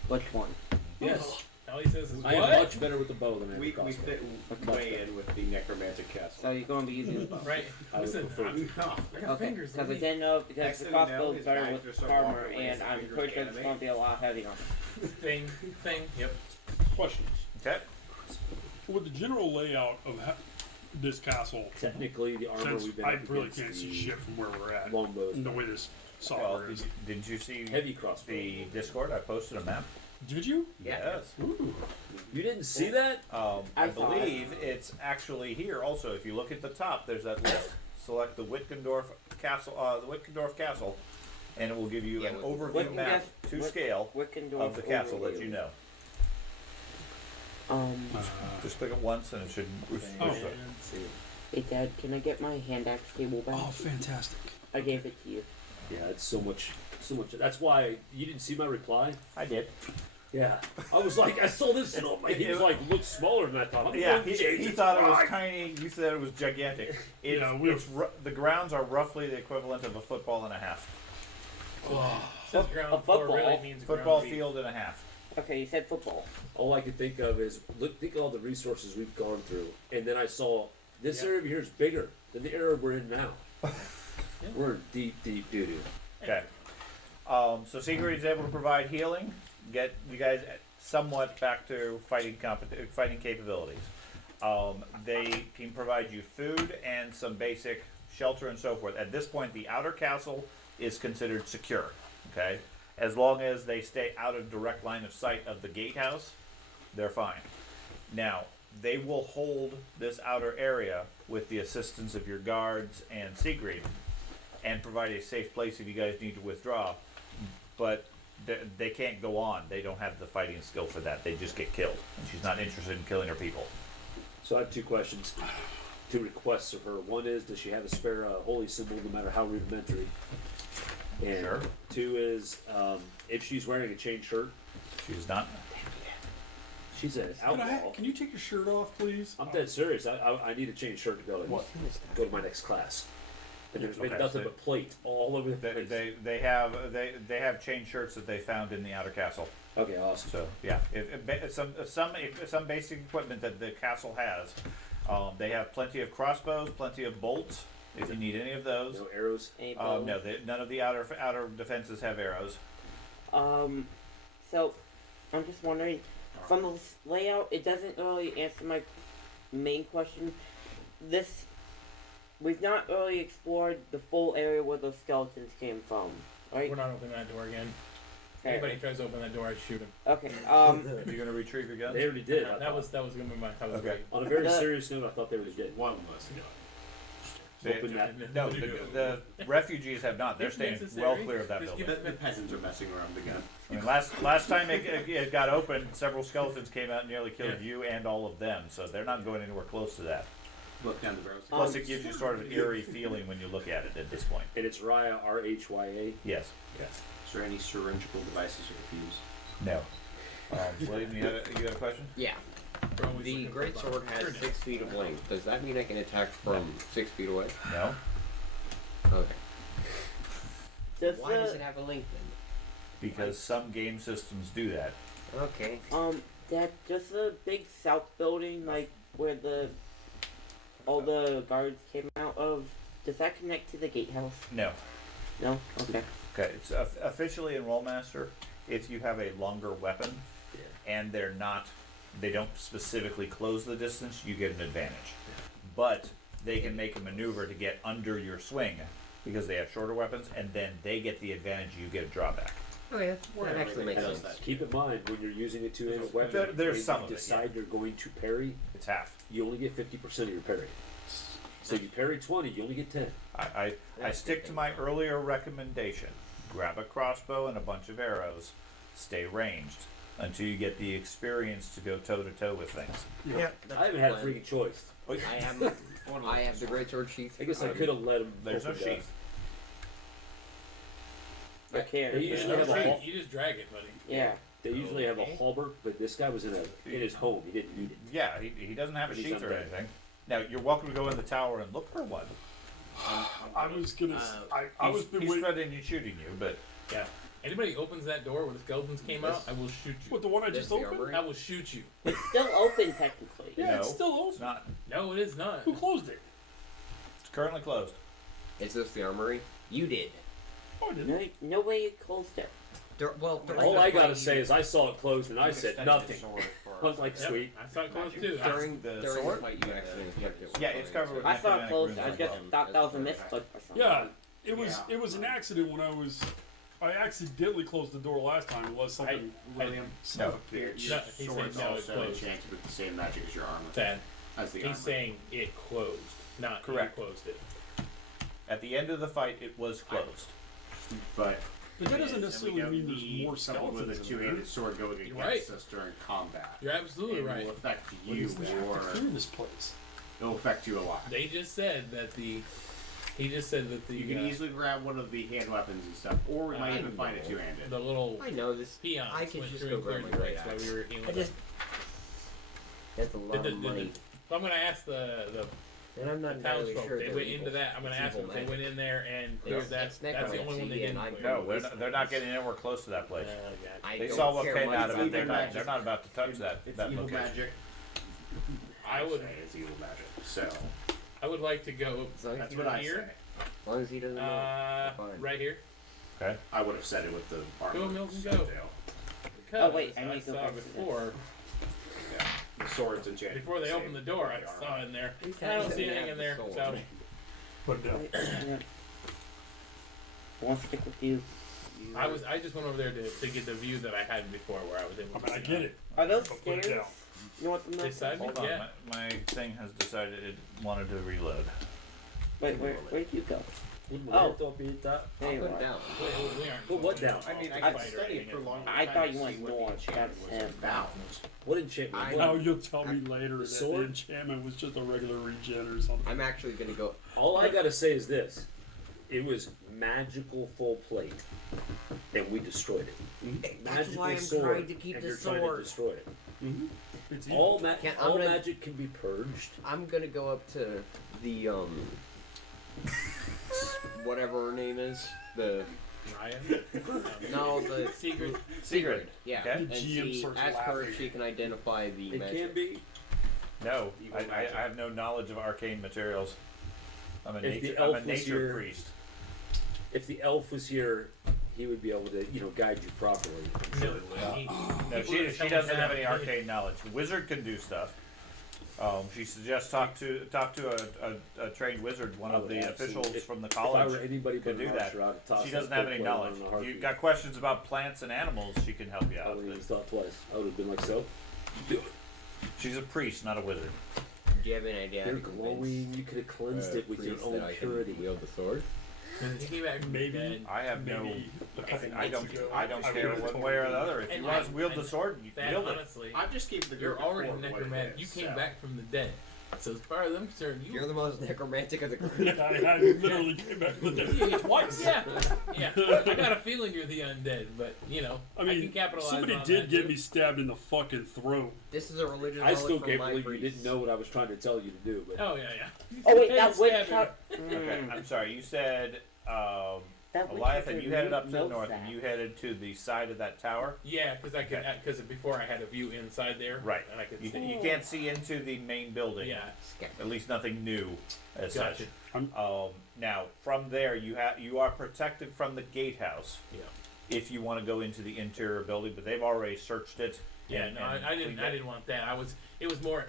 Which one? Yes. All he says is, I am what? much better with the bow than I am We with crossbow. fit way in with the necromantic castle. So you're going to be using the bow. Right. I would Listen, prefer I'm, I got Okay, fingers. because I let me- didn't know because Next the thing you know, crossbow is his better guy with just started armor, walking away, and his I'm fingers pretty sure it's animate. going to be a lot heavy on it. Thing. Yep. Questions. Okay. With the general layout of this castle, Technically, the armor since we've been I up really against can't see the shit from where we're at, longbows, the way this Well, software is. didn't you see heavy crossbow. the Discord? I posted a map. Did you? Yes. Ooh. You didn't see that? I I saw it. believe it's actually here. Also, if you look at the top, there's that list. Select the Wittgendorf Castle. The Wittgendorf Castle. and it will give you Yeah, an what- overview what- map to what- scale Wickendorf of the castle that overview. you know. Uh, Just click it once and it should. Oh. Hey Dad, can I get my hand axe table back? oh, fantastic. I gave it to you. Yeah, it's so much. That's why you didn't see my reply. I did. Yeah, I was like, I saw this and he was like, looks smaller than I thought. I'm Yeah, going, he "Jesus thought it was Christ." tiny. You said it was gigantic. It's, Yeah, the grounds are roughly the equivalent of a football and a half. Says ground A floor football. really means Football ground beef. field and a half. Okay, you said football. All I could think of is think of all the resources we've gone through, and then I saw this area over here is bigger than the area we're in now. We're in deep doo doo. Okay. So Sigrid is able to provide healing, get you guys somewhat back to fighting capabilities. They can provide you food and some basic shelter and so forth. At this point, the outer castle is considered secure. Okay, as long as they stay out of direct line of sight of the gatehouse, they're fine. Now, they will hold this outer area with the assistance of your guards and Sigrid, and provide a safe place if you guys need to withdraw. But they can't go on. They don't have the fighting skill for that. They just get killed. And she's not interested in killing her people. So I have 2 questions, 2 requests of her. One is, does she have a spare holy symbol, no matter how rudimentary? And Sure. 2 is, if she's wearing a chain shirt, She's not. she's an outlaw. Can you take your shirt off, please? I'm dead serious. I need a chain shirt to go to my next class. And there's been Okay, nothing so- but plate all over the place. They have chain shirts that they found in the outer castle. Okay, awesome. So yeah, some basic equipment that the castle has. They have plenty of crossbows, plenty of bolts. If you need any of those. No arrows. Any bows? No, none of the outer defenses have arrows. So I'm just wondering, from the layout, it doesn't really answer my main question. We've not really explored the full area where those skeletons came from, right? We're not opening that door again. If Okay. anybody tries to open that door, I shoot him. Okay. Are you gonna retrieve your guns? They already did. I That thought. was gonna be my. That was Okay. great. On a very The- serious note, I thought they were dead. One was. Open that. No, the refugees have not. They're If staying necessary, well clear of that just building. give The peasants are messing around again. I mean, last time it got open, several skeletons came out and nearly killed Yeah. you and all of them. So they're not going anywhere close to that. Look down the barrels. Plus, it gives you sort of an eerie feeling when you look at it at this point. And it's Raya, RHYA. Yes. Is there any syringical devices you refuse? No. William, you got a question? Yeah. We're always The looking for great sword has alternatives. 6 feet of length. Does that mean I can attack from 6 feet away? No. Okay. Does Why does the it have a length then? Because some game systems do that. Okay. just the big south building, like where all the guards came out of, does that connect to the gatehouse? No. No. Okay. Okay. It's officially in Rolemaster. If you have a longer weapon, and they don't specifically close the distance, you get an advantage. But they can make a maneuver to get under your swing because they have shorter weapons, and then they get the advantage. You get a drawback. Okay, that actually makes does sense. that. Keep in mind, when you're using a two-handed weapon, There's when some you of it, decide you're going to parry, It's half. you only get 50% of your parry. So you parry 20, you only get 10. I stick to my earlier recommendation. Grab a crossbow and a bunch of arrows. Stay ranged until you get the experience to go toe to toe with things. Yeah. I haven't had a freaking choice. I have the great sword sheath. I guess I could have let him. There's no open that. sheath. I can't. They usually have a hall- You just drag it, buddy. Yeah. They usually have a halberd, but this guy was in his home. He didn't need it. Yeah, he doesn't have a He's sheath or undead. anything. Now you're welcome to go in the tower and look for one. I was gonna. I was been He's waiting. threatening shooting you, but Yeah. Anybody opens that door where the skeletons came out, I will shoot you. What, the one I This just the opened? armory? I will shoot you. It's still open technically. Yeah, it's No. still it's open. not. No, it is not. Who closed it? It's currently closed. Is this the armory? You did. Oh, I didn't. Nobody closed it. All I gotta say is I saw it closed and I said nothing. I was like, Yep, sweet. I saw it close too. During The the sword? fight, you actually kept it. Yeah, it's covered with I saw it necromantic closed. runes I as just well. thought that was a misclick or something. Yeah, it was an accident when I accidentally closed the door last time. Unless something really No. Your No, he's sword's saying no, it's also closed. enchanted with the same magic as your armor. Sad. As the He's armor. saying it closed, not Correct. you closed it. At the end of the fight, it was closed. But But that doesn't and we necessarily don't mean there's need more someone with a skeletons in two-handed there. sword going You're against right. us during combat. You're absolutely It right. will affect What you, is that? or Clear this place. it will affect you a lot. They just said that the. He just said that the. You can easily grab one of the hand weapons and stuff, or we might I even find it two-handed. The little I know this. peons I can went just through go and cleared grab the my ranks great while axe. we were healing. I just. That's a lot of money. So I'm gonna ask the And I'm not entirely townsfolk. sure They they're went evil. into that. I'm gonna It's ask them evil if they magic. went in there and cleared It's- that. it's That's the only one they necromancy, didn't and clear. No, they're not getting anywhere close to that place. I They don't saw what care came much out of about it. They're that. not about to touch that It's that evil location. magic. I would. say it's evil magic. So I would like to go As long as that's he what doesn't- I here. say. As long as he doesn't know. Fine. right here. Okay. I would have said it with the armor. Go, Milton, go. Tail. Because wait, I I need to go saw back to this. before Yeah. The swords and chains. before they same opened the door. I with the saw armor. in there. He's I don't happy see that he anything in has there. the So sword. Put it down. Wait, yeah. I want to stick with you. I just went over there to get the view that I had before, where I was able. I to mean, I see get it. Are those But put it stairs? down. You want them This side? Hold on, Yeah. my thing has decided it wanted to reload. Wait, where'd you go? I'll Oh. be that. There you Put it are. down. We aren't. Put what down? I mean, I I've could study it for long. I thought you went north. That's him. About. What enchantment? I- Now you'll tell me later The that sword? the enchantment was just a regular regen or something. I'm actually gonna go. All I gotta say is this: it was magical full plate, and we destroyed it. That's Magical why I'm sword, trying to keep and the you're trying to sword. destroy it. It's All, Can't- I'm all gonna- magic can be purged. I'm gonna go up to the whatever her name is. The Ryan? no the Secret. Sigrid. yeah. Okay. And The GM see, starts ask her laughing. if she can identify the It magic. can be. No, Evil I magic. have no knowledge of arcane materials. I'm a If the nature, elf I'm a was nature here- priest. If the elf was here, he would be able to, guide you properly. I'm No, sure. he- No, people are she telling doesn't her have any that. arcane knowledge. Wizard can do stuff. She suggests talk to a trained wizard, one I of would the absolutely- officials if- from the If I college. were anybody could but do an that. archer, I would toss She that doesn't have full any plate on knowledge. in a You heartbeat. got questions about plants and animals, she can help you I out. wouldn't even But thought twice. I would have been like, so. Do it. she's a priest, not a wizard. Do you have any idea? how You're to convince, glowing. You could have cleansed it with your priest own that I can purity. wield the sword? And he came back from Maybe. dead. I have no. Maybe a couple I don't. months ago, I don't I care would've one told way or you. the other. If you And want to wield and the sword, you That, wield it. honestly, I'm just keeping the you're group already informed of what it necromantic. is, You came so. back from the dead. So as far as I'm concerned, you You're the most necromantic of the group. I literally came back with it twice. yeah. I got a feeling you're the undead, but I I mean, can capitalize somebody on did that get too. me stabbed in the fucking throat. This is a religious I still relic from can't my believe you priest. didn't know what I was trying to tell you to do. But Oh yeah. Oh wait, Hey, that witch stab hut. Okay, I'm sorry. You said That witch Eliathan. hunter You headed up to the knows north, that. and you headed to the side of that tower. Yeah, because before I had a view inside there. Right. And I could You, see. you can't see into the main building. Yeah. At least nothing new, as Gotcha. such. Now from there, you are protected from the gatehouse. Yeah. If you want to go into the interior building, but they've already searched it. Yeah, and- no, and I didn't. cleaned I it. didn't want that. It was more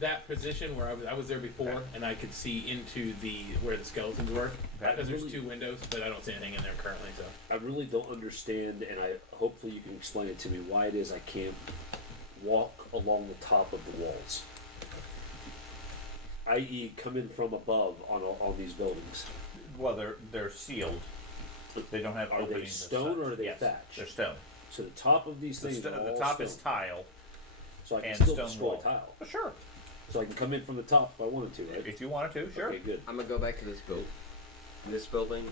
that position where I was there before, Okay. and I could see into where the skeletons were. Okay. Because there's Really? 2 windows, but I don't see anything in there currently. So I really don't understand, and hopefully you can explain it to me why it is I can't walk along the top of the walls. I.e., come in from above on these buildings. Well, they're sealed. They don't have Are they openings. as stone such. or are they yes, thatch? They're stone. So the top of these things are The all top stone. is tile. So I can and still stone destroy wall. tile. Sure. So I can come in from the top if I wanted to, right? If you wanted to, sure. Okay, good. I'm gonna go back to this building,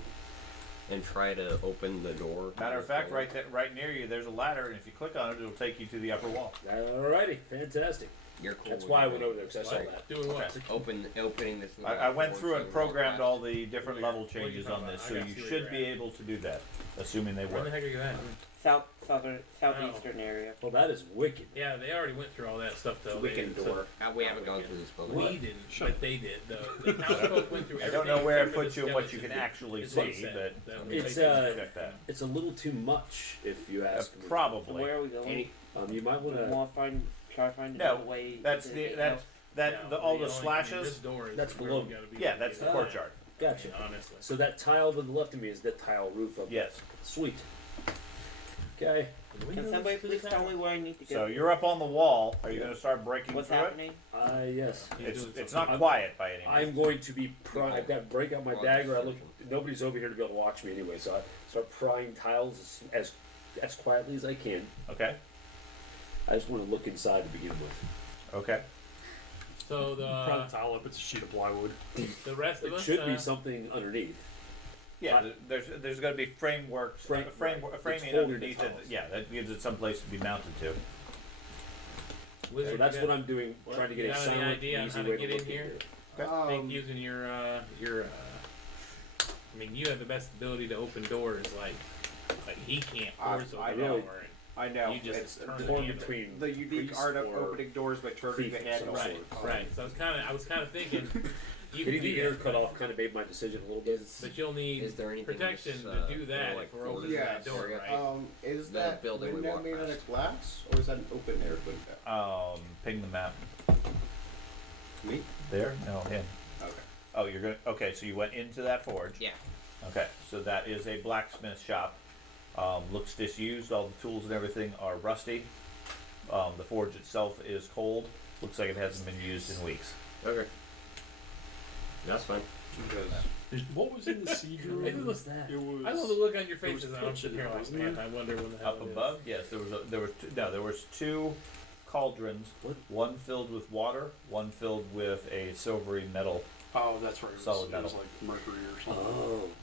and try to open the door. Matter of fact, right near you, there's a ladder, and if you click on it, it'll take you to the upper wall. Alrighty, fantastic. You're cool. That's with why I it. went over there, because I saw that. doing what? Okay. Opening this. I went door through so and you programmed walk all the different Where? level What are you changes talking on this, about? so I gotta you see where should you're be at. able to do that, assuming they Where the work. heck are you at? southeastern area. Well, that is wicked. Yeah, they already went through all that stuff though. Wiccan They- door. We haven't gone through this building. We didn't, but they did though. The townsfolk went through I everything. don't know where it except for puts the you and what you can skeletons. actually It's what it see, said. but That we It's, can check that. It's a little too much, if you ask me. So Probably. where are we going? You might want We to. want to try to find No, another way. That's to the get that's out. that the, all the slashes. This door is That's where below. we gotta be Yeah, that's the located. courtyard. Gotcha. Honestly. So that tile to the left of me is the tile roof of. Yes. Sweet. Okay. Can somebody please tell me where I need to go? So you're up on the wall. Are you going to start breaking What's through happening? Yes. It's not quiet by any means. I'm going to be I've got to break out my dagger. Nobody's over here to be able to watch me anyway, so I start prying tiles as quietly as I can. Okay. I just want to look inside to begin with. Okay. So Pry the tile up, it's a sheet of plywood. the rest of It us should be something underneath. Yeah, there's going to be framework, Frame- framing it's holding underneath the it. tiles. Yeah, that gives it some place to be mounted to. Wizard, So that's you what got- I'm doing, trying to get you a got any silent, idea on easy how to way get to in look here? at it. I think using your I mean, you have the best ability to open doors. Like he can't force I open know. a door. I know. You just It's turn the Torn handle. between the unique priest art of or opening doors by turning thief the of handle. some Right, sort. right. So I was kind of thinking you can Getting do the ear that, cut off kind of made my decision a little bit. but you'll need Is there anything protection in this, to do that like if we're opening Yes. that door, area? right? Is The that building we window walked made out past. of glass, or is that an open air window? Ping the map. Me? There? No, him. Okay. Oh, you're going to... Okay, so you went into that forge. Yeah. Okay, so that is a blacksmith shop. Looks disused. All the tools and everything are rusty. The forge itself is cold. Looks like it hasn't been used in weeks. Okay. That's fine. What was in the siege room? It was that? It was. I love the look on your There was faces. I'm sitting here like, kitchen, man, wasn't I wonder when the hell Up it is. above, yes, there was two cauldrons. What? One filled with water, one filled with a silvery metal, Oh, that's right. It was, Solid it was metal. like mercury or something.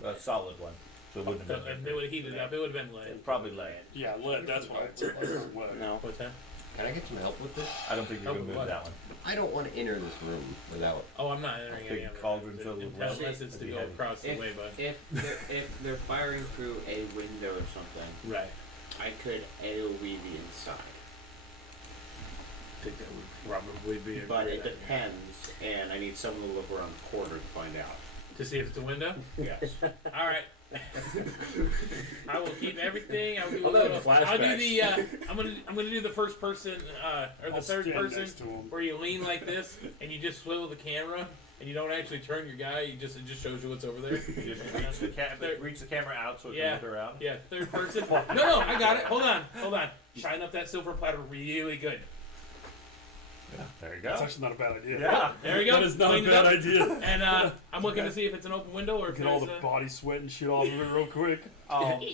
Oh. solid one. So it wouldn't have If been. they would have heated it up, it would have been lead. It's probably lead. Yeah, lead. That's what I heard. Lead. No. What's that? Can I get some help with this? I don't think you're Oh, going to move what? that one. I don't want to enter this room without. Oh, I'm not entering Big any of it. cauldron filled with lead. Unless it's to That'd be go heavy. across the way, but If they're firing through a window or something, right. I could AoE the inside. I think that would probably be a But great it idea. depends, and I need someone to look around the corner to find out. To see if it's a window. Yes. All right. I will keep everything. I'll do, I'll have I'll do the. flashbacks. I'm gonna do the first person or the I'll third stand person next to him. where you lean like this and you just swivel the camera and you don't actually turn your guy. It just shows you what's over there. You just reach the camera out so it Yeah. can look around. Yeah, third person. No, I got it. Hold on. Shine up that silver platter really good. Yeah, there you go. That's actually not a bad idea. Yeah. There we go. That is not a Cleaned it bad up. idea. And I'm looking to see if it's an open window or if Get all there's the a. body sweat and shit off of it real quick.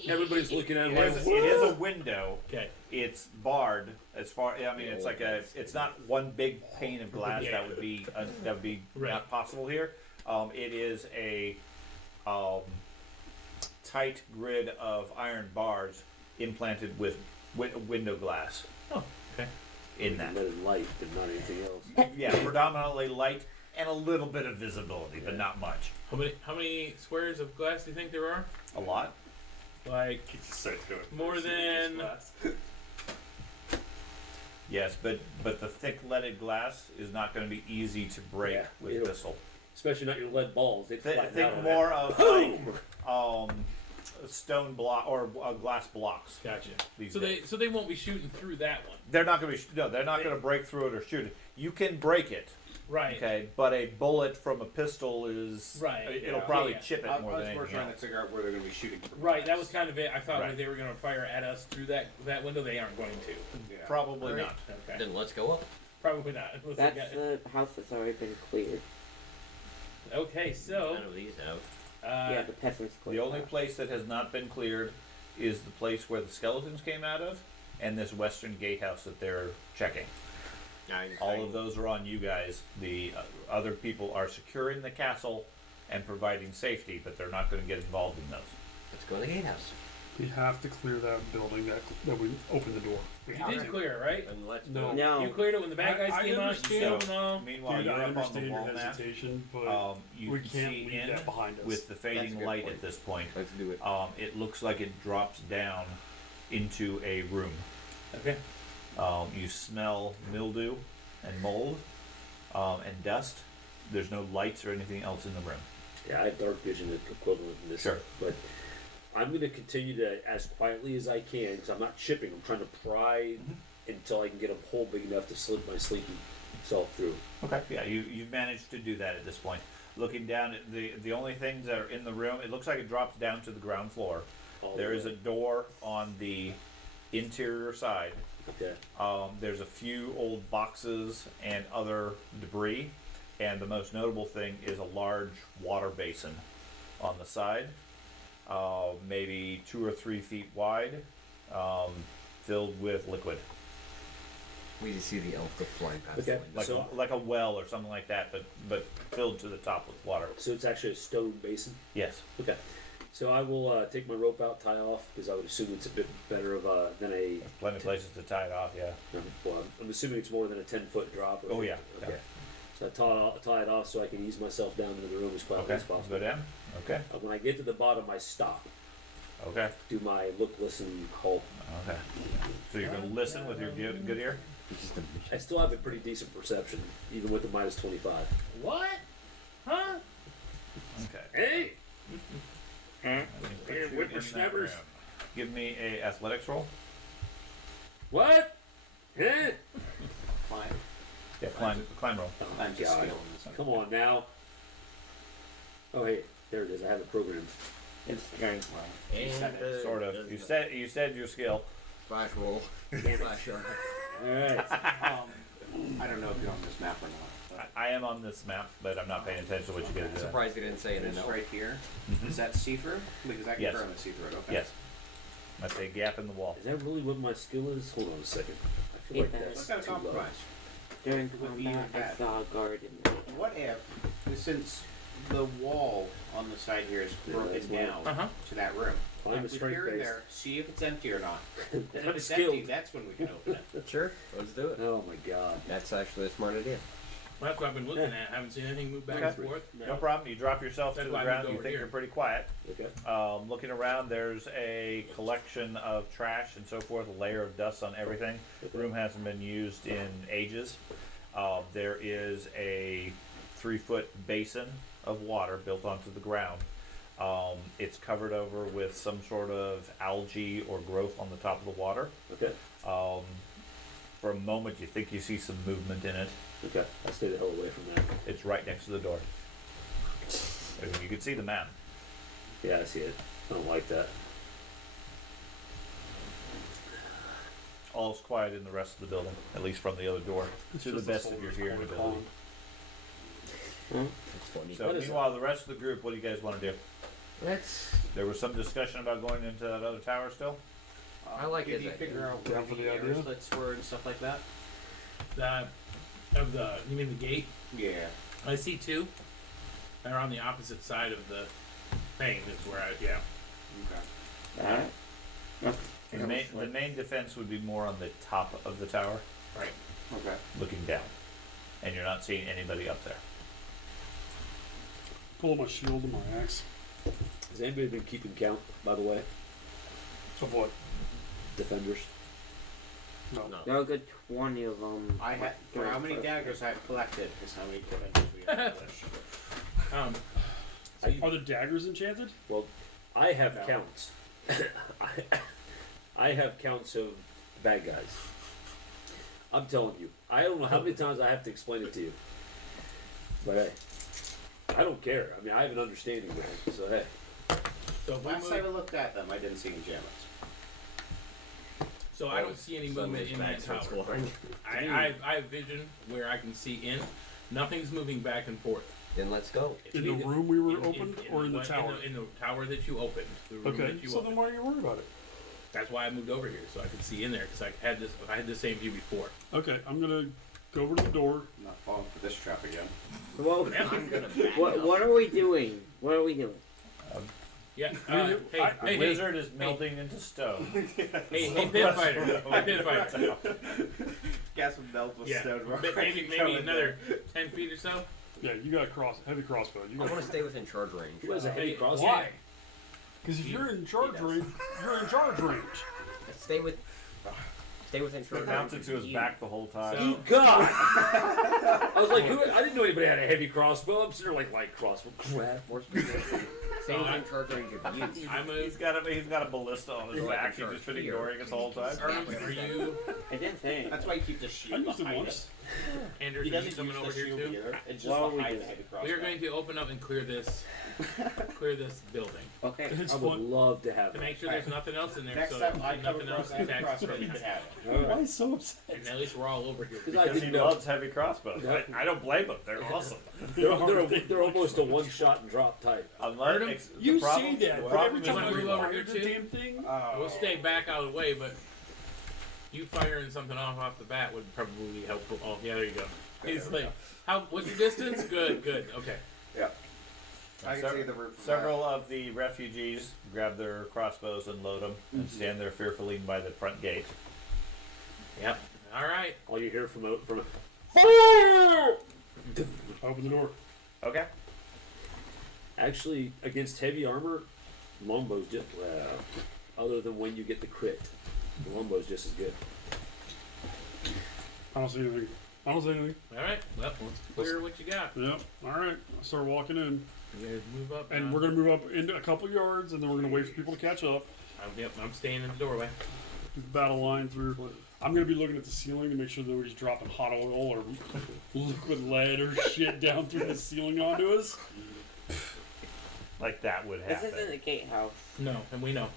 Everybody's looking at It it like, is a window. Okay. It's barred as far. I mean, it's like it's not one big pane of glass. Yeah. That would be Right. not possible here. It is a tight grid of iron bars implanted with window glass. Oh, okay. In that, let it light, but not anything else. yeah, predominantly light and a little bit of visibility, but not much. How many squares of glass do you think there are? A lot. Like more than. Yes, but the thick leaded glass is not going to be easy to break Yeah, with it'll- thistle. Especially not your lead balls. They flatten Think out on more that. of like stone block or glass blocks. Gotcha. These So days. they won't be shooting through that one. They're not going to be they're not going to break through it or shoot it. You can break it, Right. okay, but a bullet from a pistol is Right, It'll yeah, probably yeah. chip it I more was than more anything trying to else. figure out where they're going to be shooting from. Right. That was kind of it. I thought Right. they were going to fire at us through that window. They aren't going to. Yeah. Probably Right. not. Okay. Then let's go up. Probably not. Unless they That's got- the house that's already been cleared. Okay. So. None of these have. Yeah, the peasants cleared. The only that. place that has not been cleared is the place where the skeletons came out of, and this western gatehouse that they're checking. All of those are on you guys. The other people are securing the castle and providing safety, but they're not going to get involved in those. Let's go to the gatehouse. We have to clear that building that we opened the door. We You have did to. clear, right? And let's No. go. No. You cleared it when the bad guys I came out. You understand. killed them all. Meanwhile, Dude, you're I up on the understand wall your now. hesitation, but You we can can't see leave in that behind us. with the That's fading a good light point. at this point. Let's do it. It looks like it drops down into a room. Okay. You smell mildew and mold and dust. There's no lights or anything else in the room. Yeah, I have dark vision equivalent in this. Sure. But I'm going to continue to, as quietly as I can, because I'm not chipping. I'm trying to pry until I can get a hole big enough to slip my sleepy self through. Okay. Yeah, you've managed to do that at this point. Looking down at the only things that are in the room, it looks like it drops down to the ground floor. All There the is way. a door on the interior side. Okay. There's a few old boxes and other debris, and the most notable thing is a large water basin on the side, maybe 2 or 3 feet wide, filled with liquid, We just see the elf go flying past. Okay. the window. like like a well or something like that, but filled to the top with water. So it's actually a stone basin. Yes. Okay. So I will take my rope out, tie off, because I would assume it's a bit better of a than a. Plenty of places to tie it off. Yeah. Well, I'm assuming it's more than a 10-foot drop. Oh, yeah. Okay. Yeah. So I tie it off so I can ease myself down into the room as quietly Okay. as possible. Go down. Okay. When I get to the bottom, I stop. Okay. Do my look, listen, halt. Okay. So you're gonna listen with your good ear. It's just I still have a pretty decent perception, even with the minus 25. What? Huh? Okay. Hey! Let me put Hey, you in that whippersnappers. room. Give me a athletics roll. What? Huh? Climb. Yeah, climb roll. Oh, I'm just God. skill in this one. Come on now. Oh, hey, there it is. I have it programmed. It's strength. and Sort of. You said your skill. splash roll. Splash roll. All right. I don't know if you're on this map or not. But I am on this map, but I'm not paying attention to what you guys do. Surprised they didn't say it in this it. right here, Mhm. is that see-through? Because I can Yes. confirm it's see-through. Okay. Yes. That's a gap in the wall. Is that really what my skill is? Hold on a second. I feel like Hey, that's Let's got a too low. compromise. During What you combat, I had. saw a guard in there. What if, since the wall on the side here is broken that's why- down Uh-huh. to that room, Climb a if we strength peer in base. there, see if it's empty or not. And if I'm it's skilled. empty, that's when we can open it. Sure, let's do it. Oh my god. That's actually a smart idea. Well, that's what I've been looking at. Haven't seen anything move back and forth. No problem. You drop yourself That's to why the I ground. moved You over think here. you're pretty quiet. Okay. Looking around, there's a collection of trash and so forth, a layer of dust on everything. The room hasn't been used in ages. There is a 3-foot basin of water built onto the ground. It's covered over with some sort of algae or growth on the top of the water. Okay. For a moment, you think you see some movement in it. Okay. I'll stay the hell away from that. It's right next to the door. You can see the map. Yeah, I see it. I don't like that. All's quiet in the rest of the building, at least from the other door, to the Just a best of your soldier's hearing point ability. pond. That's funny. So What is meanwhile, the rest of the group, what do you guys want to do? That's. There was some discussion about going into that other tower still. I like Did his you idea. figure out Down where for the the air idea? slits were and stuff like that? You mean the gate? Yeah. I see 2. They're on the opposite side of the thing. Is where yeah. Okay. Alright. The main defense would be more on the top of the tower, Right. Okay. looking down, and you're not seeing anybody up there. Pull my shield and my axe. Has anybody been keeping count, by the way? Of what? Defenders. No. There are a good 20 of them. I had for how many daggers I've collected is how many defenders we have. So you, Are the daggers enchanted? Well, I have No. counts. I have counts of bad guys. I'm telling you. I don't know how many times I have to explain it to you. But hey, I don't care. I mean, I have an understanding with it. So hey. so, if we Last move- time I looked at them, I didn't see enchantments. so I don't see any movement in that tower. Exploring. I have vision where I can see in. Nothing's moving back and forth. Then let's go. In the room we were In- opened, or in the tower? In the tower that you opened. The room Okay, that you so opened. then why are you worried about it? That's why I moved over here, so I could see in there, because I had the same view before. Okay, I'm gonna go over to the door. I'm not falling for this trap again. Well, I'm gonna back what, up. what are we doing? What are we doing? Yeah. I- Hey, The hey, wizard is melting into stone. hey, pit fighter. Hey, pit fighter. Gas some melt with Yeah. stone. Maybe another 10 feet or so. Yeah, you got a heavy crossbow. You I got want to stay within charge range. Who has a heavy Hey, crossbow? why? Because if He- you're in charge does. range, you're in charge range. Stay within charge range. Mounted to his You- back the whole time. So- God! I was like, who? I didn't know anybody had a heavy crossbow. I'm sitting there like light crossbow. Crap. More specific. Stay within charge range of you. I'm a. He's got a ballista on his Like back. a He's just been here. ignoring us the whole time. Are you? I didn't say anything. That's why you keep the I shield used it behind once. Andrew, He are you doesn't coming use over the here shield too? either. It's just What are we behind the doing? heavy We are crossbow. going to open up and clear this clear this building Okay. It's I would fun. love to have to it. make sure there's nothing else in there. Next so time I come nothing across else a attacks crossbow, from you that. can have it. All Why right. is so upset? And at least we're all over here. Because I Because he didn't know. loves heavy crossbows. Yeah. I don't blame him. They're awesome. They're almost a one-shot and drop type. Unless Hurt 'em? the You problem, say that, the but problem every is time wanna I when move we over fire here the too? damn thing, We'll stay back out of the way, but you firing something off the bat would probably be helpful. Oh, yeah, there you go. He's like, what's your distance? Good. Okay. Yeah. I can Sev- see the roof. from Several of the refugees grab their crossbows and load them and stand there fearfully by the front gate. Yep. All right. All you hear from a open the door. Okay. actually against heavy armor, longbows just other than when you get the crit, the longbow's just as good. I don't see anything. All right. Well, let's clear what you got. Yep. All right. I start walking in, You guys move up. and now. we're gonna move up into a couple yards, and then we're gonna wait for people to catch up. I'm staying in the doorway. Battle line through. I'm gonna be looking at the ceiling to make sure nobody's dropping hot oil or liquid lead or shit down through the ceiling onto us. Like that would This happen. isn't a gatehouse. No, and we know.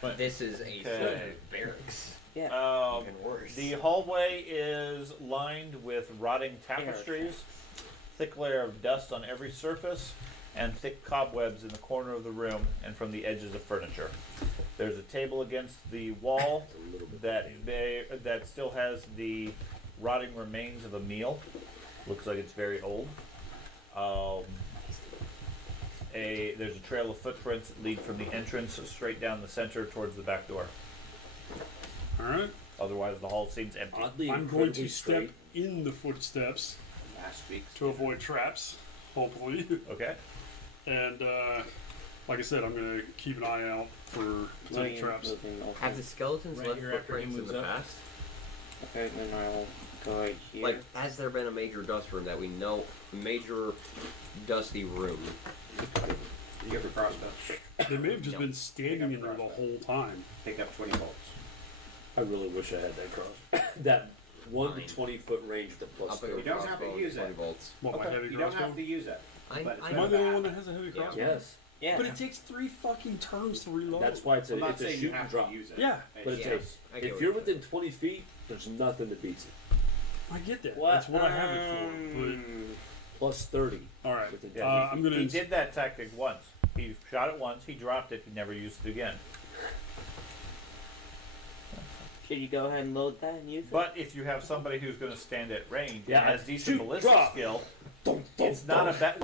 But This is a Okay. barracks. Yeah. Um, Even worse. the hallway is lined with rotting tapestries, thick layer of dust on every surface, and thick cobwebs in the corner of the room and from the edges of furniture. There's a table against the wall It's a little bit that still has the rotting remains of a meal. Looks like it's very old. There's a trail of footprints that lead from the entrance straight down the center towards the back door. All right. Otherwise, the hall seems empty. oddly I'm going to incredibly step straight. in the footsteps last week. to avoid traps, hopefully. Okay. And like I said, I'm gonna keep an eye out for potential traps. Have the skeletons Right left here after he footprints in moves the up. past? Okay, then I'll go right here. Like, has there been a major dust room that we know? Major dusty room. You get the crossbow. They may have just been standing in there the whole time. Pick up 20 bolts. I really wish I had that cross. That 1 to 20 foot range with the plus I'll pick 30. up You don't have to crossbow, use 20 it. bolts. What, my heavy You don't crossbow? have to use it. I But it's Am I in the the only one back. that has a heavy Yeah. crossbow? Yes, yeah. But it takes 3 fucking turns to reload. that's why it's I'm a, not it's a saying you shoot and have drop. to use it. Yeah. But it's Yes, I get if what you're you're within 20 feet, there's nothing that beats it. I get that. What? That's what I have it for. Plus 30. But all right, Within I'm gonna. He did that tactic once. He shot it once, he dropped it, he never used it again. Should you go ahead and load that and use it? But if you have somebody who's going to stand at range Yeah, and has decent shoot, ballistic drop. skill, Dun, it's not a bad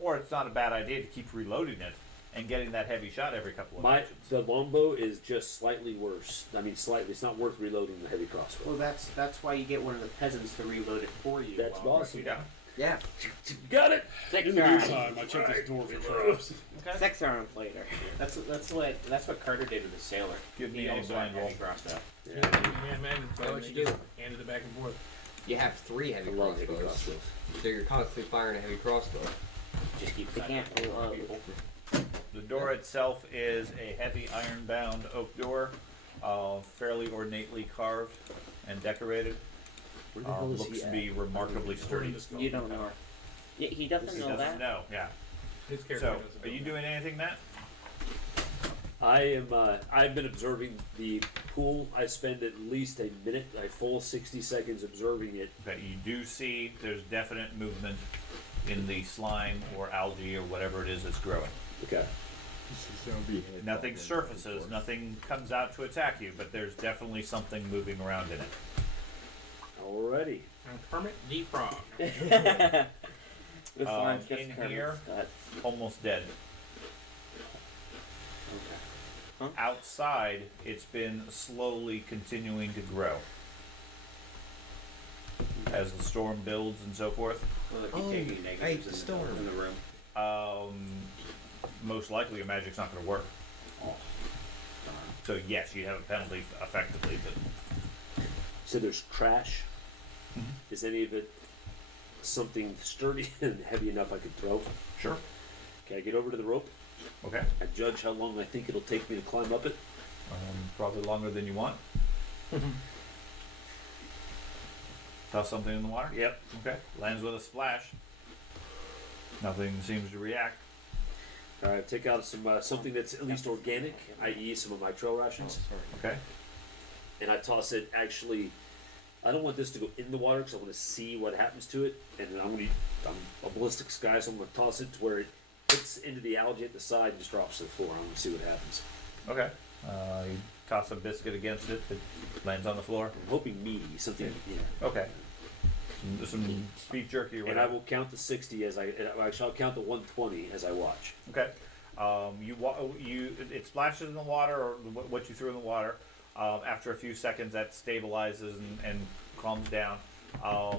it's not a bad idea to keep reloading it and getting that heavy shot every couple of actions. The longbow is just slightly worse. I mean, slightly. It's not worth reloading the heavy crossbow. Well, that's why you get one of the peasants to reload it for you. That's while- awesome. Yeah. Yeah. Got it. Six In the rounds. meantime, I check this door for traps. 6 rounds later. That's what Carter did with the sailor. Give me He a also blind had roll. heavy crossbow. Yeah, man. Why would you do? Handed it back and forth. You have 3 heavy I love heavy crossbows. crossbows. So you're constantly firing a heavy crossbow. Just keep They can't reload. The door itself is a heavy iron-bound oak door, fairly ornately carved and decorated. Where the hell is Looks he to at? be remarkably sturdy. You don't know. Yeah, he doesn't He know doesn't that. know, yeah. His character So, doesn't are you know doing anything, Matt? I am. I've been observing the pool. I spend at least a minute, a full 60 seconds observing it. That you do see there's definite movement in the slime or algae or whatever it is that's growing. Okay. Nothing surfaces, nothing comes out to attack you, but there's definitely something moving around in it. Alrighty. And Kermit the Frog. This line's just in Kermit's here? guts. Almost dead. Huh? Outside, it's been slowly continuing to grow. As the storm builds and so forth. Well, if Oh, you take any right, negatives the in storm. in the room. Most likely your magic's not going to work. So yes, you have a penalty effectively, but So there's trash. Is any of it something sturdy and heavy enough I could throw? sure. Can I get over to the rope? Okay. I judge how long I think it'll take me to climb up it. Probably longer than you want. Toss something in the water? Yep. Okay. Lands with a splash. Nothing seems to react. All right, take out some something that's at least organic, i.e., some of my trail rations, Okay. and I toss it. Actually, I don't want this to go in the water because I want to see what happens to it. And then I'm a ballistics guy, so I'm going to toss it to where it hits into the algae at the side and just drops to the floor. I'm going to see what happens. Okay. You toss a biscuit against it. It lands on the floor. I'm hoping meaty, something. Yeah. Okay. Some beef jerky or And I whatever. will count to 60 as actually I'll count to 120 as I watch. Okay. It splashes in the water, or what you threw in the water. After a few seconds, that stabilizes and calms down. A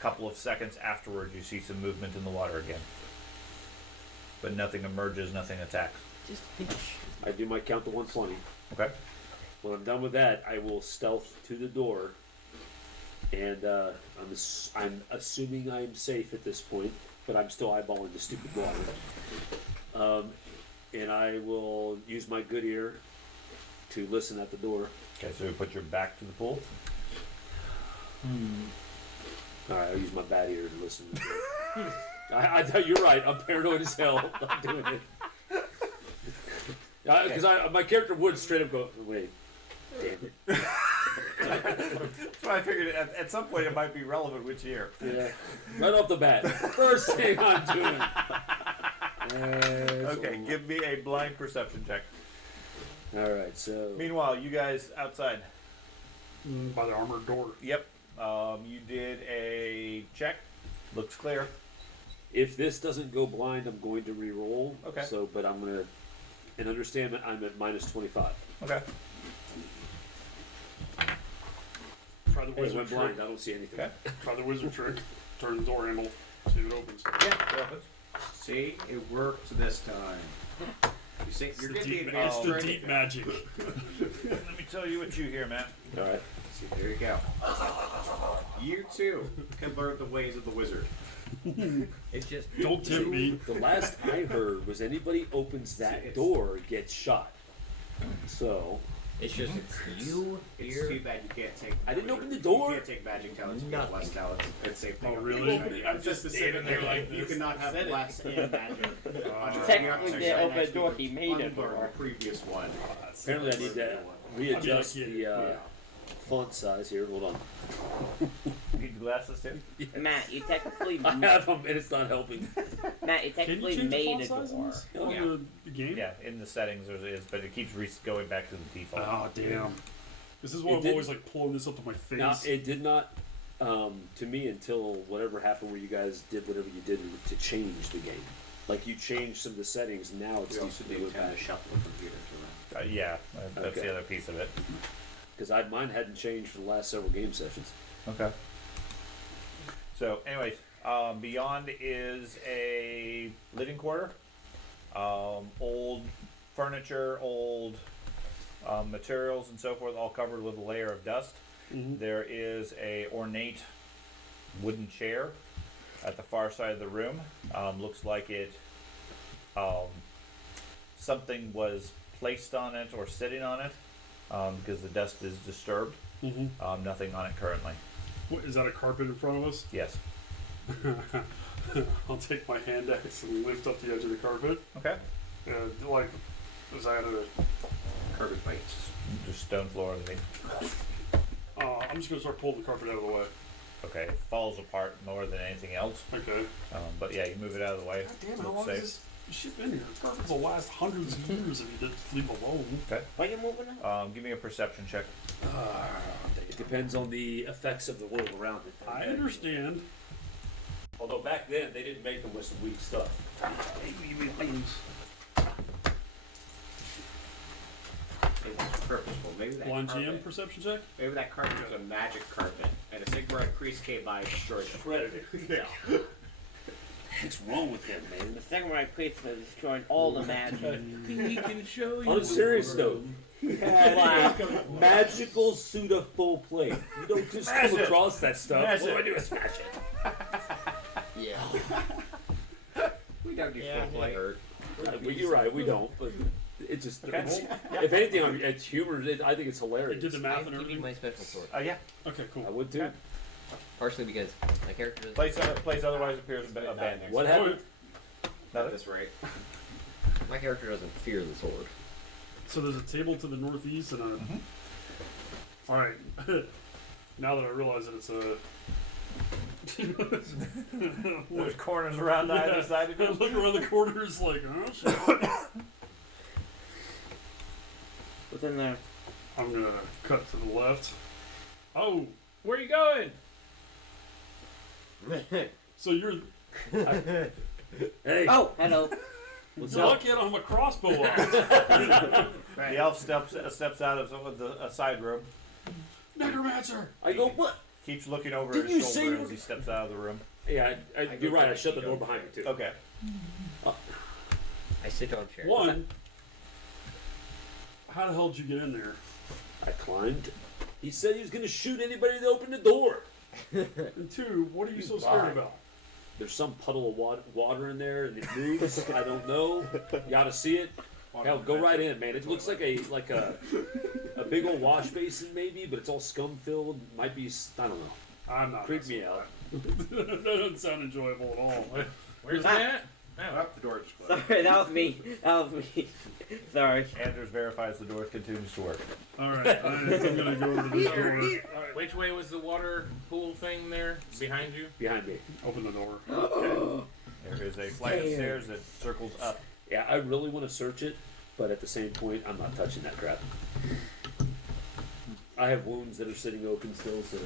couple of seconds afterwards, you see some movement in the water again. But nothing emerges, nothing attacks. Just fish. I do my count to 120. Okay. When I'm done with that, I will stealth to the door, and I'm assuming I'm safe at this point, but I'm still eyeballing the stupid water. And I will use my good ear to listen at the door. Okay, so you put your back to the pool. All right, I'll use my bad ear to listen. You're right. I'm paranoid as hell. I'm doing it. Because my character would straight up go, wait, damn it. So I figured at some point it might be relevant which year. Yeah, right off the bat. First thing I'm doing. Okay, give me a blind perception check. All right, so. Meanwhile, you guys outside. By the armored door. Yep. You did a check. Looks clear. If this doesn't go blind, I'm going to re-roll. Okay. So, but I'm gonna, and understand that I'm at minus 25. Okay. Try the Hey, wizard went trick. blind. I don't see anything. Okay. Try the wizard trick. Turn the door handle. See if it opens. See, it worked this time. You see, you're getting the It's advanced the training. deep magic. Let me tell you what you hear, Matt. All right. See, there you go. You too can learn the ways of the wizard. It's just Don't tempt me. The last I heard was anybody opens that door gets shot. So it's just you It's here. too bad you can't take. I didn't open the You door. can't take magic talents. You Nothing. get less talents. It's the same thing. Oh, really? I'm just standing there like You this. cannot have Said it. less in magic. Technically, they open a door, he made a Unlearn door. the previous one. apparently I need to readjust I mean, I the get it, font size here. Hold on. Need glasses too? Matt, you technically I have them and it's not helping. Matt, you Can you technically change the made font a size in door. this? Oh, On yeah. the game? Yeah, in the settings there is, but it keeps going back to the default. Oh, damn. This is why It I'm didn't- always like pulling this up to my face. Now it did not to me until whatever happened where you guys did whatever you did to change the game. Like you changed some of the settings. Now it's We used also to do do it tend back. to shuffle the computers around. Yeah, that's Okay. the other piece of it. Because mine hadn't changed for the last several game sessions. Okay. So, anyways, beyond is a living quarter. Old furniture, old materials, and so forth, all covered with a layer of dust. Mhm. There is a ornate wooden chair at the far side of the room. Looks like it something was placed on it or sitting on it because the dust is disturbed. Mm-hmm. Nothing on it currently. What, is that a carpet in front of us? Yes. I'll take my hand axe and lift up the edge of the carpet. Okay. Like, is that a... Carpet bites. Just stone floor underneath. I'm just gonna start pulling the carpet out of the way. Okay, it falls apart more than anything else. Okay. But yeah, you move it out of the way. God damn, how Looks long safe. has this shit been here? The carpets will last hundreds of years if you just leave it alone. Okay. Why are you moving up? Give me a perception check. It depends on the effects of the world around it. I understand. Although back then they didn't make them with some weak stuff. It was purposeful. Maybe that Blind GM carpet. perception check? Maybe that carpet was a magic carpet, and a Sigmar priest came by and destroyed it. Shredded it. Yeah. What's wrong with him, man? The samurai priest was destroying all the magic. He can show you. On a serious note, he had Wow. a magical suit of full plate. You don't just Smash come it. across that stuff. Smash What do it. I do? Smash it. Yeah. We don't do Yeah, full play. hurt. Well, you're right. We don't. But it just. Okay. If anything, it's humor. I think it's It hilarious. did the math and I'm keeping everything. my special sword. Yeah. Okay, cool. I would too. Okay. Partially because my character is. Place otherwise appears abandoned. What happened? At Nothing. this rate. My character doesn't fear the sword. So there's a table to the northeast and a. All right. Now that I realize that it's a. There's corners around either side of I it. look around the corners like, oh shit. What's in there? I'm gonna cut to the left. Oh, Where are you going? so you're Hey, Oh, hello. what's you're up? lucky I don't have my crossbow out. The elf steps out of a side room. Necromancer. I go, what? Keeps looking over Did you his say shoulder you as he steps out of the room. Yeah, I go you're right. I back shut the to door you. behind me too. Okay. I sit on chair. One. How the hell did you get in there? I climbed. He said he was going to shoot anybody that opened the door. And two, what are you so scared about? There's some puddle of water in there, and it moves. I don't know. You got to see it. Hell, go right in, man. It looks like a big old wash basin, maybe, but it's all scum filled. Might be, I don't know. I'm not. Creep me out. That doesn't sound enjoyable at all. Where's that? Oh, the door just closed. Sorry, that was me. Sorry. Anders verifies the door continues to work. All right, I'm gonna go over to this door. Which way was the water pool thing there? Behind you? Behind me. Open the door. There is a flight of stairs that circles up. Yeah, I really want to search it, but at the same point, I'm not touching that crap. I have wounds that are sitting open still, so.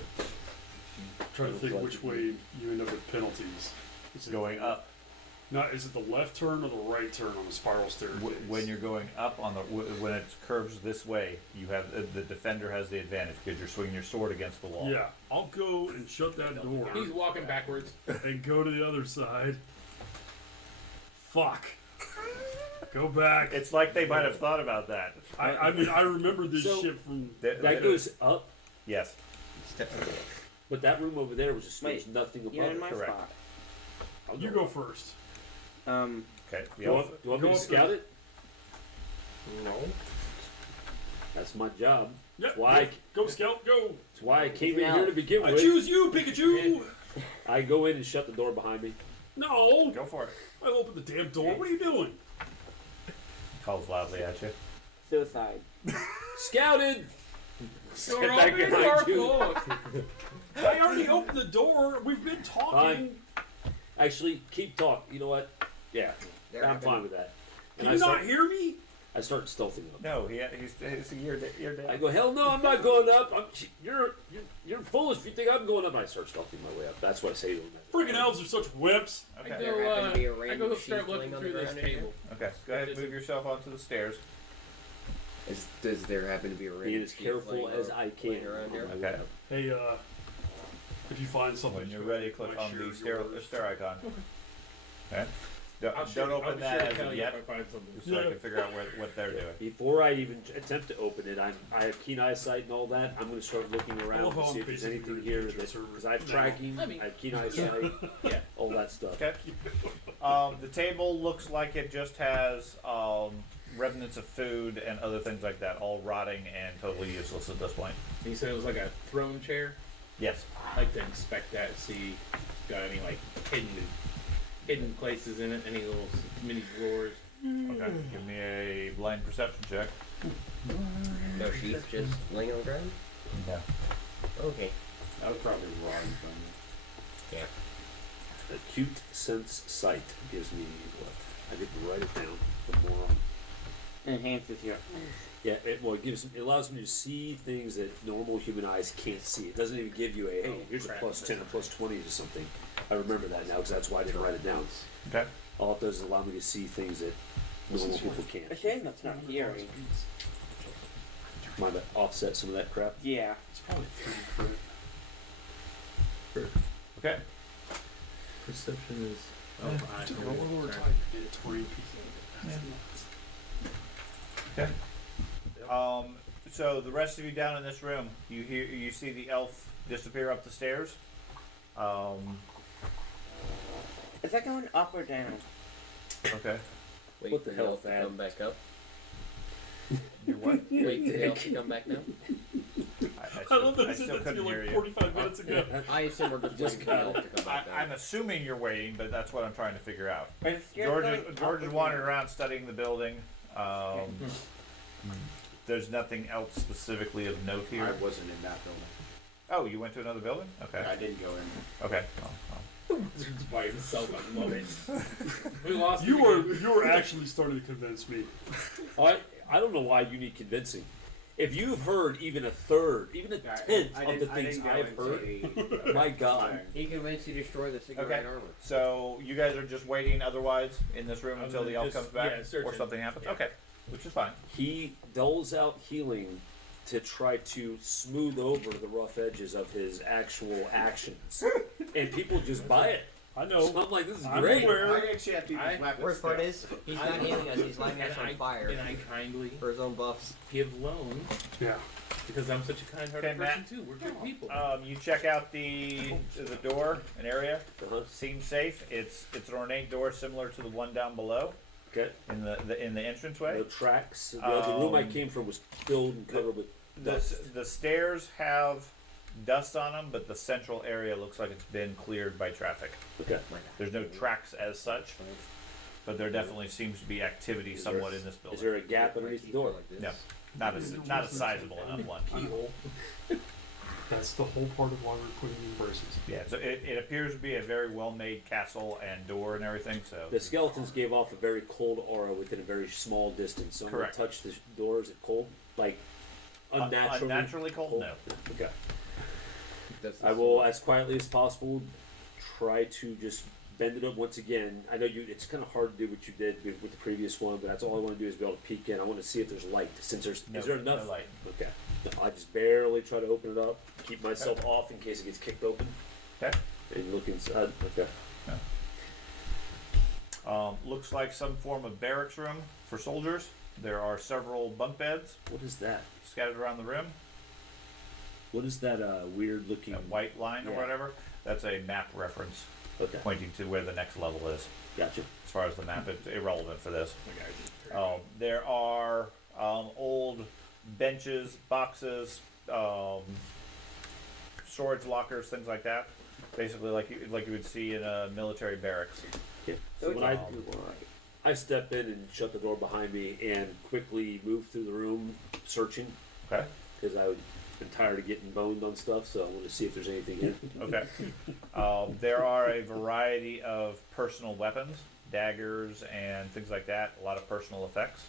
Try to think which way you end up with penalties. It's going up. Now, is it the left turn or the right turn on the spiral staircase? When you're going up on the when it curves this way, you have the defender has the advantage because you're swinging your sword against the wall. Yeah, I'll go and shut that door He's walking backwards. and go to the other side. Fuck. Go back. It's like they might have thought about that. I mean, I remember this So- shit from. That goes up, Yes. but that room over there was just there was Wait, nothing above You're in it. my correct. spot. I'll You go first. Okay. The You elf, want, you want me Go to up there. scout it? No. That's my job. Yeah. Why? Go, Scout. Go. That's why I came in Now- here to begin I with. choose you, Pikachu. I go in and shut the door behind me. No. go for it. I opened the damn door. What are you doing? Calls loudly at you. Suicide. Scouted! You're back open behind or you. closed? I already opened the door. We've been talking. Fine. Actually, keep talking. You know what? Yeah, I'm fine with that. Can And you I not start, hear me? I start stealthing up. No, he's you're dead. I go, hell no, I'm not going up. You're foolish if you think I'm going up. And I start stealthing my way up. That's what I say to him. Freaking elves are such whips. I Okay. go, There happened to be a I random go sheath start looking laying on the through this ground in here? table. Okay. Go ahead and move yourself onto the stairs. Does there happen to be a Be random as sheath careful laying as ar- I can. laying around here? on my way Okay. up. Hey, if you find something, When you're ready, click I on share the stair yours. icon. Okay. Don't I'll open that sure as tell of you yet, if I find something. just so I can figure out what they're doing. Before I even attempt to open it, I have keen eyesight and all that. I'm going to start looking around love to how see I'm if there's basically anything doing here nature that service because I have now. tracking, I mean, I have keen eyesight, Yeah. all that stuff. Okay. The table looks like it just has remnants of food and other things like that, all rotting and totally useless at this point. You said it was like a throne chair. Yes. I'd like to inspect that, see got any like hidden places in it, any little mini drawers. Okay. Give me a blind perception check. No sheath, just laying on the ground? No. Okay. That was probably wrong. Acute sense sight gives me what? I get to write it down. The more Enhances your. yeah, it allows me to see things that normal human eyes can't see. It doesn't even give you a hey, here's a crap. plus 10 or plus 20 to something. I remember that now because that's why I didn't write it down. Okay. All it does is allow me to see things that normal people A can't. shame that's not hearing. Mind to offset some of that crap. Yeah. It's probably 3 credit. Okay. Perception is. Oh, Dude, what were we sorry. did 20 pieces. Okay. So the rest of you down in this room, you see the elf disappear up the stairs. Is that going up or down? Okay. Wait What for the the hell, elf to Thad? come back up. You what? Wait for the elf to come back down. I I love that I I said still that to you couldn't hear like you. 45 minutes ago. I assume we're just waiting for the elk to come back I'm down. assuming you're waiting, but that's what I'm trying to figure out. Are the stairs George going is, up George is or wandering down? around studying the building. There's nothing else specifically of note I here. wasn't in that building. Oh, you went to another building? Okay. I didn't go in. Okay. Wizard's by himself. I love it. We lost. You it were actually starting to convince me. I don't know why you need convincing. If you've heard even a third, even a tenth of the things I've heard, my God. He convinced you to destroy the cigarette Okay. armor. So you guys are just waiting otherwise in this room until the elf Just- comes back yeah, searching. or something happens? Yeah. Okay. Which is fine. He doles out healing to try to smooth over the rough edges of his actual actions. And people just buy it. I know. So I'm like, this is I'm great. aware. I actually have people's weapons. Worst part still. is, he's not healing us, he's lighting us on fire And I kindly for his own buffs. give loans Yeah. because I'm such a kind-hearted Okay, person Matt. too. We're good people. You check out the door, an area. Uh-huh. Seems safe. It's an ornate door similar to the one down below Okay. in the entranceway. No tracks. The room I came from was filled and covered with dust. The stairs have dust on them, but the central area looks like it's been cleared by traffic. Okay. There's no tracks as such, but there definitely seems to be activity Is somewhat there- in this building. Is there a gap underneath the door? Like this. No, not a sizable enough one. Keyhole. That's the whole part of why we're putting in braces. Yeah, so it appears to be a very well-made castle and door and everything. So The skeletons gave off a very cold aura within a very small distance. So I'm Correct. gonna touch the door. Is it cold? Like unnaturally? unnaturally cold. No. Okay. That's I will, as quietly as possible, try to just bend it up once again. I know it's kind of hard to do what you did with the previous one, but that's all I want to do is be able to peek in. I want to see if there's light. Since there's, No, is there enough no light? Okay. No, I just barely try to open it up, keep myself off in case it gets kicked open, Okay. and look inside. Okay. Looks like some form of barracks room for soldiers. There are several bunk beds What is that? scattered around the room. What is that weird looking? A white line or Yeah. whatever. That's a map reference Okay. pointing to where the next level is. Gotcha. As far as the map, it's irrelevant for this. The guy just turned There are old benches, boxes, storage lockers, things like that. Basically, like you would see in a military barracks. Okay. So So it's when all I step in and shut the door behind me and quickly move through the room, searching Okay. because I'm tired of getting boned on stuff. So I want to see if there's anything in. Okay. There are a variety of personal weapons, daggers, and things like that. A lot of personal effects.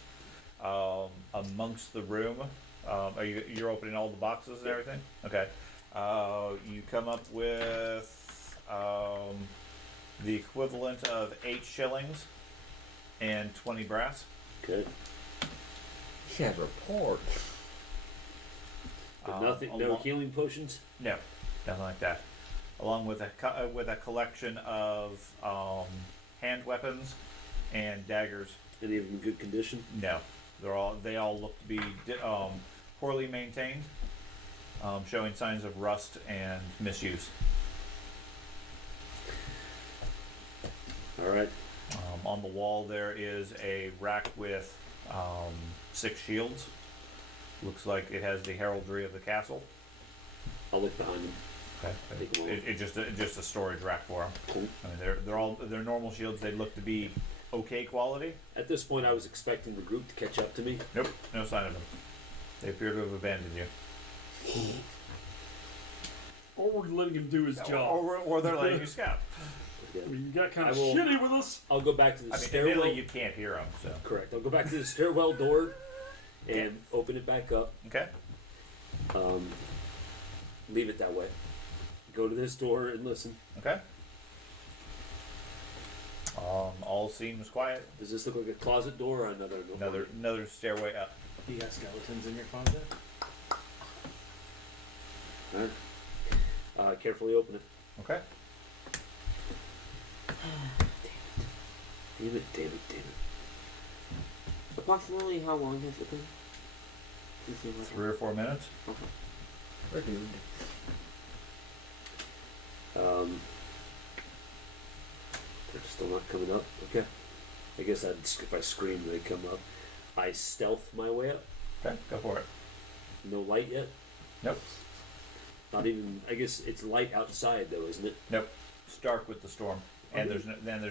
Amongst the room, you're opening all the boxes and everything? Okay. You come up with the equivalent of 8 shillings and 20 brass. Okay. Yeah, report. But nothing. No along- healing potions. No, nothing like that. Along with a collection of hand weapons and daggers. Any of them in good condition? No, they all look to be poorly maintained, showing signs of rust and misuse. All right. On the wall there is a rack with 6 shields. Looks like it has the heraldry of the castle. I'll look behind them. Take a look. It's just a storage rack for them. Cool. I mean, they're normal shields. They look to be okay quality. At this point, I was expecting the group to catch up to me. Nope, no sign of them. They appear to have abandoned you. Or we're letting him do his job. Or they're letting you scout. Okay. I mean, you got kind I of will- shitty with us. I'll go back to the I mean, stairwell. admittedly, you can't hear them. So Correct. I'll go back to the stairwell door and open it back up. okay. Leave it that way. Go to this door and listen. Okay. All seems quiet. Does this look like a closet door or another door? Another stairway up. You got skeletons in your closet? Alright. Carefully open it. Okay. Damn it. Approximately how long has it been? Since you went 3 or 4 minutes. We're doomed. They're still not coming up. Okay. I guess if I scream, they come up. I stealth my way up. Okay, go for it. No light yet. Nope. Not even. I guess it's light outside though, isn't it? Nope. It's dark with the storm. And there's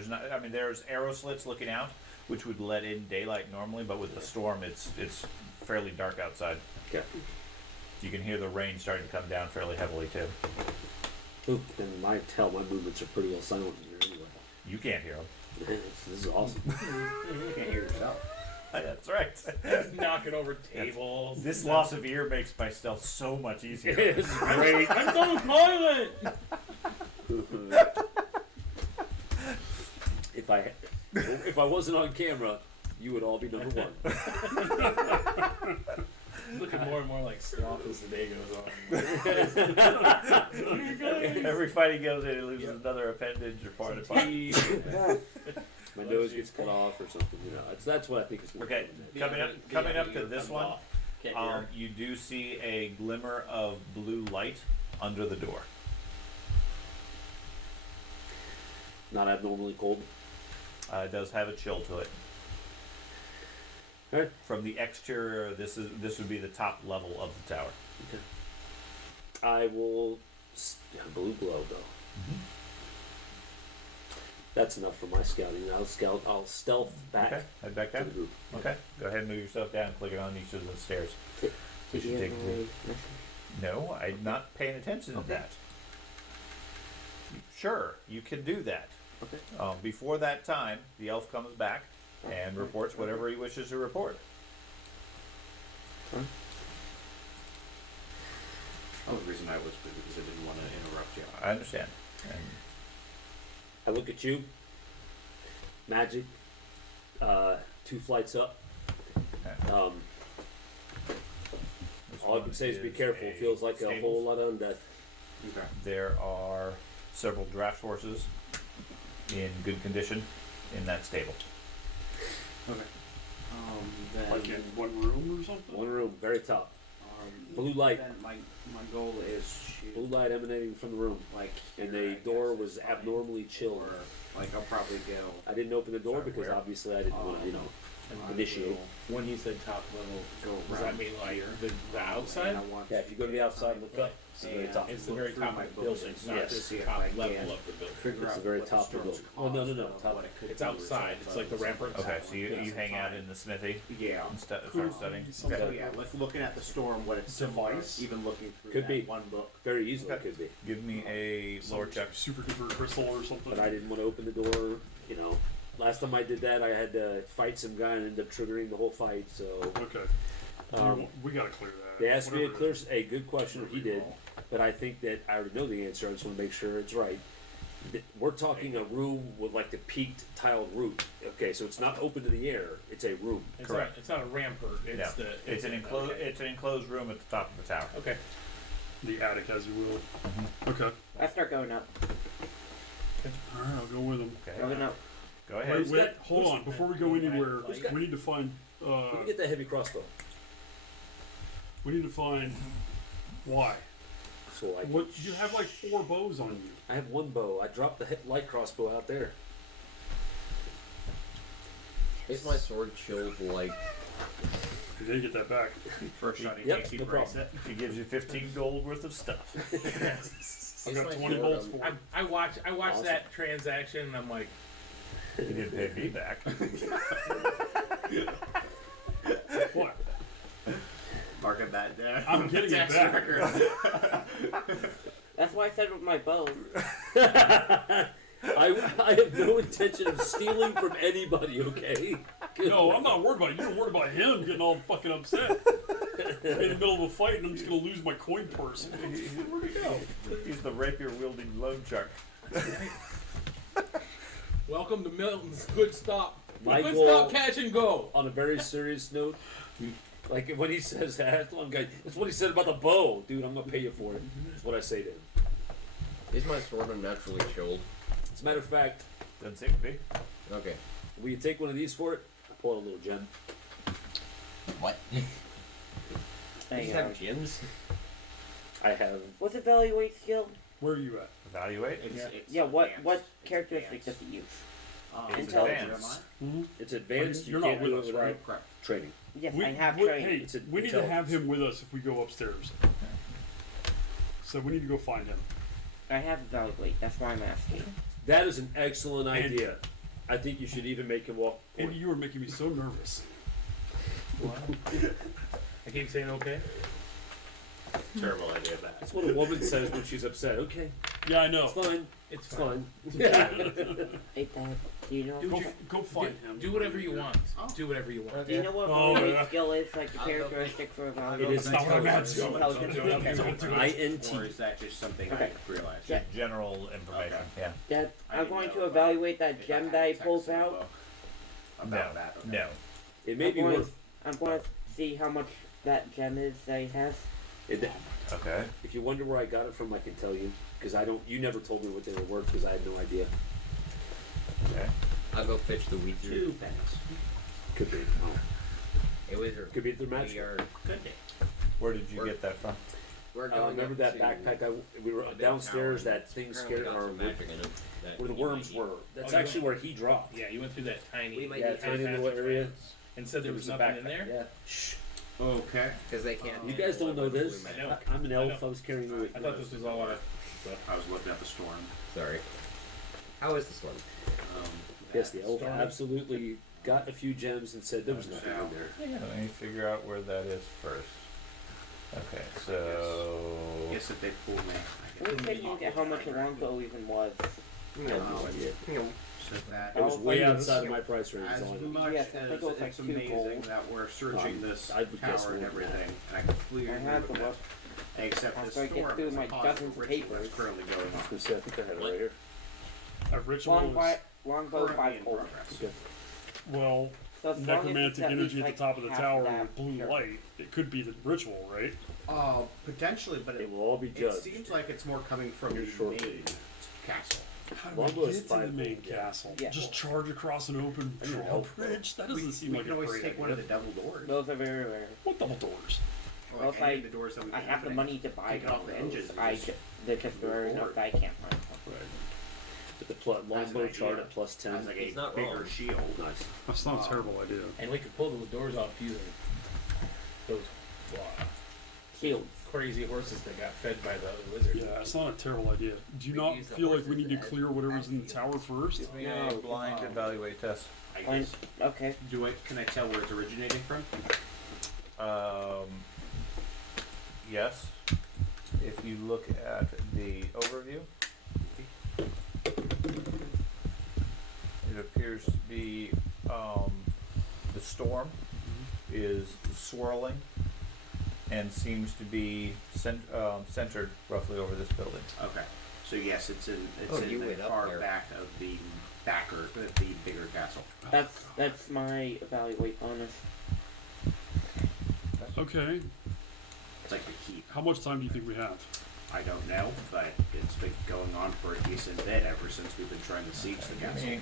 not. I mean, there's arrow slits looking out, which would let in daylight normally, but with the storm, it's fairly dark outside. Okay. You can hear the rain starting to come down fairly heavily too. Oop, and my movements are pretty well silent in here anyway. You can't hear them. This is awesome. You can't hear yourself. That's right. Knocking over tables. This loss of ear makes my stealth so much easier. This is great. I'm so violent. If I wasn't on camera, you would all be number one. Looking more and more like sloth as the day goes on. Every fight he goes in, he loses another appendage or part of body. My nose gets cut off or something. You know, that's what I think is. Okay, coming up to this one, you do see a glimmer of blue light under the door. Not abnormally cold. It does have a chill to it. Okay. From the exterior, this would be the top level of the tower. Okay. I will. Blue glow though. Mm-hmm. That's enough for my scouting. I'll stealth back. Okay, head back to the down. group. Okay, go ahead and move yourself down. Click it on each of the stairs. Did You should you take have the- my message? No, I'm not paying attention to that. Sure, you can do that. Okay. Before that time, the elf comes back and reports whatever he wishes to report. Oh, the reason I whispered because I didn't want to interrupt you. I understand. And I look at you. Magic. 2 flights up. All I can say is be careful. It feels like a whole lot of undeath. Okay. there are several draft horses in good condition in that stable. Okay. Like in one room or something? One room, very top. Blue light. Then my goal is to Blue light emanating from the room. like. And here, I the guess, door is was fine. abnormally chilled. Or like I'll probably go. I didn't open the door Sorry, because where? obviously I didn't want to, initiate. When you said top level, Go does around that mean like here. the outside? And I want Yeah, if you go to the outside and look up, it's the very and top. It's the look very through top my of the building, books not yes. just see the if top I level can of the building. figure It's out the very what top of the storm's building. Oh, no, caused, top. what it could It's be outside. It's like the ramparts. Okay, so you Yeah. hang out in the smithy Yeah. and start studying. So yeah, like looking at the storm, what it's similar, Device? even looking through Could that be. one book. Very easily Okay. could be. Give me a lore check. Super duper crystal or something. But I didn't want to open the door, Last time I did that, I had to fight some guy and ended up triggering the whole fight, so. Okay. We gotta clear that. They asked me to Whatever clear it is. a good question, he did, but I think that I already know the answer, I just want to make sure it's right. We're talking a room with like the peaked tiled roof. Okay, so it's not open to the air, it's a room. It's Correct. Not, it's not a rampart. It's No, it's an enclosed. Okay. It's an enclosed room at the top of the tower. Okay. The attic, as you will. Okay. I start going up. Alright, I'll go with him. Okay. Going up. Go ahead. Wait, hold on. Before we go anywhere, Who's got- we need to find. Let me get that heavy crossbow. We need to find why. So I, What you have like 4 bows on you. I have one bow, I dropped the light crossbow out there. Is my sword chilled like You didn't get that back. First shot, he Yep, takes you no brace problem. it. He gives you 15 gold worth of stuff. I've Is got my 20 sword bolts on- for it. I watched Awesome. that transaction and I'm like, He didn't pay me back. What? Marking that down. I'm getting it Tax back. record. That's why I said with my bow. I have no intention of stealing from anybody, okay? No, I'm not worried about it. You're worried about him getting all fucking upset. In the middle of a fight and I'm just gonna lose my coin purse. Where'd he go? He's the rapier wielding loan shark. welcome to Milton's good stop. My Good goal- stop, catch and go. On a very serious note, like when he says that, one guy, that's what he said about the bow. Dude, I'm gonna pay you for it. That's what I say to him. is my sword unnaturally chilled? As a matter of fact, Doesn't seem to be. Okay. will you take one of these for it? I pull out a little gem. What? There Does you it go. have gems? I have What's evaluate skill? Where are you at? Evaluate. It's Yeah, what advanced. characteristic It's does it use? It's Intelligence. advanced. it's advanced. You're you not can't with do us, it without right? Correct. training. Yes, We- I have we- training. Hey, It's a we need to have intelligence. him with us if we go upstairs. So we need to go find him. I have evaluate. That's why I'm asking. That is an excellent idea. I think you should even make him walk. Andy, you were making me so nervous. I keep saying okay. Terrible idea of that. That's what a woman says when she's upset. Okay, Yeah, I know. it's fine. It's It's fine. fine. Hey, Dad, do you know? Go find him. Do whatever you want. Do whatever you want. Do you know what Oh, evaluate yeah. skill is? Like the characteristic for It evaluate? is That's not what I'm asking. Intelligence. Don't do it. INT. Or is that just something Okay. I realized? Yeah. General information. Okay. Yeah. Dad, I I'm didn't going know to about evaluate that If I gem had that he text pulls in the out. book No. About that. Okay. No. It may be worth. I'm going to see how much that gem is that he has. Okay. If you wonder where I got it from, I can tell you because I don't. You never told me what they were worth because I had no idea. Okay. I'll go fetch the weed juice. 2 pennies. Could be. Oh. It was Could be their match. we are, Good day. Where did you get that from? we're going Remember up that to backpack? We were a big downstairs. tower, That thing currently scared got our some magic in it that where the you might worms need. were. That's Oh, you actually where he dropped. Yeah, you went through that tiny, We might Yeah, need tiny passage little area. and said there was a nothing in backpack. there. Yeah. Shh. Okay. because they can't. You guys don't know this. I know. I'm an I know. elf. I was carrying you. I thought this was all our. I was looking at the storm. Sorry. How is this one? Yes, the elf Storm. absolutely got a few gems and said there was nothing in there. Let me figure out where that is first. Okay, so I guess if they pulled me. Let me take a look at how much a longbow even was. I have no idea. So that It was Oh, way yeah. outside of my price range. as is all I know. much Yes, I as think it was like it's 2 amazing gold. that we're searching this I would guess tower and more than that. everything, and I completely I agree had with to that. look. Except this After I get storm through is a my cause dozens for of ritual papers. that's currently going I was on. gonna say, I think I had it right here. A ritual is, Longbow Currently 5 in gold. progress. Okay. well, So as long as it's necromantic at energy least, at like, the top of the half tower that, with blue sure. light. It could be the ritual, right? Potentially, but They it, will all be it judged. seems like it's more coming from Your the short main castle. How do Longbow we is get to the 5 main gold, yeah. castle? Yeah. Just charge across an open I need an draw elf bow. bridge? That doesn't seem We like can a always great take idea. one of the double doors. Those are very rare. What double doors? Or Well, like if any I- of the doors that we I can have the open. money to buy Take it off the those. hinges and I just ju- they're just move rare enough forward. that I can't find them. Right. But the longbow idea. chart at plus 10. As like It's a not bigger wrong. shield. Nice. That's not a terrible idea. And we could pull those doors off using those Shields. crazy horses that got fed by the lizard. Yeah, it's not a terrible idea. Do you We not use the feel like we horses need to as clear whatever's in the tower first? give me a blind evaluate test. I Fine. guess. Okay. Can I tell where it's originating from? Yes. If you look at the overview, it appears to be the storm is swirling and seems to be centered roughly over this building. Okay. So yes, it's in Oh, you the went up far there. back of the bigger castle. That's my evaluate bonus. Okay. It's like the keep. How much time do you think we have? I don't know, but it's been going on for a decent bit ever since we've been trying to siege the Give castle. me-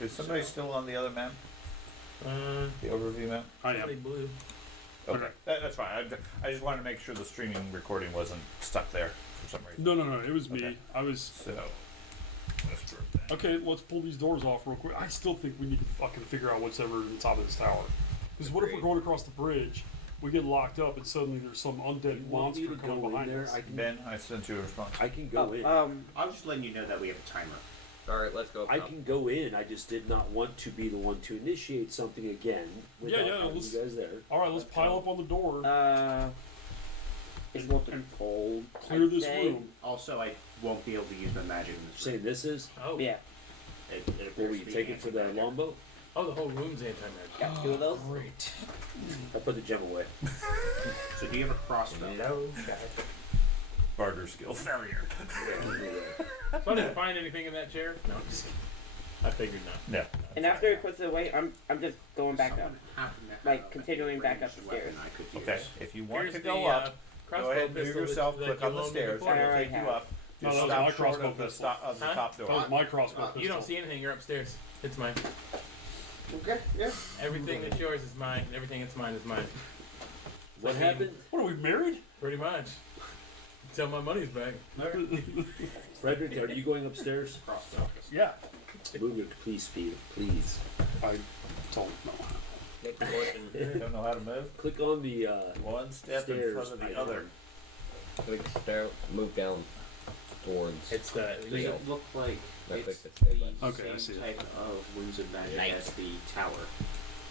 Is somebody still on the other map? The overview map? I Somebody am. blue. Okay, that's fine. I just wanted to make sure the streaming recording wasn't stuck there for some reason. No, it was me. Okay. I was. So, let's drop that. Okay, let's pull these doors off real quick. I still think we need to fucking figure out what's ever in the top of this tower. Because what if we're going across the bridge, we get locked up, and suddenly there's some undead Want me monster to coming go in behind there? us? Ben, I sent you a response. I can go in. I was just letting you know that we have a timer. Alright, let's go. I can go in. I just did not want to be the one to initiate something again without Yeah, having let's- you guys there. All right, let's pile up on the door. It's looking cold. Clear I'd this say. room. Also, I won't be able to use my magic in this Saying room. this is. Oh. Yeah. It Will appears we to be take it for the anti-magic. longbow? Oh, the whole room's anti-magic. Got 2 of those. Great. I put the gem away. So do you have a crossbow? No, Barter skill failure. So I didn't find anything in that chair. No, I'm just kidding. I figured not. No. And after it puts it away, I'm just going back up. Someone happened to have Like, a continuing back ranged up the weapon stairs. I could Okay, use. if you want Here's to the, go up, go crossbow ahead and move pistol yourself, that click you on the loaned me stairs, before. it'll Alright, take you yeah. up. No, Just that was stop my short crossbow of the, pistol. of the Huh? top door. That was my crossbow pistol. You don't see anything. You're upstairs. It's mine. Okay, yeah. Everything that's yours is mine. Everything that's mine is mine. What I mean, happened? What are we married? Pretty much. Until my money's back. Frederick, are you going upstairs? Crossbow. Yeah. Move your please speed, please. I don't know how. You don't know how to move? Click on the One step in stairs front of the icon. other. Move down towards. It's the Does it look like That it's big the that's big, but- Okay, I see same it. type of Winds of Magic Nice. as the tower?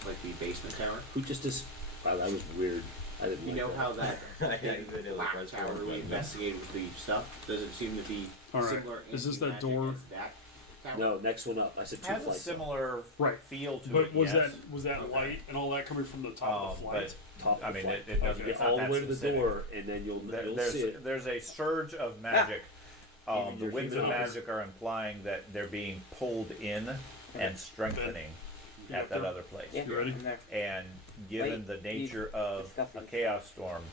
Like the basement tower? Who just is? Wow, that was weird. I didn't. You like know that. how that I big did it black like tower we right now. investigated with the stuff? Does it seem to be All right. similar Is this anti-magic that door? as that tower? No, next one up. I said two Has a flights. similar Right. feel to But it. was yes. that Okay. light and all that coming from the top of the flight? But Top I of the mean, flight. it doesn't Okay. it's Get not all the that way to the specific. door, and then you'll see it. There's a surge of magic. Even The your winds of feet. magic are implying that they're being pulled in and strengthening Yeah, at that okay. other place. Yeah, You ready? I'm there. And given Wait, the nature of discussing a this. chaos storm,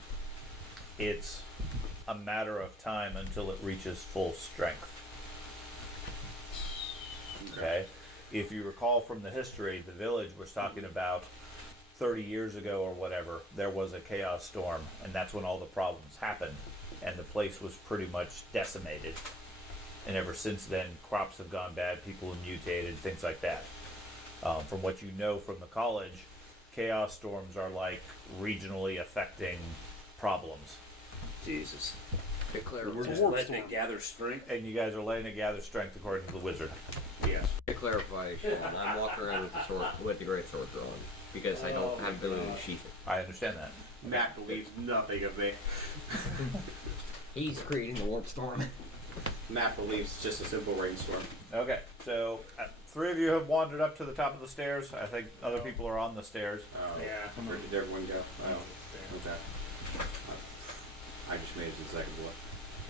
it's a matter of time until it reaches full strength. Okay? If you recall from the history, the village was talking about 30 years ago or whatever, there was a chaos storm, and that's when all the problems happened, and the place was pretty much decimated. And ever since then, crops have gone bad, people have mutated, things like that. From what you know from the college, chaos storms are like regionally affecting problems. Jesus. To clarify, We're just warp letting storm. it gather strength. And you guys are letting it gather strength according to the wizard. Yes. to clarify, Sean, I'm walking around with the sword, with the great sword drawn because I don't have ability to sheath it. I understand that. Matt believes nothing of me. He's creating the warp storm. Matt believes it's just a simple rainstorm. Okay, so 3 of you have wandered up to the top of the stairs. I think other people are on the stairs. Yeah. Where did everyone go? Oh, okay. I just made it to the second floor.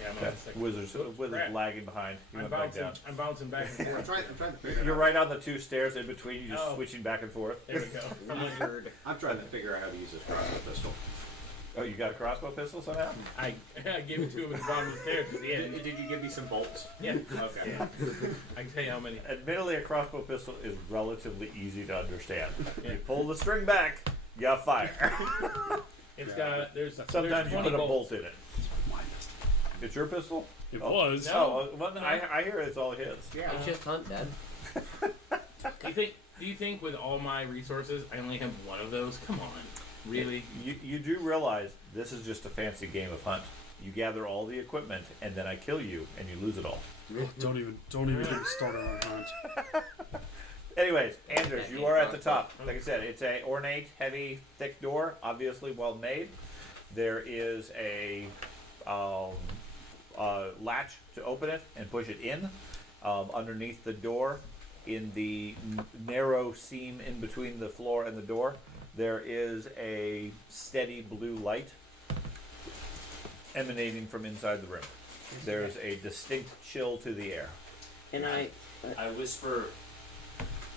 Yeah, I'm on Okay. the second. Wizard's Crap. lagging behind. You I'm went back bouncing. down. I'm bouncing back and I'm forth. trying to figure You're out. right on the 2 stairs in between. You're just Oh. switching back and forth. There we go. Wizard. I'm trying to figure out how to use this crossbow pistol. Oh, you got a crossbow pistol somehow? I gave it to him at the bottom of the stairs at the end. Did you give me some bolts? Yeah. Okay. I can tell you how many. Admittedly, a crossbow pistol is relatively easy to understand. Yeah. You pull the string back, you fire. It's got there's Sometimes you 20 put a bolts. bolt in it. It's your pistol? It Oh. was. No. Oh, well, I hear it's all his. Yeah. It's just hunt, Dad. Do you think with all my resources I only have one of those? Come on. Really? You do realize this is just a fancy game of hunt. You gather all the equipment, and then I kill you, and you lose it all. Don't even get me started on hunt. Anyways, Anders, you are at the top. Like I said, it's a ornate, heavy, thick door, obviously well made. There is a latch to open it and push it in. Underneath the door, in the narrow seam in between the floor and the door, there is a steady blue light emanating from inside the room. There's a distinct chill to the air. And I whisper,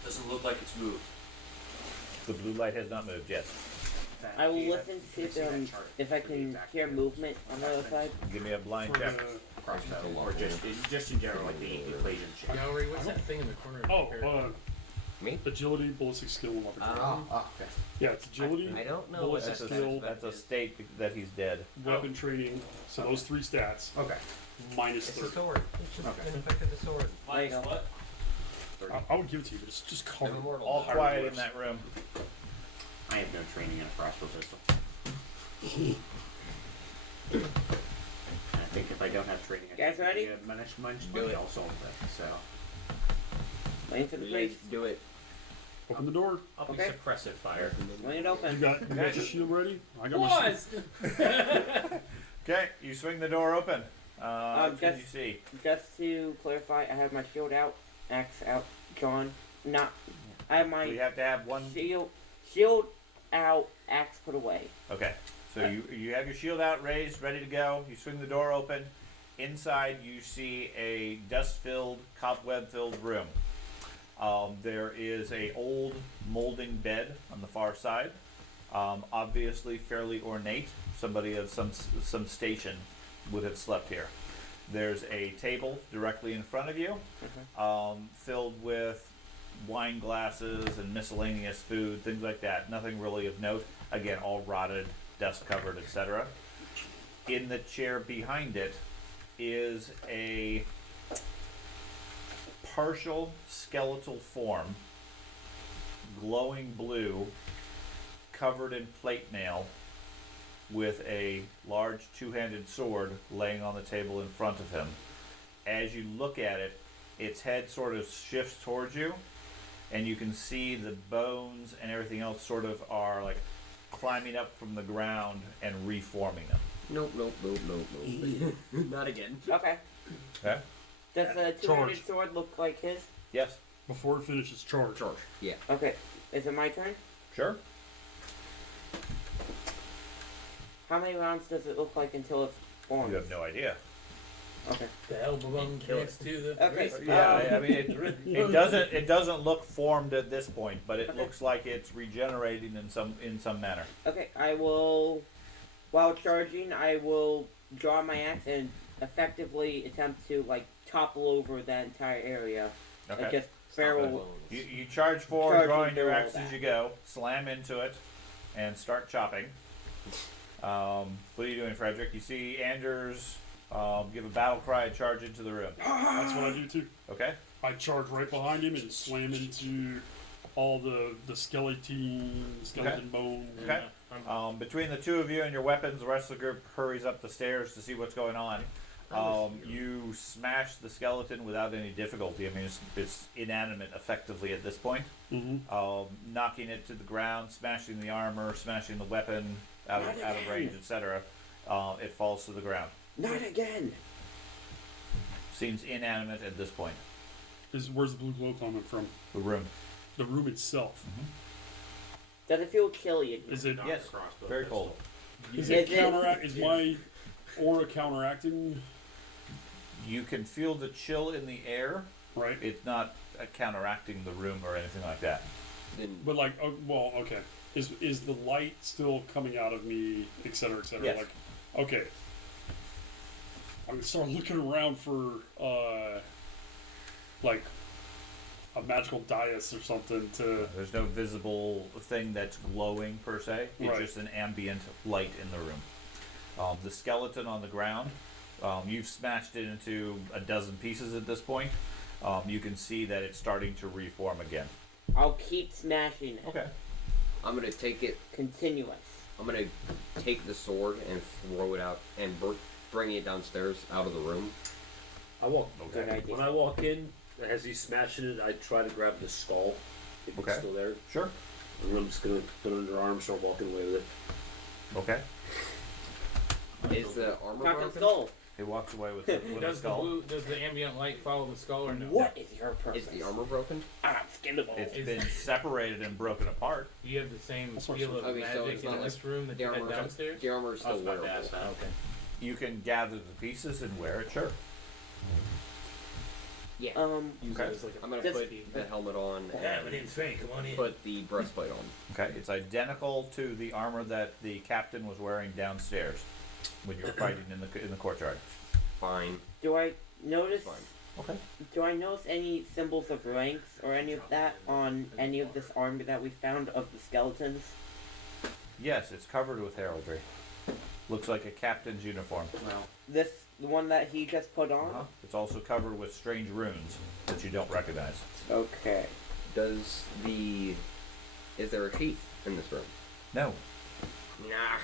doesn't look like it's moved. The blue light has not moved yet. I will listen to see if I can hear movement on the other side. Give me a blind For check. the- Crossbow, or just in general, like the equation shape. Gallery, what's that thing in the corner? Of the Oh, chair? me? Agility, ballistic skill, and weapon training. Okay. Yeah, it's agility, I don't know what ballistic that's skill, That's a state that he's dead. weapon training. So those 3 stats Okay. minus It's a 30. sword. It's just Okay. an effect of the sword. There you go. what? I would give it to you, but it's just I'm covered. immortal. All Hard quiet in words. that room. I have no training in a crossbow pistol. I think if I don't have training, I Guys think ready? Much Do money it. also on that. So Waiting for the priest. Do it. Open the door. I'll be Okay. suppressive fire. Wing it You open. got your shield ready? I got my shield. Was. Okay, you swing the door open. What can you just- see? Just to clarify, I have my shield out, axe out, drawn. Not. I have my We have to have one. shield out, axe put away. Okay, so you have your shield out, raised, ready to go. You swing the door open. Inside, you see a dust-filled, cobweb-filled room. There is a old molding bed on the far side. Obviously, fairly ornate. Somebody of some station would have slept here. There's a table directly in front of you, filled with wine glasses and miscellaneous food, things like that. Nothing really of note. Again, all rotted, dust covered, etc. In the chair behind it is a partial skeletal form, glowing blue, covered in plate mail, with a large two-handed sword laying on the table in front of him. As you look at it, its head sort of shifts towards you, and you can see the bones and everything else sort of are like climbing up from the ground and reforming them. Nope. Not again. Okay. Okay? Does the two-handed Charge. sword look like his? Yes. Before it finishes charge. Charge. Yeah. Okay. Is it my turn? Sure. How many rounds does it look like until it forms? You have no idea. Okay. The elbow bone connects to the Okay. wrist. Yeah, I mean, it doesn't look formed at this point, but it looks like it's regenerating in some manner. Okay. I will, while charging, I will draw my axe and effectively attempt to like topple over that entire area. Okay. Like just barrel. You charge forward, Charge drawing and your do all axe as that. you go, slam into it, and start chopping. What are you doing, Frederick? You see Anders give a battle cry and charge into the room. That's what I do too. Okay? I charge right behind him and slam into all the skeleton bones. Okay. Between the two of you and your weapons, the rest of the group hurries up the stairs to see what's going on. You smash the skeleton without any difficulty. I mean, it's inanimate effectively at this point. Mm-hmm. Knocking it to the ground, smashing the armor, smashing the weapon out of range, etc. It falls to the ground. Not again. Seems inanimate at this point. Where's the blue glow coming from? The room. The room itself. Does it feel chilly in here? Is it? Yes. Very cold. Is Is it it- counteract? Is my aura counteracting? You can feel the chill in the air. Right. It's not counteracting the room or anything like that. Then But like, oh, well, okay. Is the light still coming out of me, et cetera, et cetera? Yes. Like, okay. I'm gonna start looking around for like a magical dais or something to. There's no visible thing that's glowing per se. It's Right. just an ambient light in the room. The skeleton on the ground, you've smashed it into a dozen pieces at this point. You can see that it's starting to reform again. I'll keep smashing it. Okay. I'm gonna take it. Continuous. I'm gonna take the sword and throw it out and bring it downstairs out of the room. I walk. Good idea. When I walk in, as he's smashing it, I try to grab the skull if Okay. it's still there. Sure. And I'm just gonna put it under arm, start walking away with it. Okay. Is the armor Fucking broken? skull. He walks away with the Does the skull. does the ambient light follow the skull or no? What is your purpose? Is the armor broken? I'm skinnable. It's been separated and broken apart. Do you have the same That's what feel of Okay, so magic it's in not this room that The you had armor, downstairs? the armor is I was still about to ask wearable. that. Okay. You can gather the pieces and wear it. Sure. Yeah. Use Okay. it as like a I'm gonna Just- put the helmet on and Come on in. put the breastplate on. Okay. It's identical to the armor that the captain was wearing downstairs when you were fighting in the courtyard. Fine. Do I notice? Fine. Okay. Do I notice any symbols of ranks or any of that on any of this armor that we found of the skeletons? Yes, it's covered with heraldry. Looks like a captain's uniform. Well, The one that he just put on? It's also covered with strange runes that you don't recognize. Okay. Is there a sheath in this room? No. Nah.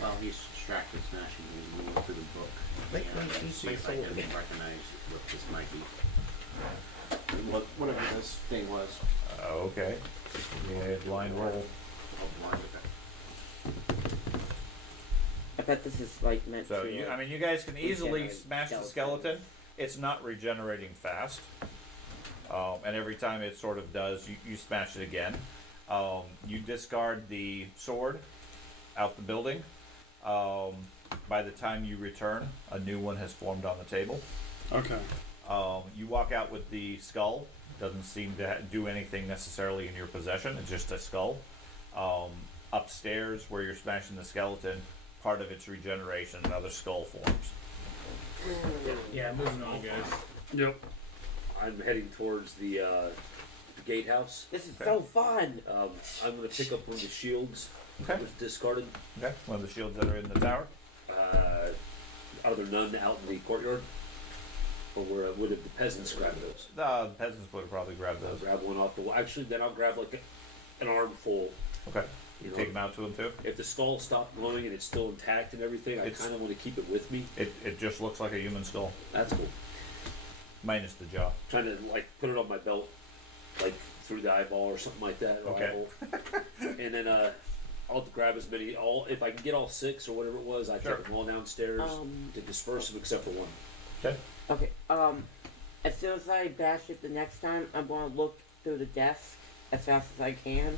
well, he's distracted smashing. He's moving through the book. Wait, And wait, he's see if I so can big. recognize what this might be. Whatever this thing was. Okay. Yeah, blind roll. I'll blind it. I bet this is like meant So to. you guys can easily regenerate smash the skeleton. It's not regenerating fast, and every time it sort of does, you smash it again. You discard the sword out the building. By the time you return, a new one has formed on the table. Okay. You walk out with the skull. Doesn't seem to do anything necessarily in your possession. It's just a skull. Upstairs, where you're smashing the skeleton, part of its regeneration, another skull forms. Yeah, moving on, guys. Yep. I'm heading towards the gatehouse. This is so fun! I'm going to pick up one of the shields Okay. that was discarded. Okay. One of the shields that are in the tower. Are there none out in the courtyard? Or would have the peasants grab those? The peasants would have probably grabbed I'll those. grab one off the wall. Actually, then I'll grab like an armful Okay. You know, Take them out to him too. if the skull stopped glowing and it's still intact and everything, I It's- kind of want to keep it with me. It just looks like a human skull, That's cool. minus the jaw. Trying to like put it on my belt, like through the eyeball or something like that. Or Okay. eyeball. And then I'll grab as many. If I can get all 6 or whatever it was, I Sure. take them all downstairs to disperse them except for one. Okay. Okay, as soon as I bash it the next time, I'm gonna look through the desk as fast as I can,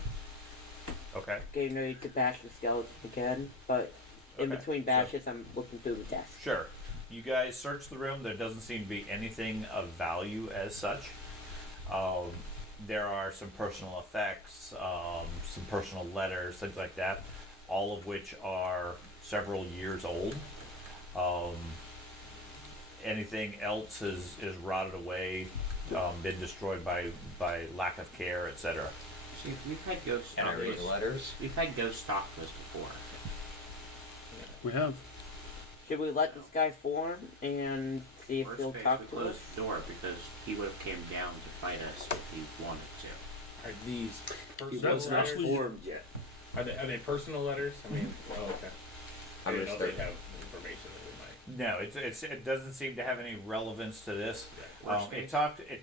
Okay. getting ready to bash the skeleton again, but in Okay, between so- bashes, I'm looking through the desk. Sure. You guys search the room. There doesn't seem to be anything of value as such. There are some personal effects, some personal letters, things like that, all of which are several years old. Anything else is rotted away, been destroyed by lack of care, etc. See, we've had ghost And I read stalkers. letters. We've had ghost stalkers before. We have. Should we let this guy form and see if Worst he'll case, talk we to closed us? the door because he would have came down to fight us if he wanted to. Are these He personal was not letters? formed yet. Are they personal letters? I mean, well, okay. I I'm didn't gonna know they start. have information that we might. No, it doesn't seem to have any relevance to this. Worst It case,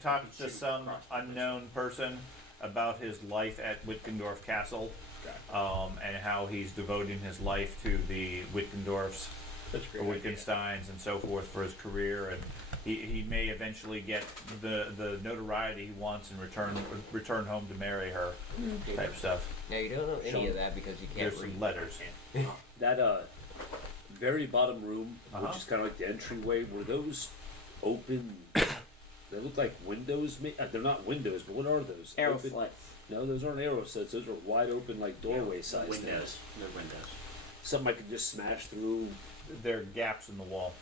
talked to shoot some across the unknown person about his life at Wittgendorf Castle, and how he's devoting his life to the Wittgendorfs, Such a or great idea. Wittgensteins, and so forth for his career, and he may eventually get the notoriety he wants and return home to marry her, type stuff. Now you don't know any of that because you can't There's read. some letters. That very bottom room, Uh-huh. which is kind of like the entryway, were those open? They look like windows. They're not windows, but what are those? Arrow Open- slits. No, those aren't arrow slits. Those are wide open, like doorway size windows. things. They're windows. Something I could just smash through, There are gaps in the wall.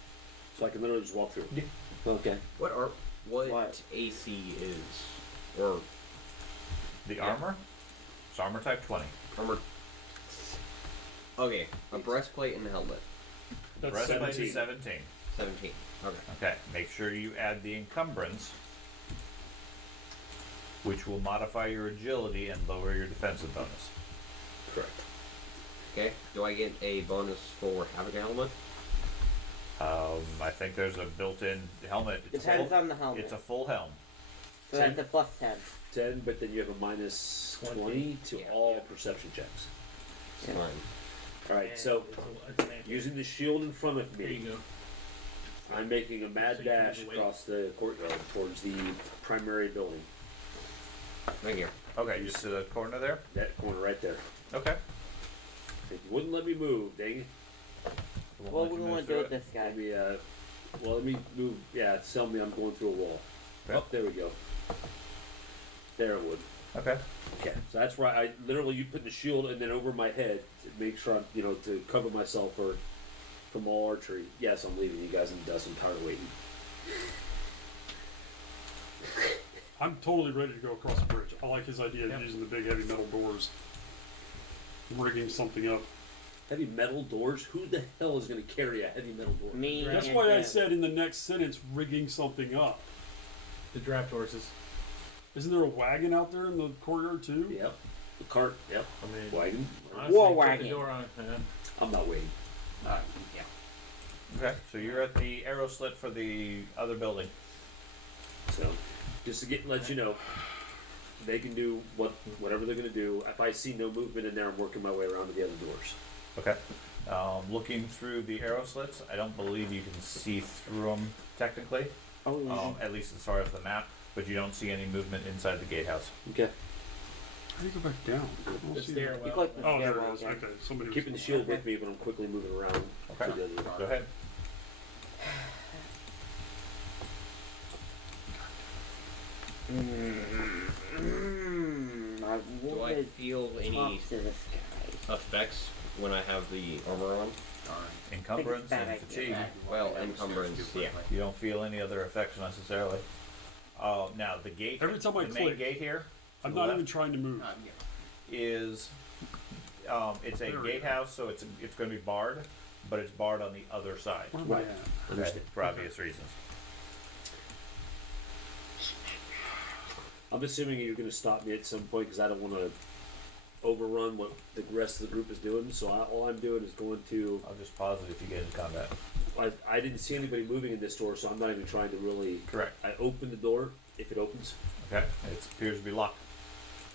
so I can literally just walk through. Yeah. Okay. What AC is or The armor? It's armor type 20. armor? Okay, a breastplate and a helmet. That's Breastplate 17. is 17. 17. Okay. Okay, make sure you add the encumbrance, which will modify your agility and lower your defensive bonus. Correct. Okay. Do I get a bonus for having a helmet? I think there's a built-in helmet. It's a Depends full, on the helmet. it's a full helm. So that's a plus 10. 10, but then you have a minus 20 to Yeah. all perception checks. It's fine. Alright, And so it's an anti- using the shield in front of Here me, you go. I'm making a mad So you can dash wait. across the courtyard towards the primary building. Right here. Okay, just to the corner there. That corner right there. Okay. It wouldn't let me move, dang it. What we want to do with this guy? Let me, let me move. Yeah, tell me I'm going through a wall. Okay. Oh, there we go. There it would. Okay. Okay, so that's why I literally you put the shield and then over my head to make sure I'm, to cover myself from all archery. Yes, I'm leaving you guys in the dust. I'm tired of waiting. I'm totally ready to go across the bridge. I like his idea Yep. of using the big heavy metal doors, rigging something up. Heavy metal doors? Who the hell is going to carry a heavy metal door? Me That's and why I him. said in the next sentence, rigging something up. The draft horses. Isn't there a wagon out there in the corridor too? Yep. The cart. Yep. I mean, Wagon. honestly, War put wagon. The door on. I'm not waiting. Yeah. Okay. So you're at the arrow slit for the other building. So, just to let you know, they can do whatever they're going to do. If I see no movement in there, I'm working my way around to the other doors. Okay. Looking through the arrow slits, I don't believe you can see through them technically, Oh, yeah. at least as far as the map, but you don't see any movement inside the gatehouse. Okay. How do you go back down? I don't The see stairwell. You click the Oh, there stairwell it is. again. Okay, somebody I'm was keeping the shield with me, but I'm quickly moving around Okay. to the other Go ahead. I Do I would feel any talk to this guy. effects when I have the armor on? Encumbrance bad and idea. fatigue. Well, encumbrance, yeah. You don't feel any other effects necessarily. Now the gate. Every time I the main click, gate here. I'm to the not left even trying to move. is it's a There we gatehouse, so it's going to be barred, but it's barred on the other side. Where am I Right. at? Understand. For obvious reasons. I'm assuming you're going to stop me at some point because I don't want to overrun what the rest of the group is doing. So all I'm doing is going to. I'll just pause it if you get into combat. I didn't see anybody moving in this door, so I'm not even trying to really. Correct. I open the door if it opens. Okay. It appears to be locked.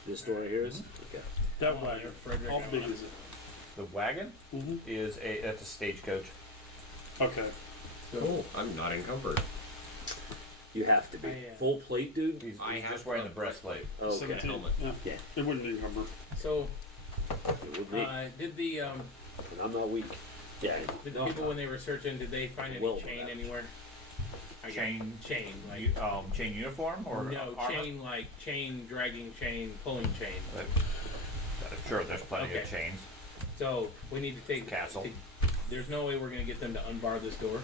This door here is okay. That wagon. Frederick, How big is it? The wagon Mm-hmm. is that's a stagecoach. Okay. Oh, I'm not encumbered. You have to be yeah. full plate, dude. He's I have just wearing the a- breastplate. Okay. 17. helmet. Yeah. Yeah. It wouldn't encumber. So, It would be. did the And I'm not weak. Yeah. did the no, people when they were searching, did they find any Well, chain that- anywhere? Chain, like chain uniform or no armor? chain, like chain dragging chain, pulling chain. Sure, there's plenty of Okay. chains. So we need to take Castle. There's no way we're gonna get them to unbar this door,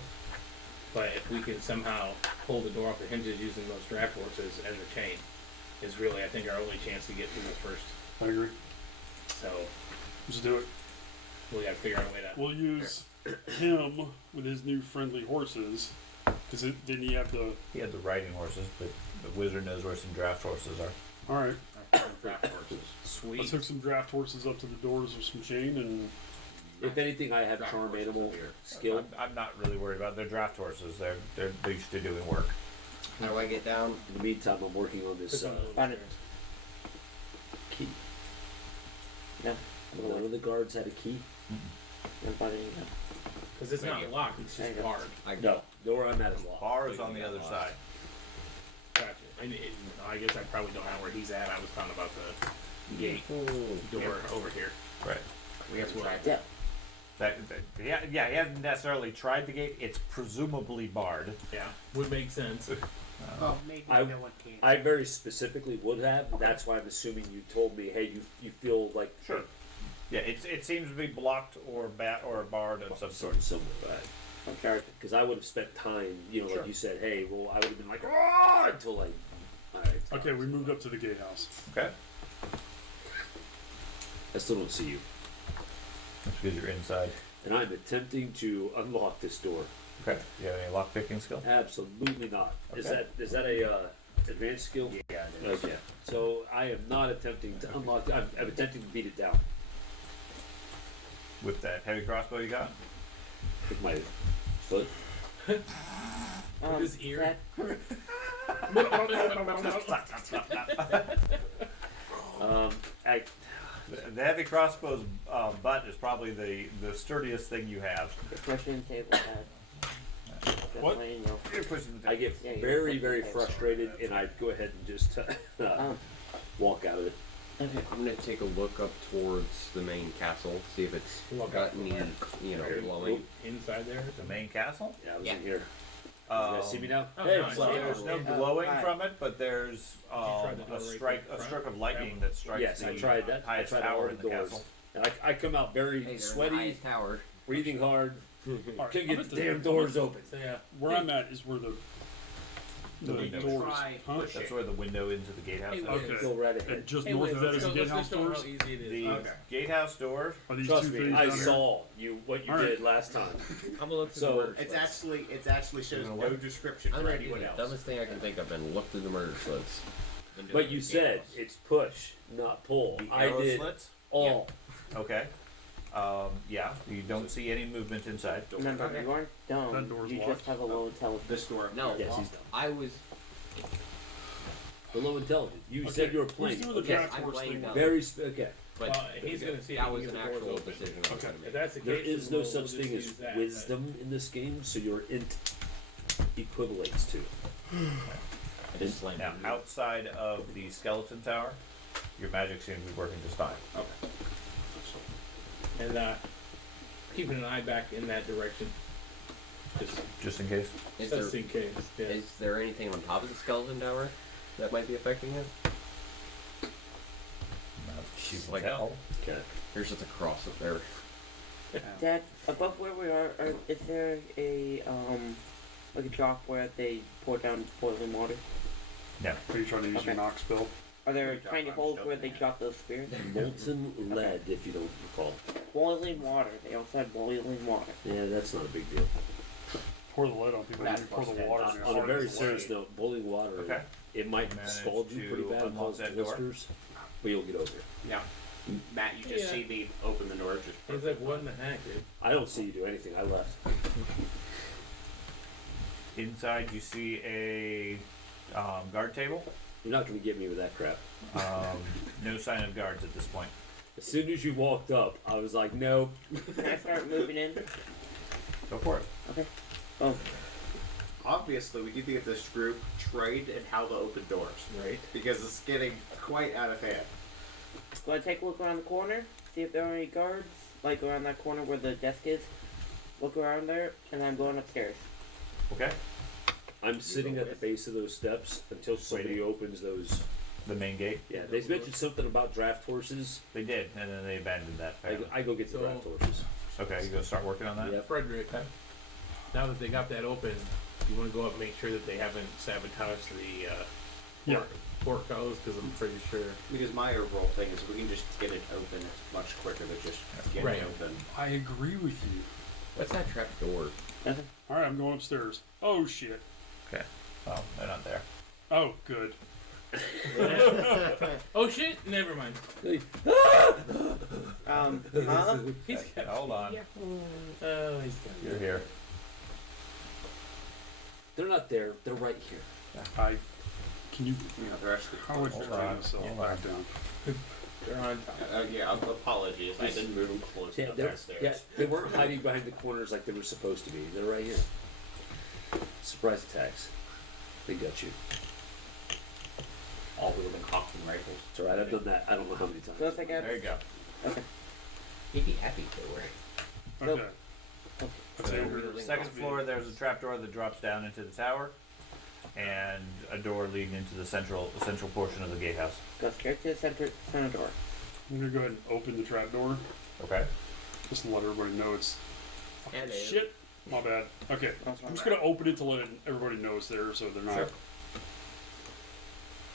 but if we can somehow pull the door off the hinges using those draft horses and the chain, is really I think our only chance to get through this first. I agree. So Let's do it. we gotta figure out a way to. We'll use him with his new friendly horses. Because didn't he have the. He had the riding horses, but the wizard knows where some draft horses are. Alright. Draft horses. Sweet. Let's hook some draft horses up to the doors with some chain and. If anything, I have Draft charm horses animal are here. skill. I'm not really worried about it. They're draft horses. They're used to doing work. How do I get down? In the meantime, I'm working on this Find it. key. No. None of the guards had a key. No, find it. Because it's not locked, it's There you just go. barred. No, the door I'm at is locked. Bar is on the other side. Gotcha. And I guess I probably don't know where he's at. I was talking about the gate door over here. Right. We haven't tried Yeah. Yeah, he hasn't necessarily tried the gate. It's presumably barred. Yeah, would make sense. Oh, maybe I- no one can. I very specifically would have. That's why I'm assuming you told me, hey, you feel like Sure. Yeah, it seems to be blocked or barred of some sort. something similar, right? Okay. Because I would have spent time, like Sure. you said, hey, well, I would have been like, "Ah!" until like, all right. Okay, we moved up to the gatehouse. Okay. I still don't see you, That's because you're inside. and I'm attempting to unlock this door. Okay. Do you have any lock picking skill? Absolutely not. Okay. Is that a advanced skill? Yeah, it is. Okay. So I am not attempting to unlock. I'm attempting to beat it down With that heavy crossbow you got? with my foot. His ear. That, I, The heavy crossbow's butt is probably the sturdiest thing you have. you're pushing the table pad. Just What? letting you know. You're pushing the I get Yeah, you're very, pushing very the table. frustrated, and I go ahead and just walk out of it. Okay. I'm gonna take a look up towards the main castle, see if it's Walk got out. any, glowing. Inside there. the main castle. Yeah, I was Yeah. in here. You Um, guys see me now? Oh, Hey, nice. what's up? There's no Yeah. glowing Hi. from it, but there's tried the door a right strike, in a front? stroke of lightning that strikes Yes, the I tried that. I highest tried all tower the in the doors. castle. And I come out very Hey, they're in the sweaty, highest tower. breathing hard. Alright, Can't I'm get at the damn doors open. So yeah. Where I'm at is where the window. doors. Try Huh? push That's it. where the window into the gatehouse Hey, is. okay. Go right ahead. And just Hey, north wait, of that is the let's gatehouse just show 'em doors. how easy it is. The Okay. gatehouse doors. Are these Trust two me, things I down here? saw what you All right. did last time. I'm gonna look through So, the murder It's slips. actually shows You know no what? description I'm for gonna do anyone the else. dumbest thing I can think of and look through the murder slips. And do But it you in said gatehouse. it's push, not pull. The I arrow did slits. all. Okay. Yeah, you don't see any movement inside. Remember, Okay. you aren't dumb. That door's You locked. just have a low intelligence. This door. No, Yes, he's done. I was. The low intelligence. You Okay, said you were who's playing. doing the Okay. draft I'm horse laying thing? down. Very okay. But Well, he's gonna see if that he was can an get the doors actual open. decision. I was Okay. gonna If make. that's the There case, is then no we'll such just thing use as that. wisdom in this game, so your int equivalates to. I just slammed Now, it. outside of the skeleton tower, your magic seems to be working just fine. And keeping an eye back in that direction, Just in case. Is just there, in case. Yeah. is there anything on top of the skeleton tower that might be affecting it? You can Like- tell. Okay. There's just a cross up there. Dad, above where we are, is there a like a drop where they pour down boiling water? No. Are you trying to use your Okay. knock spell? Are there Good job, tiny I'm holes still where they there. drop those spears? Molten lead, if you don't recall. Boiling water. They also had boiling water. Yeah, that's not a big deal. Pour the lead on people. That You pour the plus water that. in On a your very heart. serious note, boiling water, Okay. it might Managed scald you pretty to bad and unlock cause that door. blisters, but you'll get over it. Yeah. Matt, you just Yeah. see me open the door. Just He's like, what in the heck, dude? I don't see you do anything. I left. Inside, you see a guard table. You're not going to get me with that crap. No sign of guards at this point. As soon as you walked up, I was like, nope. Can I start moving in? Go for it. Okay. Oh, obviously, we need to get this group trained in how to open doors, Right. because it's getting quite out of hand. go ahead, take a look around the corner, see if there are any guards, like around that corner where the desk is. Look around there, and I'm going upstairs. Okay. I'm sitting at the base of those steps until somebody opens those. The main gate. Yeah, they mentioned something about draft horses. They did, and then they abandoned that. I go get the So- draft horses. Okay, you gonna start working on that? Yep. Frederick, now that they got that open, you want to go up and make sure that they haven't sabotaged the Yeah. portcullis, because I'm pretty sure. Because my overall thing is we can just get it open. It's much quicker than just getting Right. it open. I agree with you. What's that trap door? All right, I'm going upstairs. Oh shit. Okay. Oh, they're not there. Oh, good. Oh shit! Never mind. Huh? He's got. Hold on. Oh, he's got. You're here. They're not there. They're right here. Can you? You know, the rest of the How would you Hold turn on. this all Hold back down? They're on top. yeah, apologies. I didn't move them close Yeah, enough they're, downstairs. yeah, they weren't hiding behind the corners like they were supposed to be. They're right here. Surprise attacks. They got you. All wielding Hawking rifles. It's alright, I've done that I don't know how many times. So if I got There you go. He'd be happy if they were. Okay. That's So, it. second floor, there's a trapdoor that drops down into the tower, and a door leading into the central portion of the gatehouse. go straight to the center door. I'm gonna go ahead and open the trap door. Okay. Just to let everybody know it's. Hello. Shit. My bad. Okay. I'm just gonna open it to let everybody know it's there, so they're not. Sure.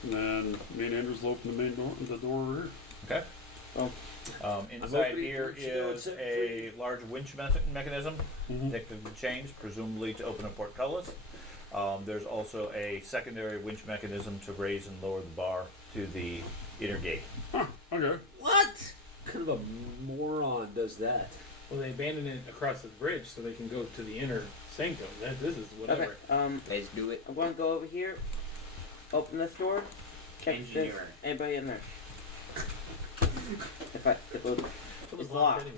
And then me and Andrews will open the door over here. Okay. Oh. Inside opening here it, you know, is it's a large winch mechanism Mm-hmm. connected to the chains, presumably to open a portcullis. There's also a secondary winch mechanism to raise and lower the bar to the inner gate. Huh. Okay. What? What kind of a moron does that? Well, they abandoned it across the bridge so they can go to the inner sanctum. This is whatever. Okay. Let's do it. I'm going to go over here. Open this door. Check if there's Engineering. anybody in there. If It was it's locked locked. anyway.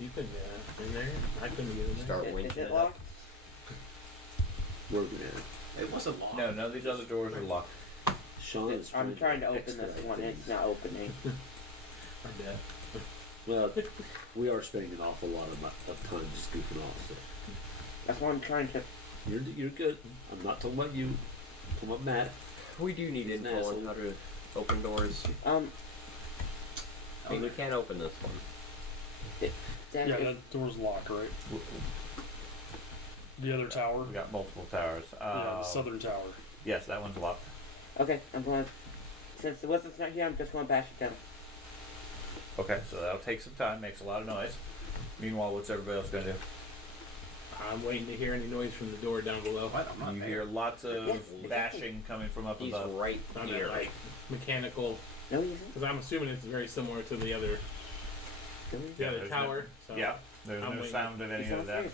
You couldn't get in there. I couldn't get in there. Start Is winching it it up. locked? Working at it. It wasn't long. No, none of these other doors are locked. Sean is I'm trying to open expedite this one. things. It's not opening. I'm dead. Well, we are spending an awful lot of time just goofing off. So. That's why I'm trying to. You're good. I'm not talking about you. I'm talking about Matt. We do need info asshole. on how to open doors. I mean, we can't open this one. That Yeah, is- that door's locked, right? The other tower. We got multiple towers. Yeah, the southern tower. Yes, that one's locked. Okay, I'm going. Since the wizard's not here, I'm just going to bash it down. Okay, so that'll take some time, makes a lot of noise. Meanwhile, what's everybody else gonna do? I'm waiting to hear any noise from the door down below. What? I'm not You there. hear lots of Yes, bashing coming from up He's above. right I'm here. like mechanical, No, he isn't. because I'm assuming it's very similar to the other No, he isn't. Yeah, there's tower. So. Yeah, there's I'm no waiting. sound of any He's of that. upstairs.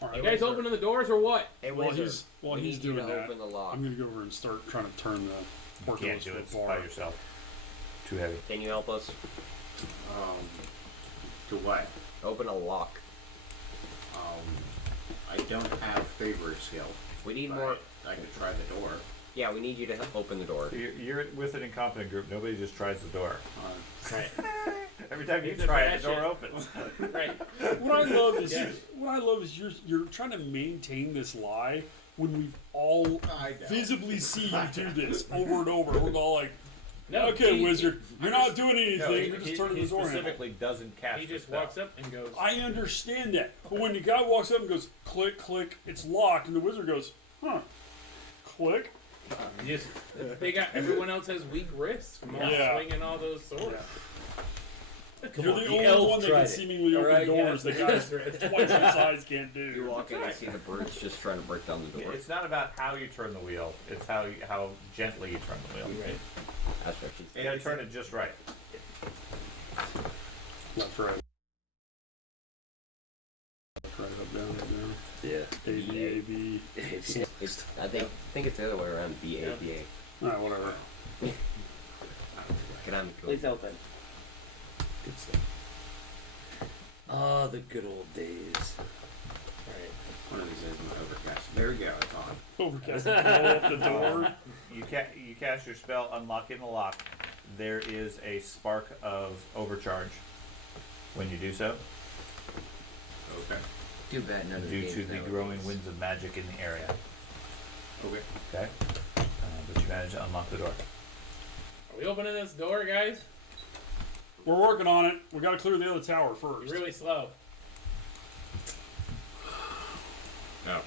All You right. guys opening the doors or what? Hey, While Wizard, he's we he's need you doing to that, open the lock. I'm gonna go over and start trying to turn the You portcullis can't do for it the bar. by yourself. Too heavy. Can you help us To what? open a lock? I don't have favor skill. We need but more. I could try the door. Yeah, we need you to open the door. So you're with an incompetent group. Nobody just tries the door. Right. Every time you Need to try it, bash the door it. opens. Right. What I love is Yes. you're trying to maintain this lie when we've all I know. visibly see you do this over and over. We're all like, No, okay, he- wizard, you're not doing anything. No, you're just turning he the door handle. specifically doesn't cast He the just spell. walks up and goes. I understand that, but when the guy walks up and goes click click, it's locked, and the wizard goes, huh, click. Just, they got everyone else has weak wrists from all Yeah. swinging all those swords. You're on, the the only elf one that tried can it. seemingly All open right, doors that guys twice his size can't You do. walk in and see the birds just trying to break down the door. It's not about how you turn the wheel. It's how gently you turn the wheel. Right. That's what she's You gotta turn it just right. Left, right. Left, right, up, down, down. Yeah. A, B, A, B. It's I think it's the other way around. B A B A. Alright, whatever. Get on the Please open. Good stuff. Ah, the good old days. Alright. One of these days I'm gonna overcast. There we go, it's on. Overcast. Blow up the door. You cast your spell, unlocking the lock. There is a spark of overcharge when you do so, Okay. Too bad none of due the to games the nowadays. growing winds of magic in the area. Okay. Okay, but you manage to unlock the door. Are we opening this door, guys? We're working on it. We gotta clear the other tower first. You're really slow. No.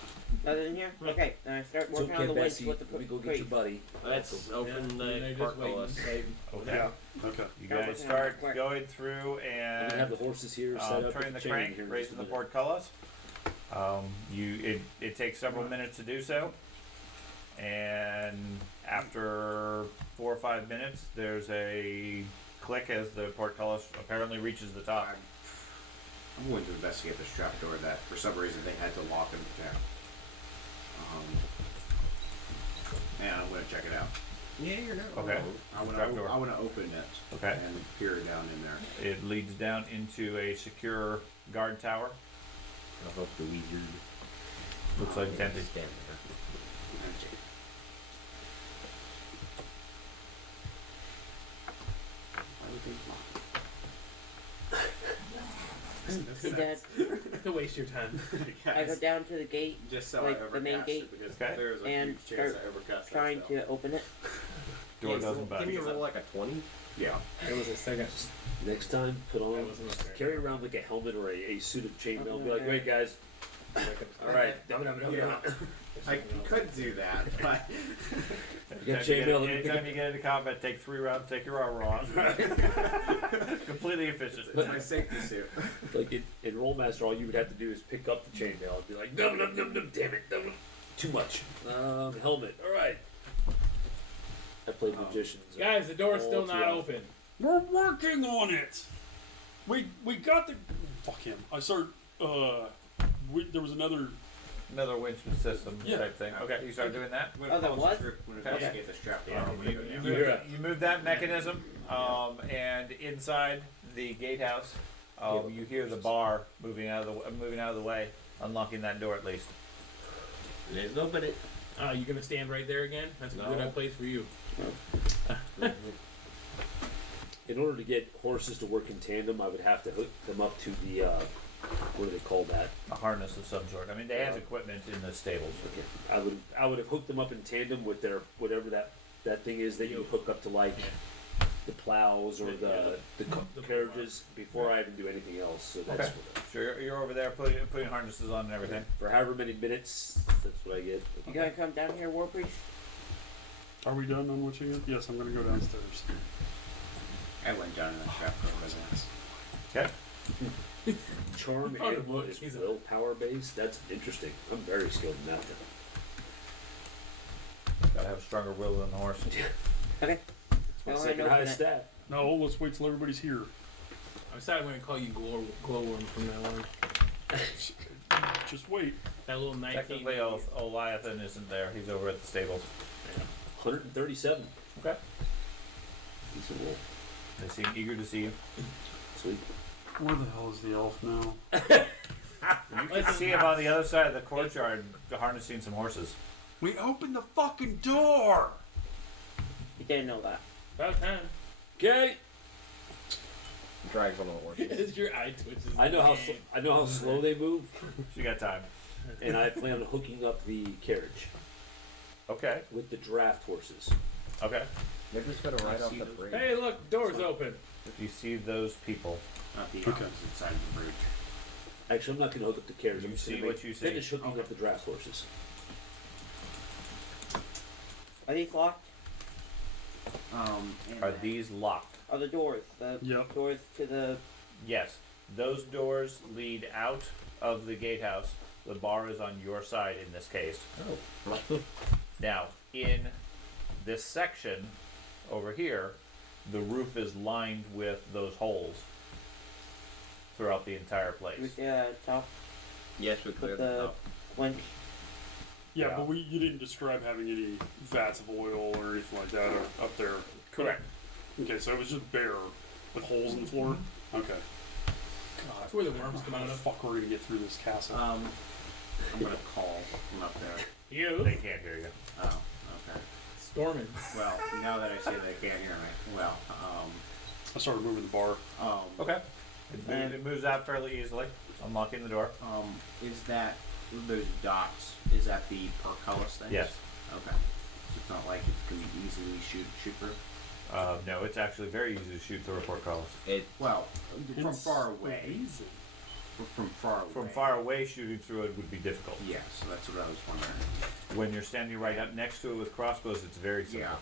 Nothing in here? Okay, then I start It's working okay, on the winch Bessie. with the Let me go get your buddy. Let's open Yeah, the just portcullis. waiting. Okay. Yeah. Okay. You Start guys working on start it quick. going through I'm gonna have the and horses here set up. turning the with chain crank, here in raising just the a minute. portcullis. It takes several minutes to do so, and after 4 or 5 minutes, there's a click as the portcullis apparently reaches the top. I'm going to investigate this trapdoor that for some reason they had to lock and down. And I'm gonna check it out. Yeah, you're not Okay. wrong. Trapdoor. I wanna open it Okay. and peer down in there. It leads down into a secure guard tower. I hope the wizard Looks like it's empty. stand there. Hey, Dad, To waste your time. I go down to the gate, Just so like I the main overcast gate, it because Okay. there's a and huge chance start I overcast that trying spell. to open it. Door Can doesn't you budge. roll like a 20? Yeah. It was a second. Next time, put That on, was a mistake. carry around like a helmet or a suit of chainmail. Okay. Be like, wait, guys. All right. Yeah. I could do that, but You got Anytime you chainmail. get- Let me pick Anytime up. you get into combat, take 3 rounds, take your armor off. Completely efficient. it's my safety suit. Like in Rolemaster, all you would have to do is pick up the chainmail and be like, no, no, no, no, damn it, no, no. Too much. Helmet. All right. I played magicians. Guys, the door's all still not throughout. open. We're working on it. We got the. Fuck him. I start. There was another. Another winch system Yeah. type thing. Okay, you start doing that. I'm Oh, gonna that pause was? the trip when I Okay. investigate this trapdoor. You move that mechanism, and inside the gatehouse, you hear the bar moving out of the way, unlocking that door at least. Let's open it. You gonna stand right there again? That's a No. good place for you. In order to get horses to work in tandem, I would have to hook them up to the, what do they call that? A harness of some sort. I mean, they have equipment in the stables. Okay. I would have hooked them up in tandem with their, whatever that thing is that you hook up to like the plows or the carriages before I even do anything else. So that's Okay. So you're over there putting harnesses on and everything. for however many minutes, that's what I get. You gonna come down here, War Priest? Are we done on what you got? Yes, I'm gonna go downstairs. I went down in that trapdoor business. Okay. Charm Oh, animal is he's a- willpower based. That's interesting. I'm very skilled in that. Gotta have a stronger will than the horse. Okay. My Go ahead and second open highest it. stat. No, let's wait till everybody's here. I decided I'm gonna call you Glowworm from now on. Just wait. That little 19. Technically, Oliathan isn't there. He's over at the stables. 137. Okay. Decent roll. They seem eager to see you. Sweet. Where the hell is the elf now? You can see him on the other side of the courtyard harnessing some horses. We opened the fucking door. You didn't know that. About time. Okay. Drag one of the horses. As your eye twitches. I know how slow they move, You got time. and I plan on hooking up the carriage Okay. with the draft horses. Okay. They're just gonna ride off the bridge. Hey, look, door's open. You see those people. Not the Okay. opposite side of the bridge. Actually, I'm not going to hook up the carriage. You I'm just see gonna what you see. finish hooking up the draft horses. Are these locked? And Are these locked? Are the doors? The Yep. doors to the. Yes. Those doors lead out of the gatehouse. The bar is on your side in this case. Oh. Now, in this section over here, the roof is lined with those holes. throughout the entire place. We see a top Yes, we with cleared the the top. quench. Yeah, Yeah. but you didn't describe having any vats of oil or anything like that up there. Correct. Okay, so it was just bare with holes in the floor. Okay. That's where the worms come How out the of. fuck we're gonna get through this castle? I'm gonna call from up there. You They can't hear you. Oh, okay. storming. Well, now that I say they can't hear me, well, I started moving the bar. Okay. It moves out fairly easily. Unlocking the door. Is that those dots? Is that the portcullis thing? Yes. Okay. So it's not like it can be easily shoot through. No, it's actually very easy to shoot through a portcullis. Well, from It's far away. easy. From far away. From far away, shooting through it would be difficult. Yes, that's what I was wondering. When you're standing right up next to it with crossbows, it's very simple. Yeah,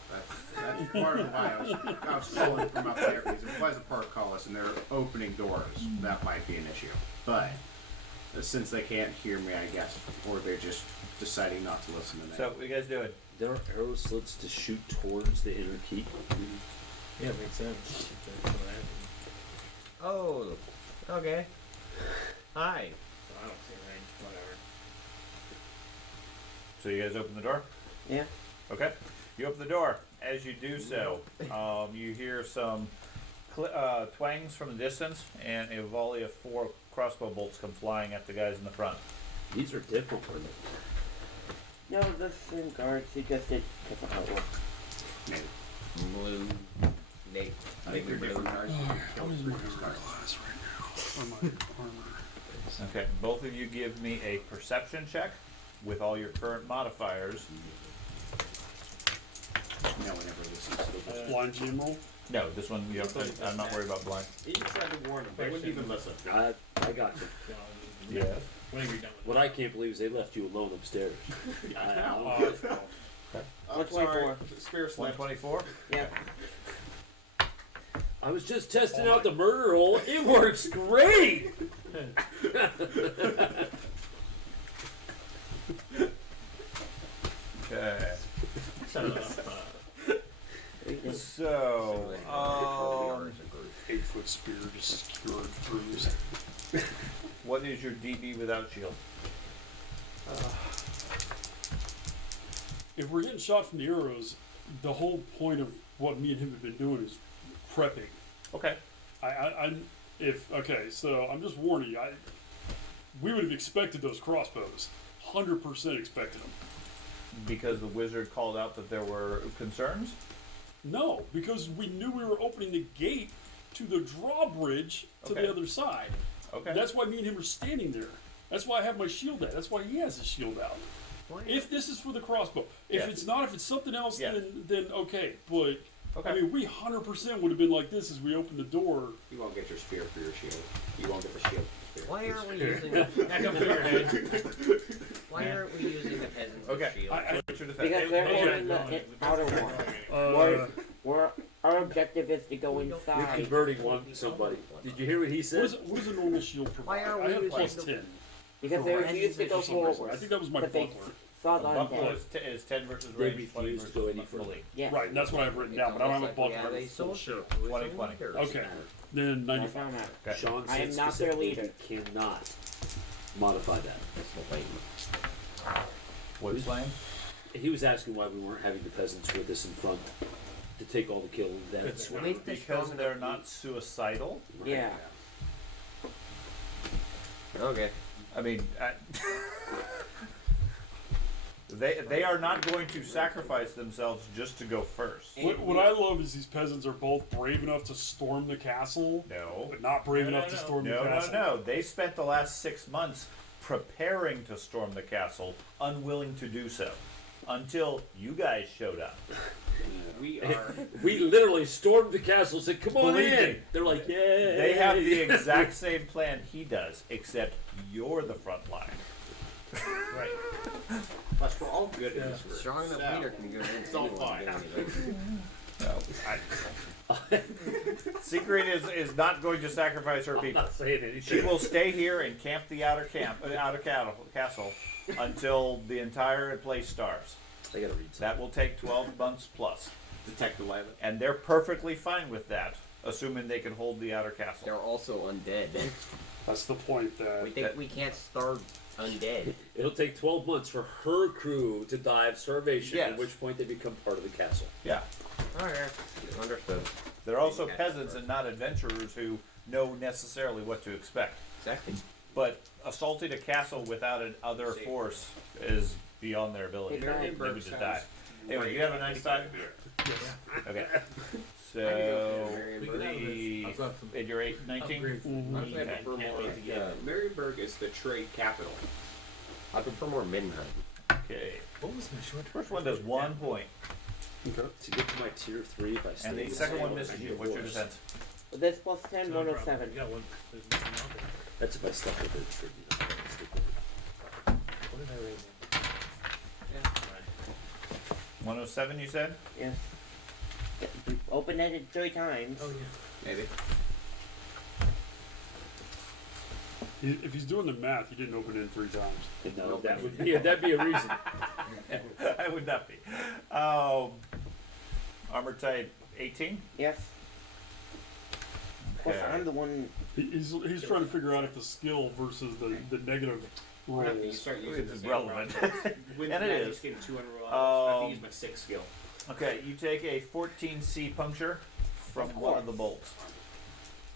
that's part of why I was calling from up there, because if it was a portcullis and they're opening doors, that might be an issue. But since they can't hear me, I guess, or they're just deciding not to listen to me. So, what you guys doing? There are arrow slits to shoot towards the inner keep. Yeah, makes sense. That's what I Oh, okay. Hi. I don't see anything. Whatever. So you guys open the door? Yeah. Okay. You open the door. As you do so, you hear some twangs from the distance, and a volley of 4 crossbow bolts come flying at the guys in the front. These are different from them. No, the same guards. He just did different level. Maybe. Blue. Nate. I think they're different cards. Glass right now. Or my armor. Okay. Both of you give me a perception check with all your current modifiers. No one ever listens to this. Blind GM roll. No, this one you don't. I'm not worried about blind. You tried to warn them. They wouldn't even listen. I got you. Yeah. Whenever you're done with What I can't believe is they left you alone upstairs. I'm sorry. Spear slipped. 124. Yeah. I was just testing out the murder hole. It works great. Okay. it. So, 8-foot spear just skewered through. what is your DB without shield? If we're getting shot from the arrows, the whole point of what me and him have been doing is prepping. Okay. Okay, so I'm just warning you. We would have expected those crossbows. 100% expected them. Because the wizard called out that there were concerns? No, because we knew we were opening the gate to the drawbridge to Okay. the other side. Okay. That's why me and him are standing there. That's why I have my shield out. That's why he has his shield out. If this is for the crossbow, if Yes. it's not, if it's something else, Yes. then okay. But Okay. I mean, we 100% would have been like this as we opened the door. You won't get your spear for your shield. You won't get the shield for your spear. Why aren't we using Back up to your head. Why aren't we using the peasants Okay. as shield? What's your defense? Because they're Okay. in the outer one. Our objective is to go You're inside. converting somebody. Did you hear what he said? What does a normal shield Why provide? are I we have using plus the- 10. Because they refuse to go For some reason. forward. I think that was my But they buckler. saw the Buckle undead. is 10 versus They range, 20 refuse to versus go any further. melee. Yeah. Right, and that's what I've written down, but I don't have a buckler. Yeah, they full sold shield. 20. Okay, then I 95. found out. Okay. Sean I am said not their specifically leader. you cannot modify that. What's lane? He was asking why we weren't having the peasants with us in front to take all the kill and deaths. Make this Because strong they're enough not suicidal. Yeah. Okay. I mean, they are not going to sacrifice themselves just to go first. What I love is these peasants are both brave enough to storm the castle, No. but not brave No, enough no, to no. storm the No, no, castle. no. They spent the last 6 months preparing to storm the castle, unwilling to do so, until you guys showed up. We are. We literally stormed the castle and said, come on Believe in. me, They're like, yay. They have the exact same plan he does, except you're the front line. Right. Plus, we're all good in this group. Strong enough So, leader can go in. it's all fine. Secret is not going to sacrifice her I'm people. not saying She anything. will stay here and camp the outer castle until the entire place starves. I gotta read something. That will take 12 months plus, Detect 11. and they're perfectly fine with that, assuming they can hold the outer They're castle. also undead. That's the point that. We think we can't starve undead. It'll take 12 months for her crew to die of starvation, Yes. at which point they become part of the castle. Yeah. Okay. Understood. They're also peasants and not adventurers who know necessarily what to expect. Exactly. But assaulting a castle without an other force is beyond their ability. Hey, They Brian. would just die. Anyway, you have a 95? Okay. So, I've got some and you're 19? upgrades. Okay. Can't wait to get. Maryburg is the trade capital. I prefer more Midnight. Okay. What was my short? First one does 1 point, Okay. To get to my tier 3, if I stay and the in second the one same misses I you. get What's your worse. defense? This plus 10, 107. You got one. There's nothing out there. That's if I stuck with it. Stick with it. What did I raise it? Yeah. Right. 107, you said? Yes. We opened it 3 times. Oh yeah. Maybe. If he's doing the math, he didn't open it in 3 times. No, that'd be a reason. I would not be. Armor type 18? Yes. Plus, Okay. I'm the one. He's trying to figure out if the skill versus the negative I have to rolls. start using It's this relevant. With And it magic is. skin 200 rolls, I have Um, to use my 6th skill. Okay, you take a 14C puncture from Of one of course. the bolts.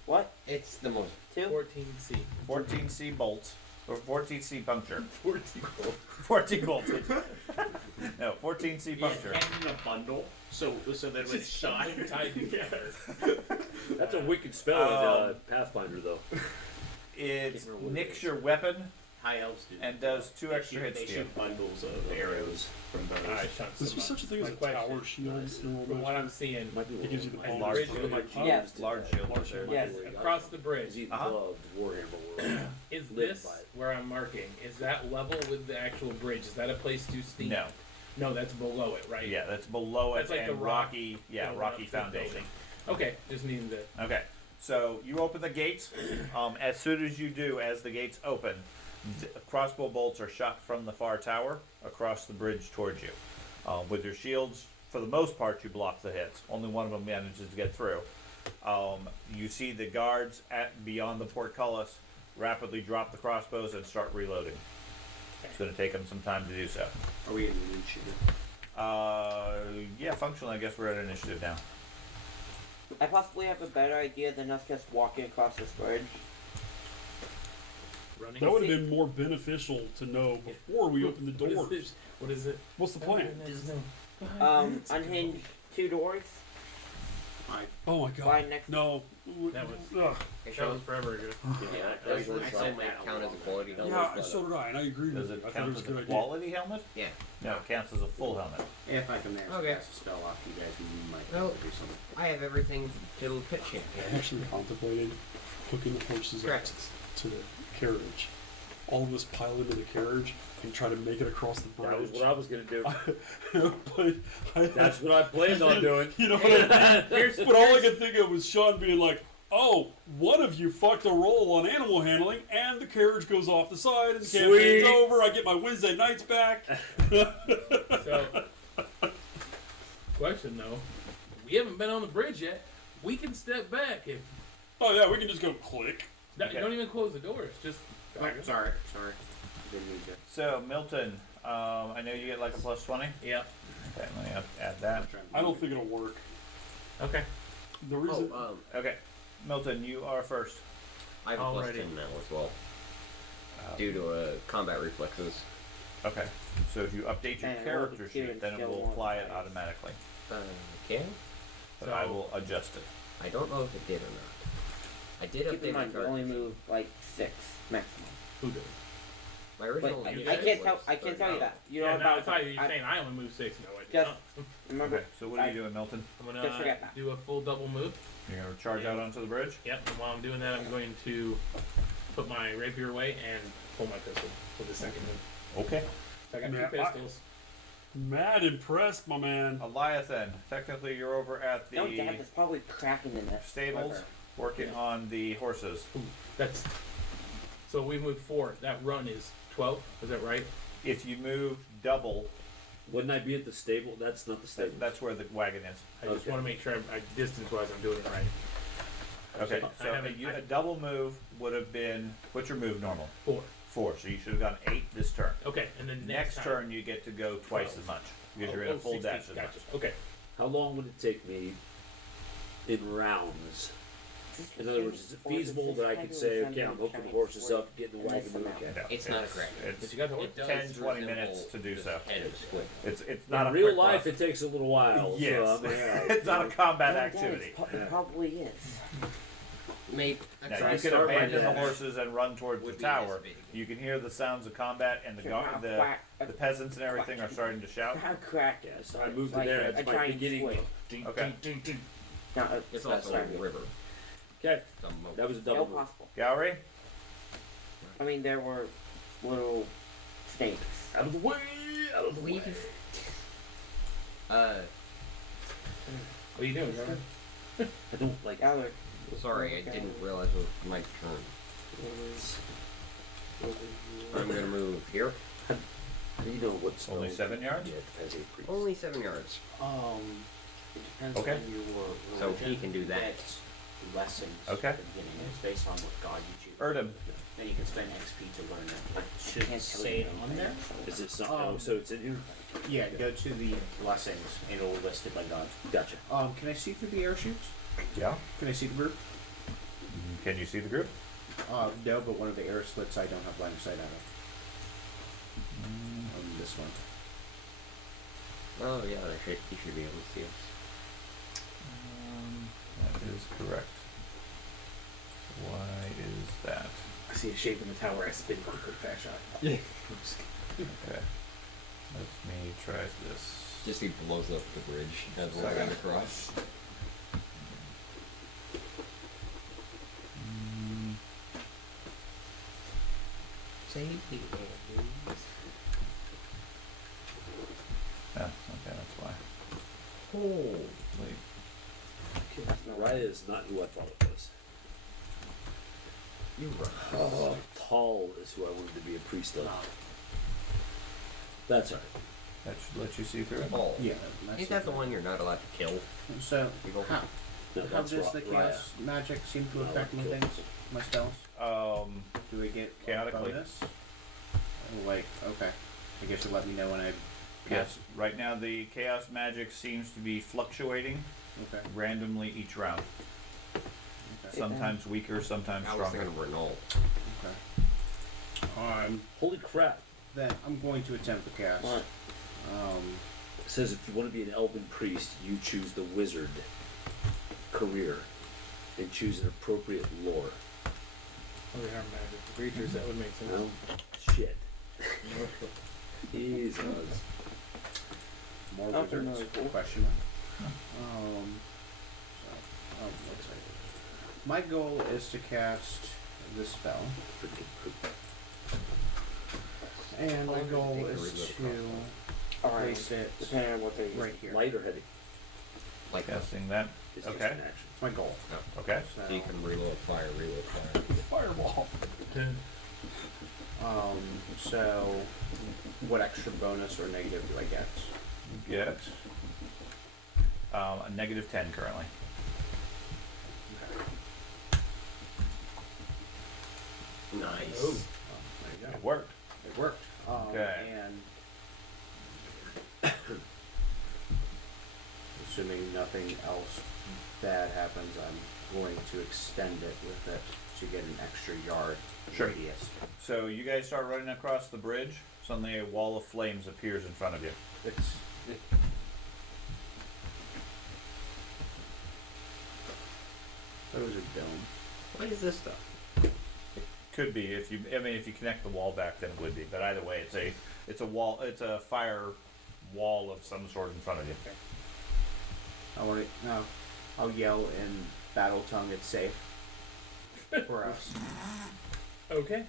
What? It's the most. 2? 14C. 14C bolts. Or 14C puncture. 14. 14 bolts. No, 14C Yeah, puncture. and in a bundle, so that when it's shot, Tied together. That's a wicked spell in Pathfinder, though. It nicks your weapon high elves do. and does 2 They extra shoot- hits They to you. shoot bundles of arrows from those. Alright, Sean, Is so there such a thing as my a question, tower shield in From what Rolemaster? I'm seeing, Might be It gives you the Like bonus. large bridge shield. with my Yes. Large shield. Large shield. Yes. across the bridge. He Uh-huh. loved Warhammer World. Is Live this by it. where I'm marking? Is that level with the actual bridge? Is that a place to steep? No. No, that's below it, right? Yeah, that's below it That's like and the rock- rocky, the rocky rock foundation. Okay, just needing to. Okay, so you open the gates. As soon as you do, as the gates open, crossbow bolts are shot from the far tower across the bridge towards you. With your shields, for the most part, you block the hits. Only one of them manages to get through. You see the guards at beyond the portcullis rapidly drop the crossbows and start reloading. It's going to take them some time to do so. Are we in initiative? Yeah, functionally, I guess we're at initiative now. I possibly have a better idea than us just walking across this bridge. Running. That would have been more beneficial to know before we opened the What is doors. this? What is it? What's the plan? Unhinge 2 doors. Oh my god. By next. No. That was- Ugh. That was forever ago. Does the I helmet said that count as a quality helmet? Yeah, so did I, and I agree Does with you. it I thought it count was as a good a idea. quality helmet? Yeah. No, it counts as a full helmet. If I can manage Okay. to cast a spell off you guys, we might be able to do something. I have everything to pitch I champion. actually contemplated hooking the horses up Correct. to the carriage. All of us pile into the carriage and try to make it across the That was bridge. what I was going to do. But That's what I planned on doing. You know what I mean? But all I could think of was Sean being like, "Oh, one of you fucked a roll on animal handling, and the carriage goes off the side, and the campaign's Sweet. over. I get my Wednesday nights back." So, question though, we haven't been on the bridge yet. We can step back if Oh yeah, we can just go click. Okay. don't even close the doors. Just Sorry. Didn't mean to. So, Milton, I know you get like a plus 20. yeah. Okay, let me add that. I don't think it'll work. Okay. The reason. Oh, Okay, Milton, you are first. I have a plus Alrighty. 10 now as well, due to combat reflexes. Okay, so if you update your And character level 2 sheet, and then it skill will 1 apply it dice. automatically. Okay. But So- I will adjust it. I don't know if it did or not. I did Keep in update my mind, we only character. move like 6 maximum. Who did? My But original. I You can't guys? tell. I can't tell you that. You know Yeah, no, I about. thought you were I- saying I only moved 6. No, I did Just- not. Remember, Okay, so what are you doing, Milton? I'm Just forget gonna that. do a full double move. You're going to charge out onto the bridge? Yep. And while I'm doing that, I'm going to put my rapier away and pull my pistol for the second move. Okay. So I got Yeah, 2 pistols. Mad impressed, my man. Eliathan, technically you're over at no, the Dad is probably cracking in this. stables Whatever. working on the horses. That's so we moved 4. That run is 12. Is that right? If you move double, Wouldn't I be at the stable? That's not the stable. that's where the wagon is. I just Okay. want to make sure I distance-wise I'm doing it right. Okay, I so haven't- a double move would have been, what's your move normal? 4. 4, so you should have gone 8 this turn. Okay, and then Next time. turn you get to go twice as much, because you're in a full 16, dash as much. gotcha. Okay. How long would it take me in rounds? In other words, is it feasible that I could say, okay, I'm hooking the horses up, getting the wagon moving? Okay. No, It's not a grab. It's But you got the horse. It does 10, 20 resemble minutes to do the so. head of split. It's not a In real quick life, process. it takes a little while. Yes. So, I mean, It's not a combat Yeah, it does. activity. It probably is. Maybe. Now, Try you to can start by abandon the that. horses and run towards the Would be tower. this big. You can hear the sounds of combat, and the peasants and everything are starting to shout. Crack. yeah, so I moved Like to there. a It's my giant beginning. swing. Okay. No, It's that's also a not river. Okay, Some moat. that was a still double move. possible. Gallery? I mean, there were little snakes. Out of the way! Out of the way! Weave. What are you doing, Robert? I don't like Other. Sorry, I didn't realize it was my turn. I'm gonna move here. You know what spell Only 7 yards? you get as a priest. Only 7 yards. It depends Okay. on your So religion. he can do that. You get lessons Okay. at the beginning. It's based on what god you choose. Erdem. Then you can spend XP to learn that. It should Can't tell say you it on there. Is it something? Oh, so it's in here? Yeah, go to the blessings and it'll list it by god. Gotcha. Can I see through the air chutes? Yeah. Can I see the group? Can you see the group? No, but one of the air slits I don't have line of sight out of. This one. Oh yeah, he should be able to see us. That is correct. Why is that? I see a shape in the tower. I spin quickly, fast shot. Okay. Let me try this. Just he blows up the bridge as we're going across. Safety. Yeah, okay, that's why. Oh. Wait. Raya is not who I thought it was. You run. Oh, tall is who I wanted to be a priest of. That's alright. That should let you see through it. Oh. Yeah. Ain't that the one you're not allowed to kill? So, People? how, No, how that's does the Raya. chaos magic seem to affect my Kill. things? My spells? Do we get a Chaotically. bonus? Oh, like, okay. I guess you'll let me know when I Yes. Right now, the chaos magic seems to be fluctuating Okay. randomly each round. Okay. Sometimes weaker, sometimes I was stronger. thinking Renault. Okay. Holy crap. Then I'm going to attempt the cast. What? It says if you want to be an elven priest, you choose the wizard career and choose an appropriate lore. Oh, they are magic creatures. That would make sense. Well, shit. Jesus. More Oh, wizards? no. Question mark. Let's say my goal is to cast this spell, and my goal is to Alright. place it Depending on what they right here. Light or heavy? Like that. Casting that. It's just Okay. an action. It's my goal. Okay. So you can reload fire, Fireball. So what extra bonus or negative do I get? You get a negative 10 currently. Nice. Oh, there you go. It worked. It worked. Okay. And assuming nothing else bad happens, I'm going to extend it with it to get an extra yard Sure. radius. So you guys start running across the bridge. Suddenly a wall of flames appears in front of you. That was a dome. What is this stuff? Could be if you. I mean, if you connect the wall back, then it would be. But either way, it's a wall. It's a fire wall of some sort in front of you. I'll yell in battle tongue. It's safe for us. Okay.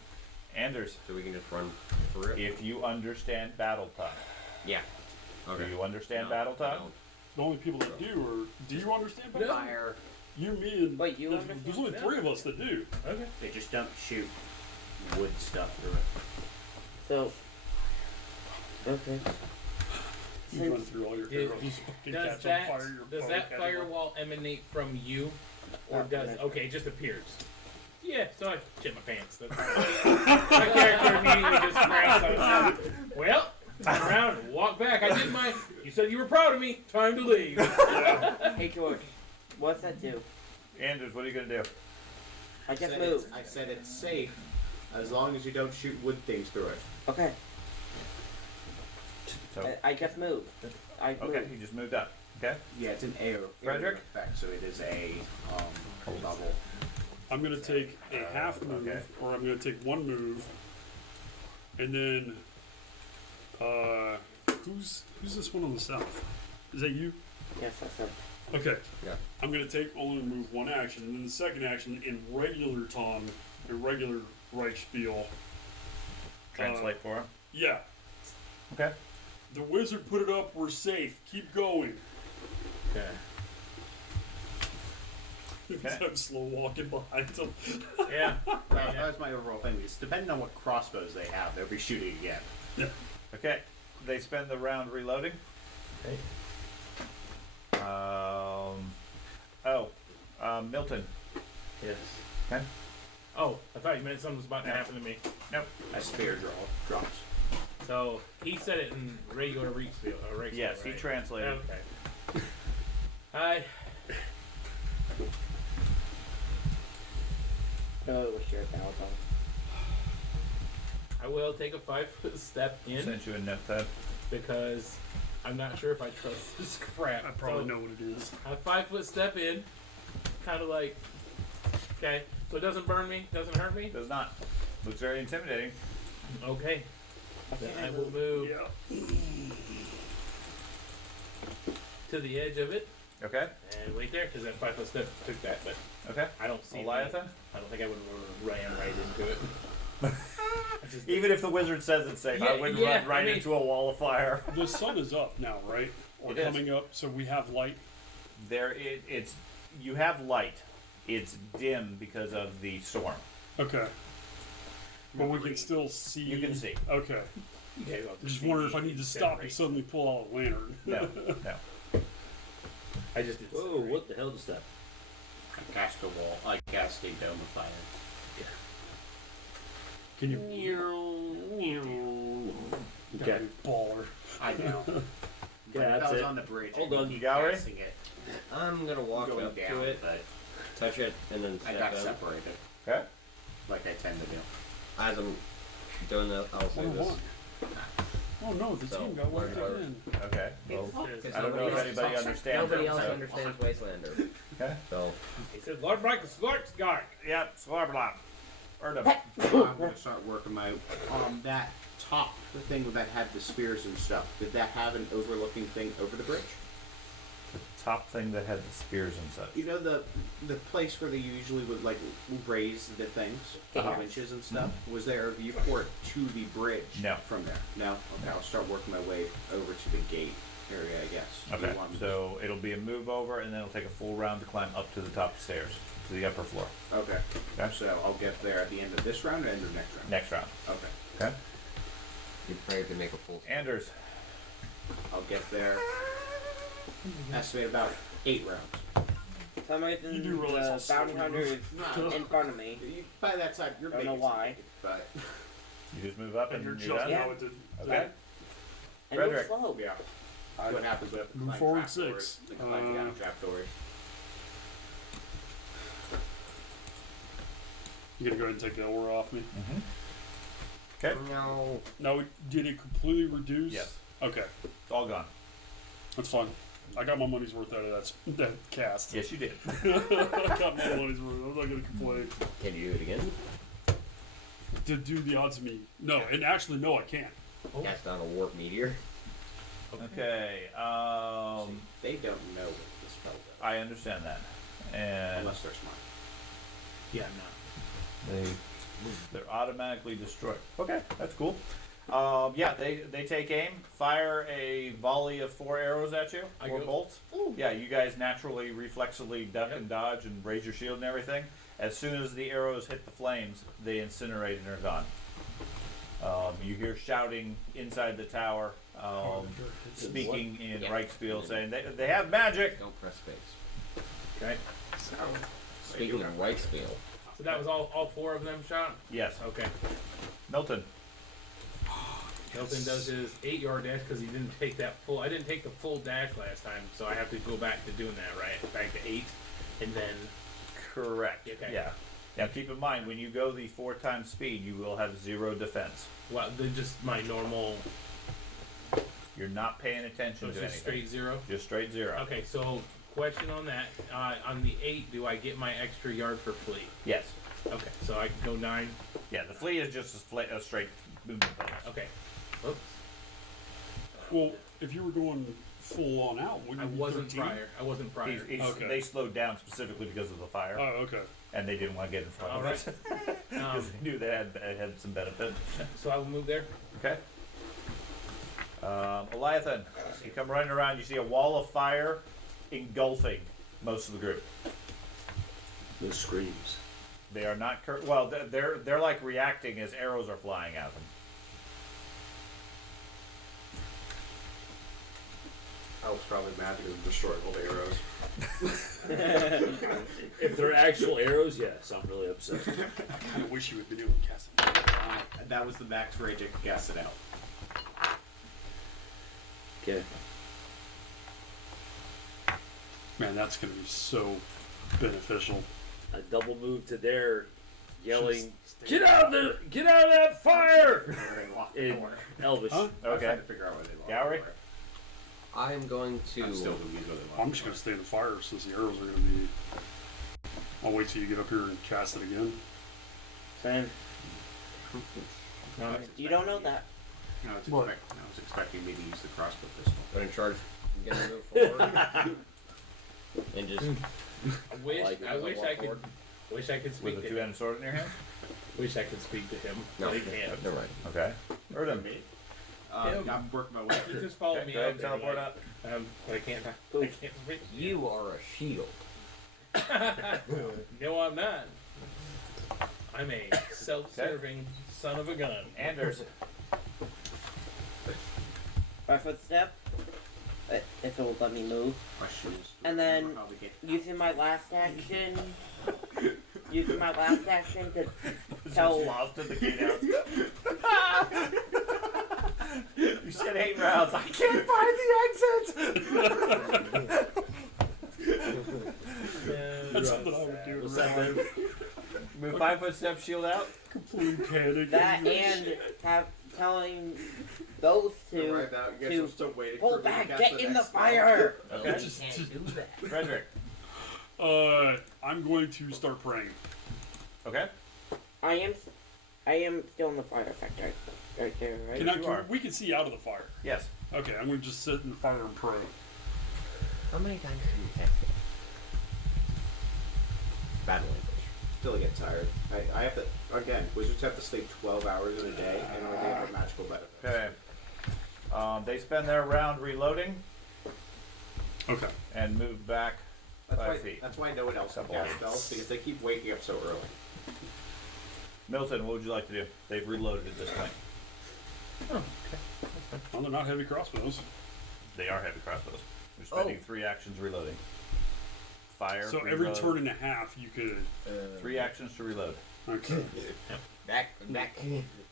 Anders, So we can just run through it? if you understand battle tongue, Yeah. Okay. do you understand No, battle I tongue? don't. The only people that do are. Do you understand? Battle? Fire. You, me, and. Wait, you there's, understand? there's only 3 of us that do. Okay. They just don't shoot wood stuff through it. So, okay. You run through all your Does- arrows. Fucking Does catch that on fire. Your does bow that catch on- firewall emanate from you, Or does okay, it just appears. Yeah, so I shit my pants. My character immediately just grabs on. Well, turn around and walk back. I did my. You said you were proud of me. Time to leave. Hey George, what's that do? Anders, what are you gonna do? I just said moved. I said it's safe as long as you don't shoot wood things through it. Okay. So, I just moved. I moved. okay, you just moved up. Okay. Yeah, it's an area Frederick? effect, so it is a bubble. I'm gonna take a half move, okay. or I'm gonna take one move, and then who's this one on the south? Is that you? Yes, that's it. Okay. Yeah. I'm gonna only move one action, and then the second action in regular tongue, a regular Reich spiel. Translate for him. Yeah. Okay. The wizard put it up. We're safe. Keep going. Okay. Okay. I'm slow walking behind him. Yeah. That was my overall thing. Is depending on what crossbows they have, they'll be shooting again. Yeah. Okay. They spend the round reloading. Okay. Milton. Yes. Okay. Oh, I thought you meant something was about to happen to me. Nope. A spear drops. So he said it in regular Reik spiel. Yes, he right? translated. Okay. Hi. Oh, it was your Valentine. I will take a 5-foot step in Sent you a note that. because I'm not sure if I trust this crap. I probably So, know what it is. A 5-foot step in, kind of like, okay, so it doesn't burn me, doesn't hurt me. Does not. Looks very intimidating. Okay, then I will move Yeah. to the edge of it Okay. and wait there because that 5-foot step took that, but Okay. I don't see Leviathan? I don't think I would have ran right into it. I just- Even if the wizard says it's safe, I Yeah, wouldn't yeah, run right I mean- into a wall of fire. The sun is up now, right? Or It is. coming up, so we have light. It's you have light. It's dim because of the storm. Okay. But we can still see. You can see. Okay. Okay, well, I just wonder if I need to stop and suddenly pull out a lantern. No, no. I just did. Whoa, what the hell is that? I cast a wall. I cast a dome of fire. Can you? Okay. Baller. I know. But Yeah, if that's I was it. on the bridge, Hold I'd on. keep Gallery? casting it, I'm gonna walk going up down, to it, but touch it, and then I step got in. separated, Okay. like I tend to do. As I'm doing that, I'll say this. 101. Oh no, the So, team got one one more. in. Okay. Well, Says- I don't know if anybody understands Nobody it. else So. understands Wastelander. Okay. So, He said, Lord Michael Slarksgard. Yep. Slarbla. Heard him. I'm gonna start working my that top thing that had the spears and stuff. Did that have an overlooking thing over the bridge? The top thing that had the spears and such. You know the place where they usually would like raise the things, the winches and stuff. Was there a viewport to the bridge? No. From there. No. Okay, I'll start working my way over to the gate area, I guess. Okay. You want me to- So it'll be a move over, and then it'll take a full round to climb up to the top of the stairs, to the upper floor. Okay. Okay. So I'll get there at the end of this round or end of next round. Next round. Okay. Okay. you're prepared to make a full. Anders. I'll get there. Estimate about 8 rounds. For some reason, You do realize the how bounty slow we hunter move. is in front of me. By that side, you're Don't know making why. But You just move up And and you're you're just done. now at the. Okay. And move Frederick. slow. yeah. I- What happens with Move climb forward trapdoors, 6. the climb down trapdoors. You gonna go ahead and take the aura off me? Mm-hmm. Okay. No. No, did it completely reduce? Yes. Okay, It's all gone. that's fine. I got my money's worth out of that cast. Yes, you did. I got my money's worth. I'm not gonna complain. Can you do it again? To do the odds of me. No, and actually, no, I can't. Cast down a warp meteor. Okay. They don't know what the spell does. I understand that, and Unless they're smart. Yeah, I'm not. they're automatically destroyed. Okay, that's cool. Yeah, they take aim, fire a volley of 4 arrows at you, I 4 go, bolts. Yeah, you guys naturally, reflexively duck and dodge and raise your shield and everything. As soon as the arrows hit the flames, they incinerate and are gone. You hear shouting inside the tower, speaking in Yeah. Reichspiel, saying they have magic. Don't press space. Okay. Speaking of Reichspiel, So that was all 4 of them shot? Yes. Okay. Milton. Milton does his 8-yard dash because he didn't take that full. I didn't take the full dash last time, so I have to go back to doing that, right? Back to 8, and then. Correct. Okay. Yeah. Now keep in mind, when you go the 4 times speed, you will have 0 defense. Well, just my normal. You're not paying attention So it's to just anything. straight 0. Just straight 0. Okay, so question on that. On the 8, do I get my extra yard for fleet? Yes. Okay, so I can go 9. Yeah, the fleet is just a straight movement bonus. Okay. Oops. Well, if you were going full on out, wouldn't I you be wasn't 13? prior. I wasn't prior. Okay. They slowed down specifically because of the fire, Oh, okay. and they didn't want to get in front All of right. it because they knew they had some benefit. So I will move there. Okay. Eliathan, you come running around. You see a wall of fire engulfing most of the group. No screams. They are not well. They're like reacting as arrows are flying at them. I was probably mad because of destroying all the arrows. If they're actual arrows, yes, I'm really upset. I kind of wish you would have been able to cast a fire. That was the max rage I could guess it out. Okay. Man, that's going to be so beneficial. A double move to there, yelling, Just "Get out of that fire!" They locked the In door. Elvish. Huh? I was Okay. trying to figure out where they locked Gowrie? the door. I'm going to. I'm still confused where they locked I'm the just door. going to stay in the fire since the arrows are going to be. I'll wait till you get up here and cast it again. Same. You don't know that. I was What? expecting me to use the crossbow pistol. I'm going to charge. I'm going to move forward. And just. I wish I could speak With a to him. two-handed sword in your hand. Wish I could speak to him. No, but I can't. never mind. Okay. Erdem. Me? Him. I'm working my way. He just followed Okay, me go ahead out and there, teleport like, up. but I can't. I can't speak. You are a shield. No, I'm not. I'm a self-serving son of a gun. Anders. 5-foot step. If it will let me move. Question is, And then how we get using my last action. Using my last action to Just tell. lost in the gatehouse. You said 8 rounds. I can't find the exit. That's something I would do. What's that move? Move 5-foot step, shield out. Complete panic. That and telling those two Right now, you guys to are still waiting pull for me to back, cast get the in the next spell. fire. Okay. Can't do that. Frederick. I'm going to start praying. Okay. I am still in the fire effect right there, right? you are. We can see out of the fire. Yes. Okay, I'm going to just sit in the fire and pray. How many times do you cast it? Battle language. Still get tired. I have to, again, wizards have to sleep 12 hours in a day in order to get their magical benefits. Okay. They spend their round reloading Okay. and move back 5 feet. That's why no one else can Couple cast of- spells, because they keep waking up so early. Milton, what would you like to do? They've reloaded at this point. Well, they're not heavy crossbows. They are heavy crossbows. You're spending 3 actions reloading. Fire. So reload. every turn and a half, you could. 3 actions to reload. Okay. Back.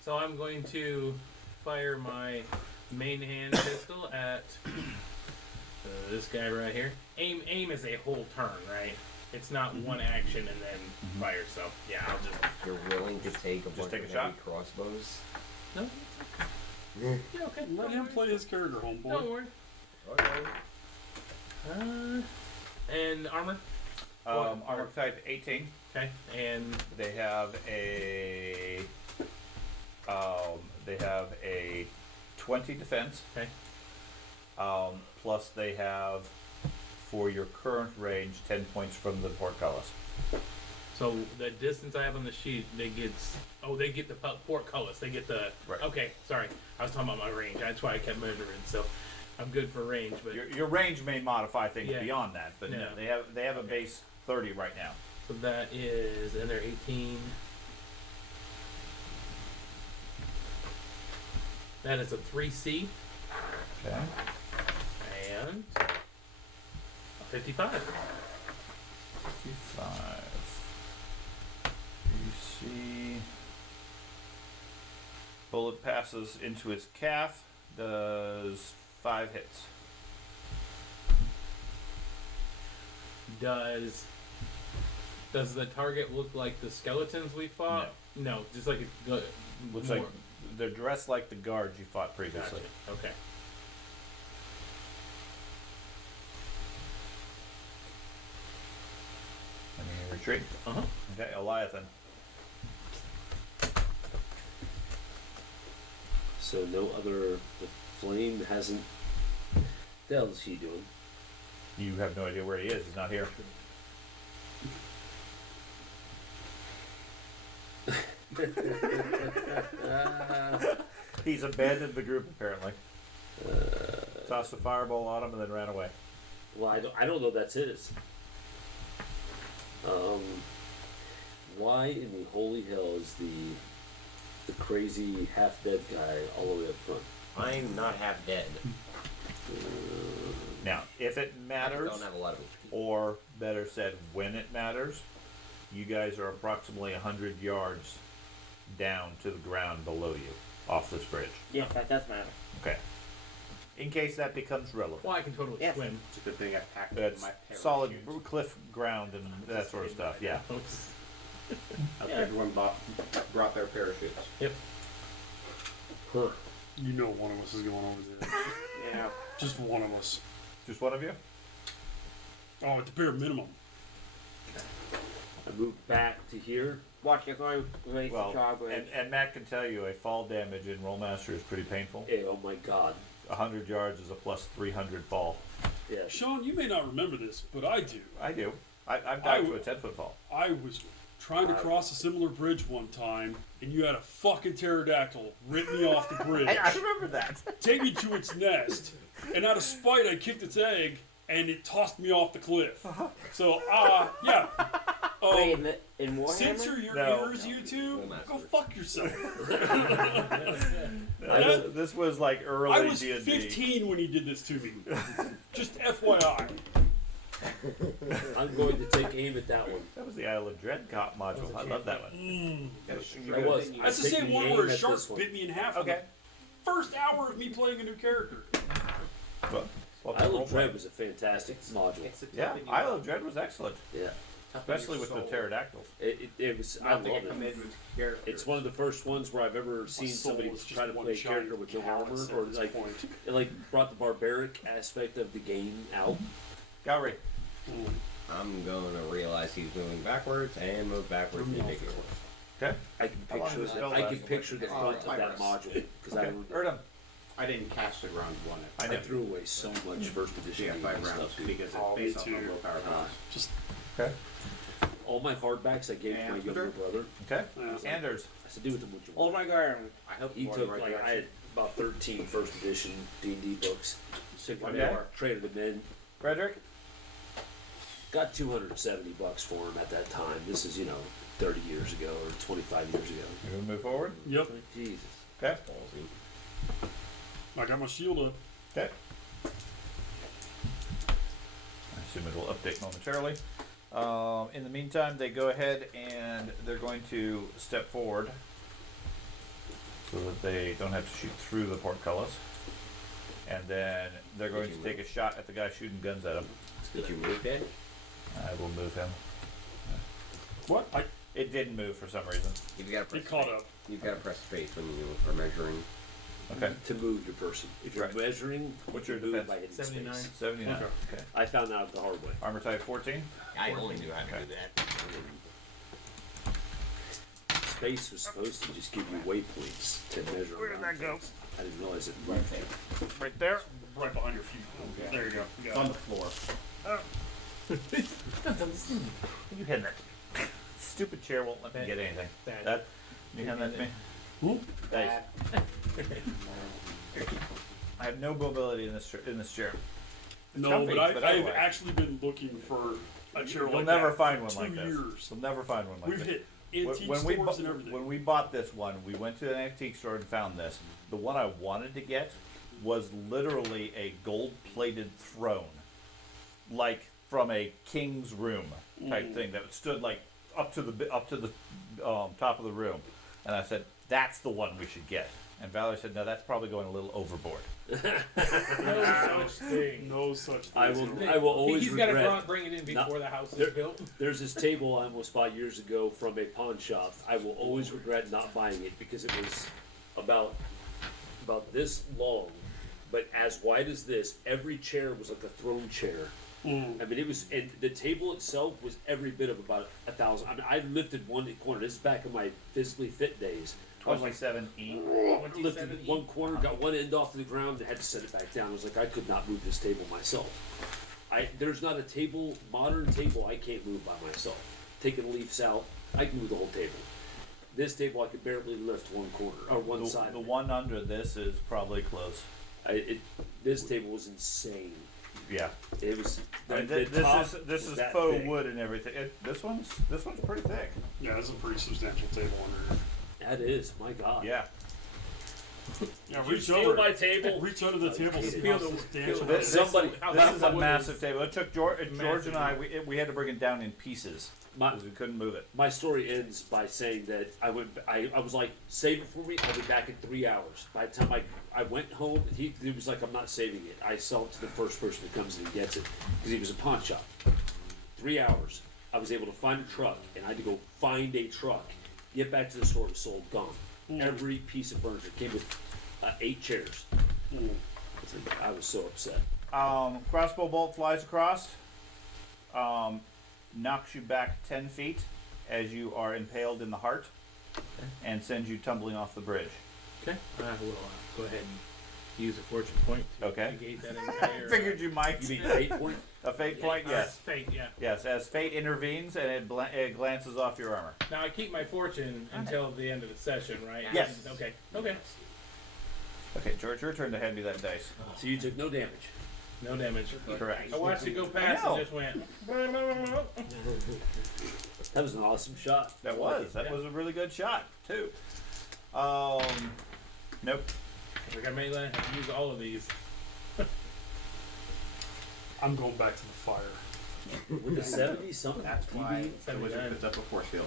So I'm going to fire my main hand pistol at this guy right here. Aim is a whole turn, right? It's not one action and then fire. So yeah, I'll just. You're willing to take a bunch take a of shot? heavy crossbows? No. Yeah, okay. Let him play his character, homeboy. Don't worry. Okay. And armor. Armor type 18. Okay. And They have a 20 defense. okay. Plus they have, for your current range, 10 points from the portcullis. So the distance I have on the sheet, they get the portcullis. They get the. Right. Okay, sorry. I was talking about my range. That's why I kept measuring. So I'm good for range, but Your range may modify things Yeah. beyond that, but no, Yeah. they have a base 30 right now. so that is, and they're 18. That is a 3C Okay. and a 55. 55. see. Bullet passes into his calf. Does 5 hits. Does the target look like the skeletons we fought? No, just like it Looks like they're dressed like the guards you fought previously. Gotcha. Okay. And you retreat. Uh-huh. Okay, Eliathan. So no other. The flame hasn't. What the hell is he doing? You have no idea where he is. He's not here. He's abandoned the group apparently. Tossed a fireball on him and then ran away. Well, I don't know that's his. Why in the holy hell is the crazy half dead guy all the way up front? I'm not half dead. Now, if it I matters, don't have a lot of. or better said, when it matters, you guys are approximately 100 yards down to the ground below you, off this bridge. Yes, that does matter. Okay. In case that becomes relevant. Well, I can totally Yeah. swim. It's a good thing I packed That's my parachute. solid cliff ground and that sort of stuff, yeah. Everyone brought their parachutes. Huh. You know one of us is going over there. Yeah. Just one of us. Just one of you? Oh, at the bare minimum. I moved back to here. Watch it go race the Well, drawbridge. and Matt can tell you a fall damage in Rolemaster is pretty painful. Hey, oh my god. 100 yards is a plus 300 fall. Yeah. Sean, you may not remember this, but I do. I do. I've died to a 10-foot fall. I was trying to cross a similar bridge one time, and you had a fucking pterodactyl rip me off the bridge. I remember that. Take me to its nest, and out of spite, I kicked its egg, and it tossed me off the cliff. So, yeah. Wait, in Warhammer? Censor your No. ears, you two. Go fuck yourself. This was like early I was D&D. 15 when he did this to me. Just FYI. I'm going to take aim at that one. That was the Isle of Dread cop module. I love that one. That was. That's the I'm same taking one aim where a at shark this one. bit me in half. Okay. First hour of me playing a new character. Well, Isle role of Dread play. was a fantastic module. Yeah, Isle of Dread was excellent, Yeah. especially with the pterodactyls. It was. I Not to love get it. committed with characters. It's one of the first ones where I've ever seen soul somebody is just try to one play a giant character with no armor, callus or at this like point. it like brought the barbaric aspect of the game out. Gowrie. I'm going to realize he's moving backwards and move backwards Threw me off the immediately. cliff. Okay. I can How long picture does it spell I can last? picture the front of that Virus. module because Okay. Erdem. I didn't cast it round one. I I know. through away so much first edition Yeah, and 5 rounds stuff. because it's Oh, me based on too. low power class. Just Okay. All my hardbacks I gave to my And younger Twitter. brother. Okay. Yeah. Anders. I said, do with them what you Oh want. my god. I hope He we're took in the right like I had direction. about 13 first edition D&D books. Took them Okay. in, traded them in. Frederick. Got $270 for him at that time. This is 30 years ago or 25 years ago. You gonna move forward? Yep. Jesus. Okay. I got my shield up. Okay. I assume it'll update momentarily. In the meantime, they go ahead and they're going to step forward so that they don't have to shoot through the portcullis. And then they're going to take a shot at the guy shooting guns at him. Did you move, Dad? I will move him. What? It didn't move for some reason. You've got to He press caught space. up. You've got to press space when you are measuring. Okay. To move your person. If you're Right. measuring, What's you your move defense? by hitting 79. space. 79. Okay. Okay. I found out the hard way. Armor type 14. I only knew how to do that. Space was supposed to just give you waypoints to measure. Where did around that go? things. I didn't realize it. Right there. Right behind your feet. There you go. You It's got on it. the floor. You hand that to me. Stupid chair won't let me get anything. That. You hand that to me. Who? Thanks. I have no mobility in this chair. It's No, comfy, but I've anyway. actually been looking for a chair You'll like never that find for one like 2 this. years. You'll never find one like We've this. hit antique When we stores and everything. when we bought this one, we went to an antique store and found this. The one I wanted to get was literally a gold-plated throne, like from a king's room type thing that stood like up to the top of the room, and I said, "That's the one we should get." And Valerie said, "No, that's probably going a little overboard." No such thing. No such thing. I will always He's got regret. to bring it in before the house there- is built. There's this table I almost bought years ago from a pawn shop. I will always regret not buying it because it was about this long, but as wide as this. Every chair was like a throne chair. I mean, it was, and the table itself was every bit of about 1,000. I mean, I lifted one corner. This is back in my physically fit days. 27E. Lifted one corner, got one end off to the ground, and had to set it back down. I was like, I could not move this table myself. There's not a modern table I can't move by myself. Taking the leaves out, I can move the whole table. This table I could barely lift one corner or one side. The one under this is probably close. This table was insane. Yeah. It was. This is faux wood and everything. This one's pretty thick. Yeah, it's a pretty substantial table under here. That is, my God. Yeah. Yeah, Did you reach steal over. my table? Reach under the table. See Feel how the- substantial feel it is. This is a massive table. It took George and I. We had to bring it down in pieces because we couldn't move it. My story ends by saying that I was like, save it for me. I'll be back in 3 hours. By the time I went home, he was like, I'm not saving it. I sell it to the first person that comes in and gets it because he was a pawn shop. 3 hours. I was able to find a truck, and I had to go find a truck. Get back to the store, it was sold, gone. Every piece of furniture came with 8 chairs. I was so upset. Crossbow bolt flies across, knocks you back 10 feet as you are impaled in the heart, and sends you tumbling off the bridge. Okay. I will go ahead and use a fortune point to Okay. negate that entire. Figured you might. You mean fate point? A fate point, yes. Fate, yeah. Yes, as fate intervenes and it glances off your armor. Now I keep my fortune until the end of the session, right? Yes. Okay. Okay. Okay, George, your turn to hand me that dice. So you took no damage. No damage. Correct. I watched it go past and just went. That was an awesome shot. That was a really good shot too. Nope. Like I may have to use all of these. I'm going back to the fire. With the 70 something. That's why the 79. wizard puts up a force field.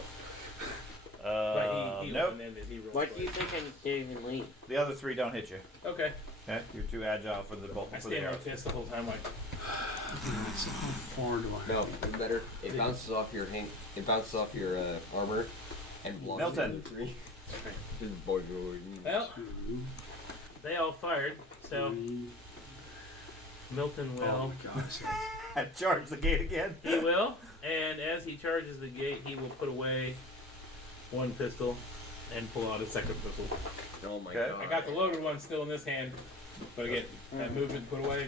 But he Nope. open-ended. He rolled Why do you twice. think I didn't even leave? The other 3 don't hit you. Okay. Okay, you're too agile for the bolt. I For the stand arrow. like this the whole time. Like, How far do I? No, better. It bounces off your armor and blocks Milton. the 3. okay. Borgar. Well, they all fired, so Milton will. Oh my gosh. Charge the gate again. He will, and as he charges the gate, he will put away one pistol and pull out a second pistol. Oh my Okay. god. I got the loaded one still in this hand, but again, that movement put away.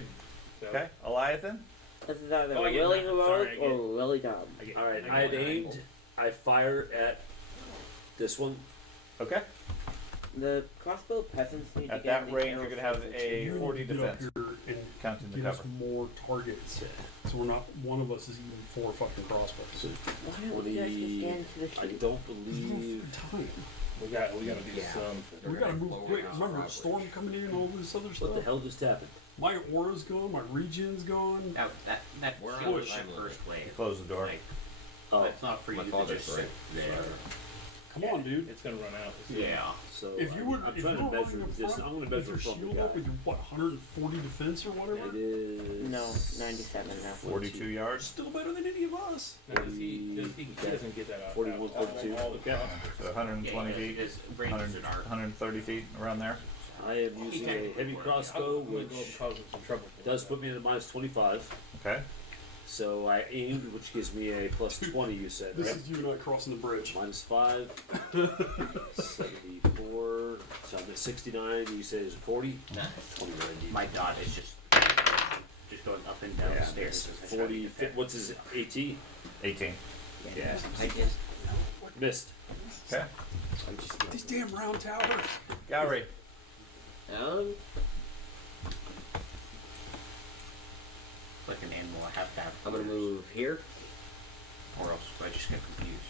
So Okay, Eliathan. This is either Oh, I get really that. heroic Sorry, I or get- really dumb. All right, I had aimed. I fire at this one. Okay. The crossbow peasants need to At get that these range, arrows you're gonna have for a You 40 need to get up defense, here and counting the get us cover. more targets. So we're not. One of us is even 4 fucking crossbows. Why don't you guys just stand to the I sheep? don't believe. Time. we gotta do Yeah. some. We gotta move blow quick. it out, Remember, probably. storm coming in and all this other stuff. What the hell just happened? My aura's gone. My regen's gone. That Where shield was am I? my first wave. Close the door. Like, Oh, it's not for My you to father's just right sit there. Come on, dude. It's gonna run out. Yeah. so If you would, I'm if trying you to were measure running up this. front, I'm going to with measure your from the shield up guy. with your what 140 defense or whatever. It is No, 97 now. 42 yards. Still better than any of us. Now, he doesn't get that out. 41, 42. All the cost. So 120 feet, His ranges 100, are dark. 130 feet around there. I am using a heavy crossbow, I'm gonna which go cause him some trouble. does put me at a minus 25. Okay. So I aimed, which gives me a plus 20. You said This right? is you not crossing the bridge. Minus 5. 74. So I'm at 69. You said it's 40. Nah. 20 already. My dot is just going up and down Yeah, the stairs. It's 40. What's his AT? 18. Yeah. I just Missed. Okay. These damn round towers. Gowrie. like an animal. I have to have. I'm gonna move here Or else I just get confused.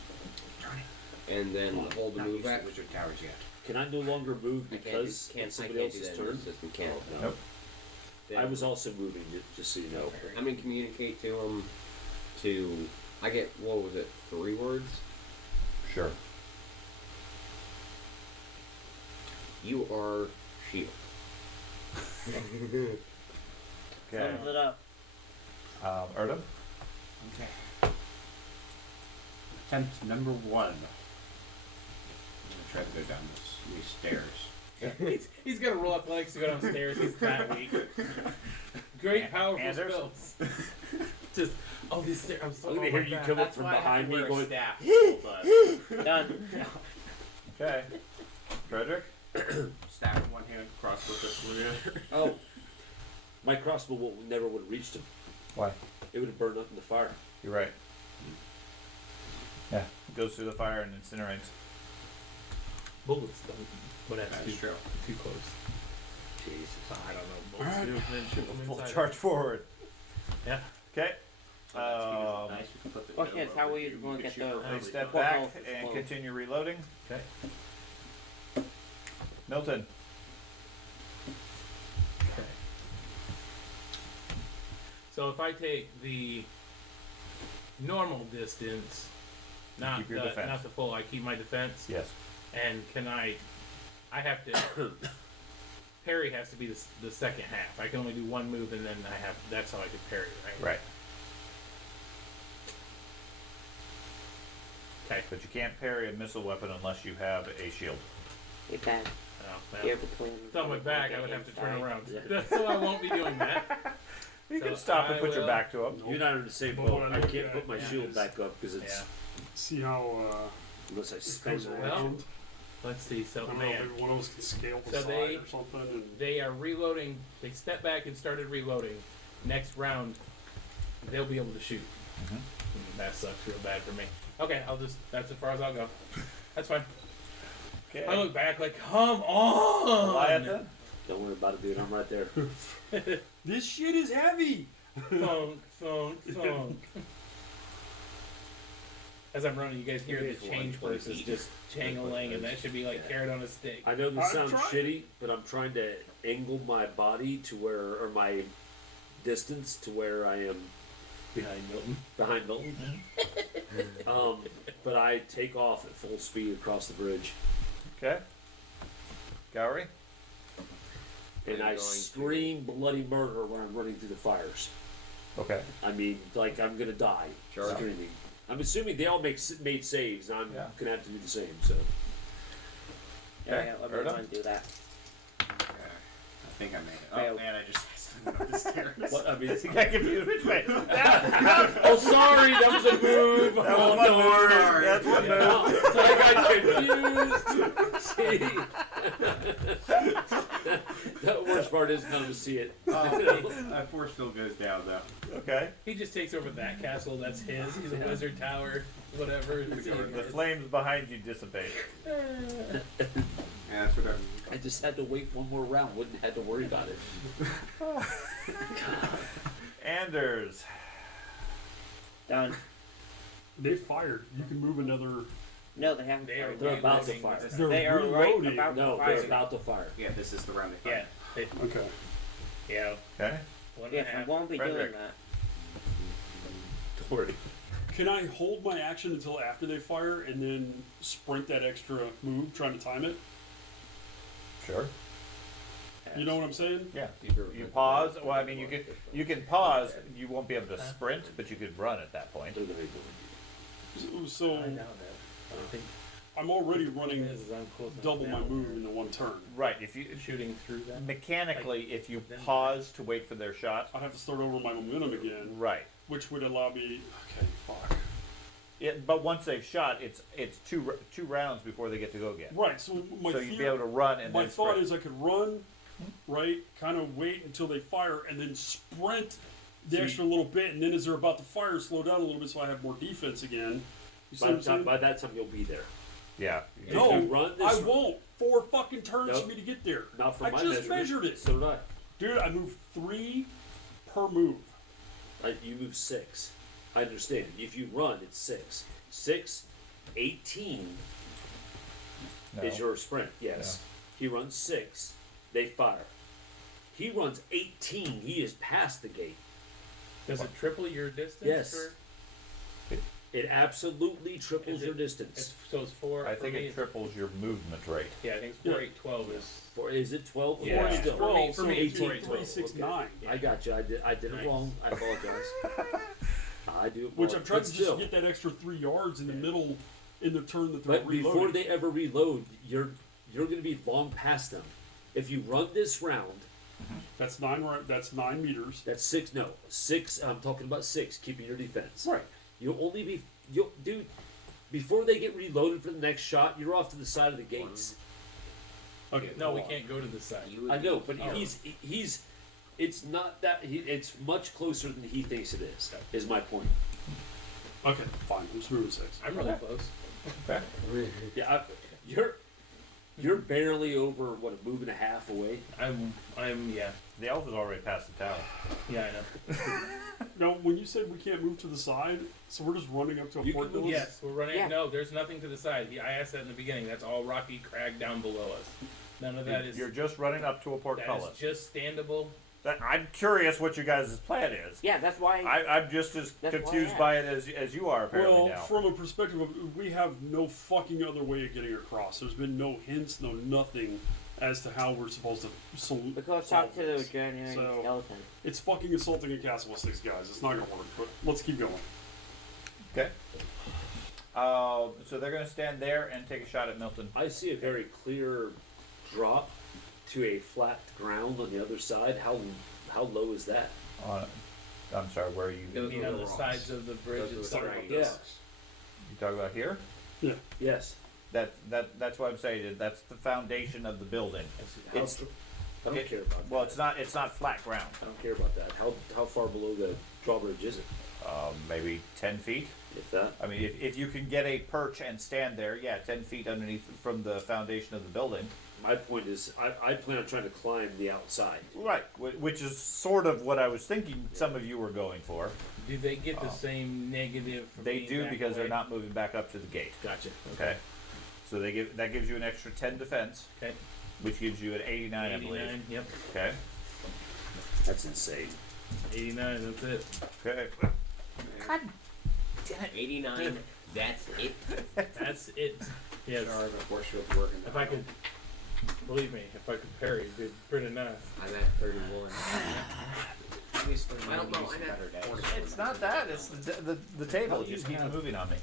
Darn it. and then hold the Not move used to back. wizard towers yet. Can I no longer move I can't because do, it's somebody do else's that in turn? the system. Can't. No. Nope. Then I was also moving, just so you know. I'm gonna communicate to him. I get what was it? 3 words. Sure. You are shield. Okay. Sums it up. Erdem? Okay. Attempt number 1. I'm gonna try to go down these stairs. He's gonna roll athletics to go downstairs. He's that weak. Great, powerful Anders? spells. Just all these stairs. I'm so. Let me oh hear my you God. come up That's from why I have behind to me wear a going, staff. But Done. Okay. Frederick? staff in one hand, crossbow pistol in the other. oh, my crossbow never would have reached him. Why? It would have burned up in the fire. You're right. Yeah. Goes through the fire and incinerates. Bullets don't. But that's That's true. too close. Jesus. I don't know. Bullets do, then shoot them Full inside. charge forward. Yeah. Okay. Oh, that's nice. You can put the Okay, arrow so how over are you can going to get shoot the- from They early. step Well, back both is and full. continue reloading. Okay. Milton. Okay. So if I take the normal distance, not Keep your the, defense. not the full, I keep my defense. Yes. And can I have to. Parry has to be the second half. I can only do one move and then that's how I can parry, right? Right. Okay. But you can't parry a missile weapon unless you have a shield. Get back. Oh, Here man. between. If it's on my back, I would have to turn inside. around. Yeah. So I won't be doing that. You So can stop and I put your will- back to him. You're not in the same But boat. what I I look can't at put my is- shield back up because it's Yeah. See how unless I it spend goes it. around. Let's see. I So don't know, man, maybe one of us can scale the So side they- or something. And they are reloading. They stepped back and started reloading. Next round, they'll be able to shoot. That sucks real bad for me. Okay, that's as far as I'll go. That's fine. Okay. I look back like, come on! Goliath. Don't worry about it, dude. I'm right there. this shit is heavy. Phone. As I'm running, you guys hear the change purses just jangling, and that should be like carrot on a stick. I know this I'm sounds trying. shitty, but I'm trying to angle my body to where, or my distance to where I am behind Milton. But I take off at full speed across the bridge, Okay. Gowry. and I'm I going to- scream bloody murder when I'm running through the fires. Okay. I mean, like I'm gonna die Sure. screaming. I'm assuming they all made saves, and I'm Yeah. gonna have to do the same. So Yeah, let me Erdo? go and do that. I think I made it. Fail. Oh man, I just went up the stairs. what? I mean, You got confused which way? oh, sorry, that was a move. That oh, was one move. Sorry. That's one move. No, so I got confused. See, the worst part is none of us see it. That force field goes down though. Okay. He just takes over that castle. That's his. He's a wizard tower, whatever. The flames behind you dissipate. Yeah, that's what I'm. I just had to wait one more round. Wouldn't have to worry about it. Anders. Done. They fired. You can move another. No, they haven't. They are fired. They're about to reloading. fire. They're They are right reloading. about No, to they're fire. about to fire. Yeah, this is the round they Yeah. fight. Okay. Yeah. Okay. One Yes, and a I half. won't be Frederick. doing that. Don't worry. Can I hold my action until after they fire and then sprint that extra move, trying to time it? Sure. You know what I'm saying? Yeah. You pause. Well, I mean, you can pause. You won't be able to sprint, but you could run at that point. They're gonna be doing So I know that. I don't think I'm already running this is I'm close enough double my now. move in the one turn. Right. If you Shooting through that. mechanically, if you pause to wait for their shot. I have to start over my momentum again, Right. which would allow me. Okay, fuck. But once they've shot, it's two rounds before they get to go again. Right. So my So you'd be fear- able to run and my then thought sprint. is I could run, right, kind of wait until they fire, and then sprint the So extra little bit, and then as they're about to fire, slow down a little bit so I have more defense again. You see By, what I'm saying? by that time, you'll be there. Yeah. No, If you run this- I won't. 4 fucking turns Nope. for me to get there. Not for I my just measurement. measured it. So did I. Dude, I move 3 per move. You move 6. I understand. If you run, it's 6. 6, 18 No. is your sprint. Yes. He runs 6. They fire. He runs 18. He is past the gate. Does it triple your distance? Yes. Or? It absolutely triples your distance. So it's 4. I for think me, it triples your movement rate. Yeah, I think it's 4, 8, 12 is. Is it 12? Yeah. Four is still- 12, for so me, it's 18, 3, 6, 9. I got you. I did Nice. it wrong. I apologize. I do. Which I'm trying but to still. just get that extra 3 yards in the middle in the turn that they're But reloading. before they ever reload, you're going to be long past them. If you run this round, That's 9 meters. that's 6. No, 6. I'm talking about 6. Keeping your defense. Right. You'll only be. Dude. Before they get reloaded for the next shot, you're off to the side of the gates. Okay. No, we can't go to the side. I know, but he's. It's not that. It's much closer than he thinks it is. Is my point. Okay, fine. Let's move to 6. I'm really close. Okay. Yeah, you're barely over a move and a half away. I'm yeah. The elf is already past the tower. Yeah, I know. Now, when you said we can't move to the side, so we're just running up to a You port can move- village? Yes, we're running. Yeah. No, there's nothing to the side. I asked that in the beginning. That's all rocky crag down below us. None of that is. You're just running up to a That is portcullis. just standable. I'm curious what you guys' plan is. Yeah, that's why. I'm just as That's why I confused asked. by it as you are apparently Well, now. from a perspective of we have no fucking other way of getting across. There's been no hints, no nothing as to how we're supposed to Because solve talk to the this. January So- skeleton. It's fucking assaulting a castle with 6 guys. It's not gonna work, but let's keep going. Okay. So they're going to stand there and take a shot at Milton. I see a very clear drop to a flat ground on the other side. How low is that? I'm sorry, where are you? You mean on the sides of the bridge and stuff. Sorry about Yeah. this. You talking about here? Yes. That's what I'm saying. That's the foundation of the building. How- It's I don't care about that. well, it's not flat ground. I don't care about that. How far below the drawbridge is it? Maybe 10 feet. If that. I mean, if you can get a perch and stand there, yeah, 10 feet underneath from the foundation of the building. My point is, I plan on trying to climb the outside. Right, which is sort of what I was thinking some of you were going for. Do they get the same negative? For They being do back because they're away? not moving back up to the gate. Gotcha. Okay. So that gives you an extra 10 defense, Okay. which gives you an 89, I believe. 89. Yep. Okay. That's insane. 89. That's it. Okay. 89. That's it. That's it. Yes. working. If I could, believe me, if I could parry, it'd be pretty nice. I'm at 31. I don't know, Some I better days. It's not that. It's the table. It just keeps moving on me.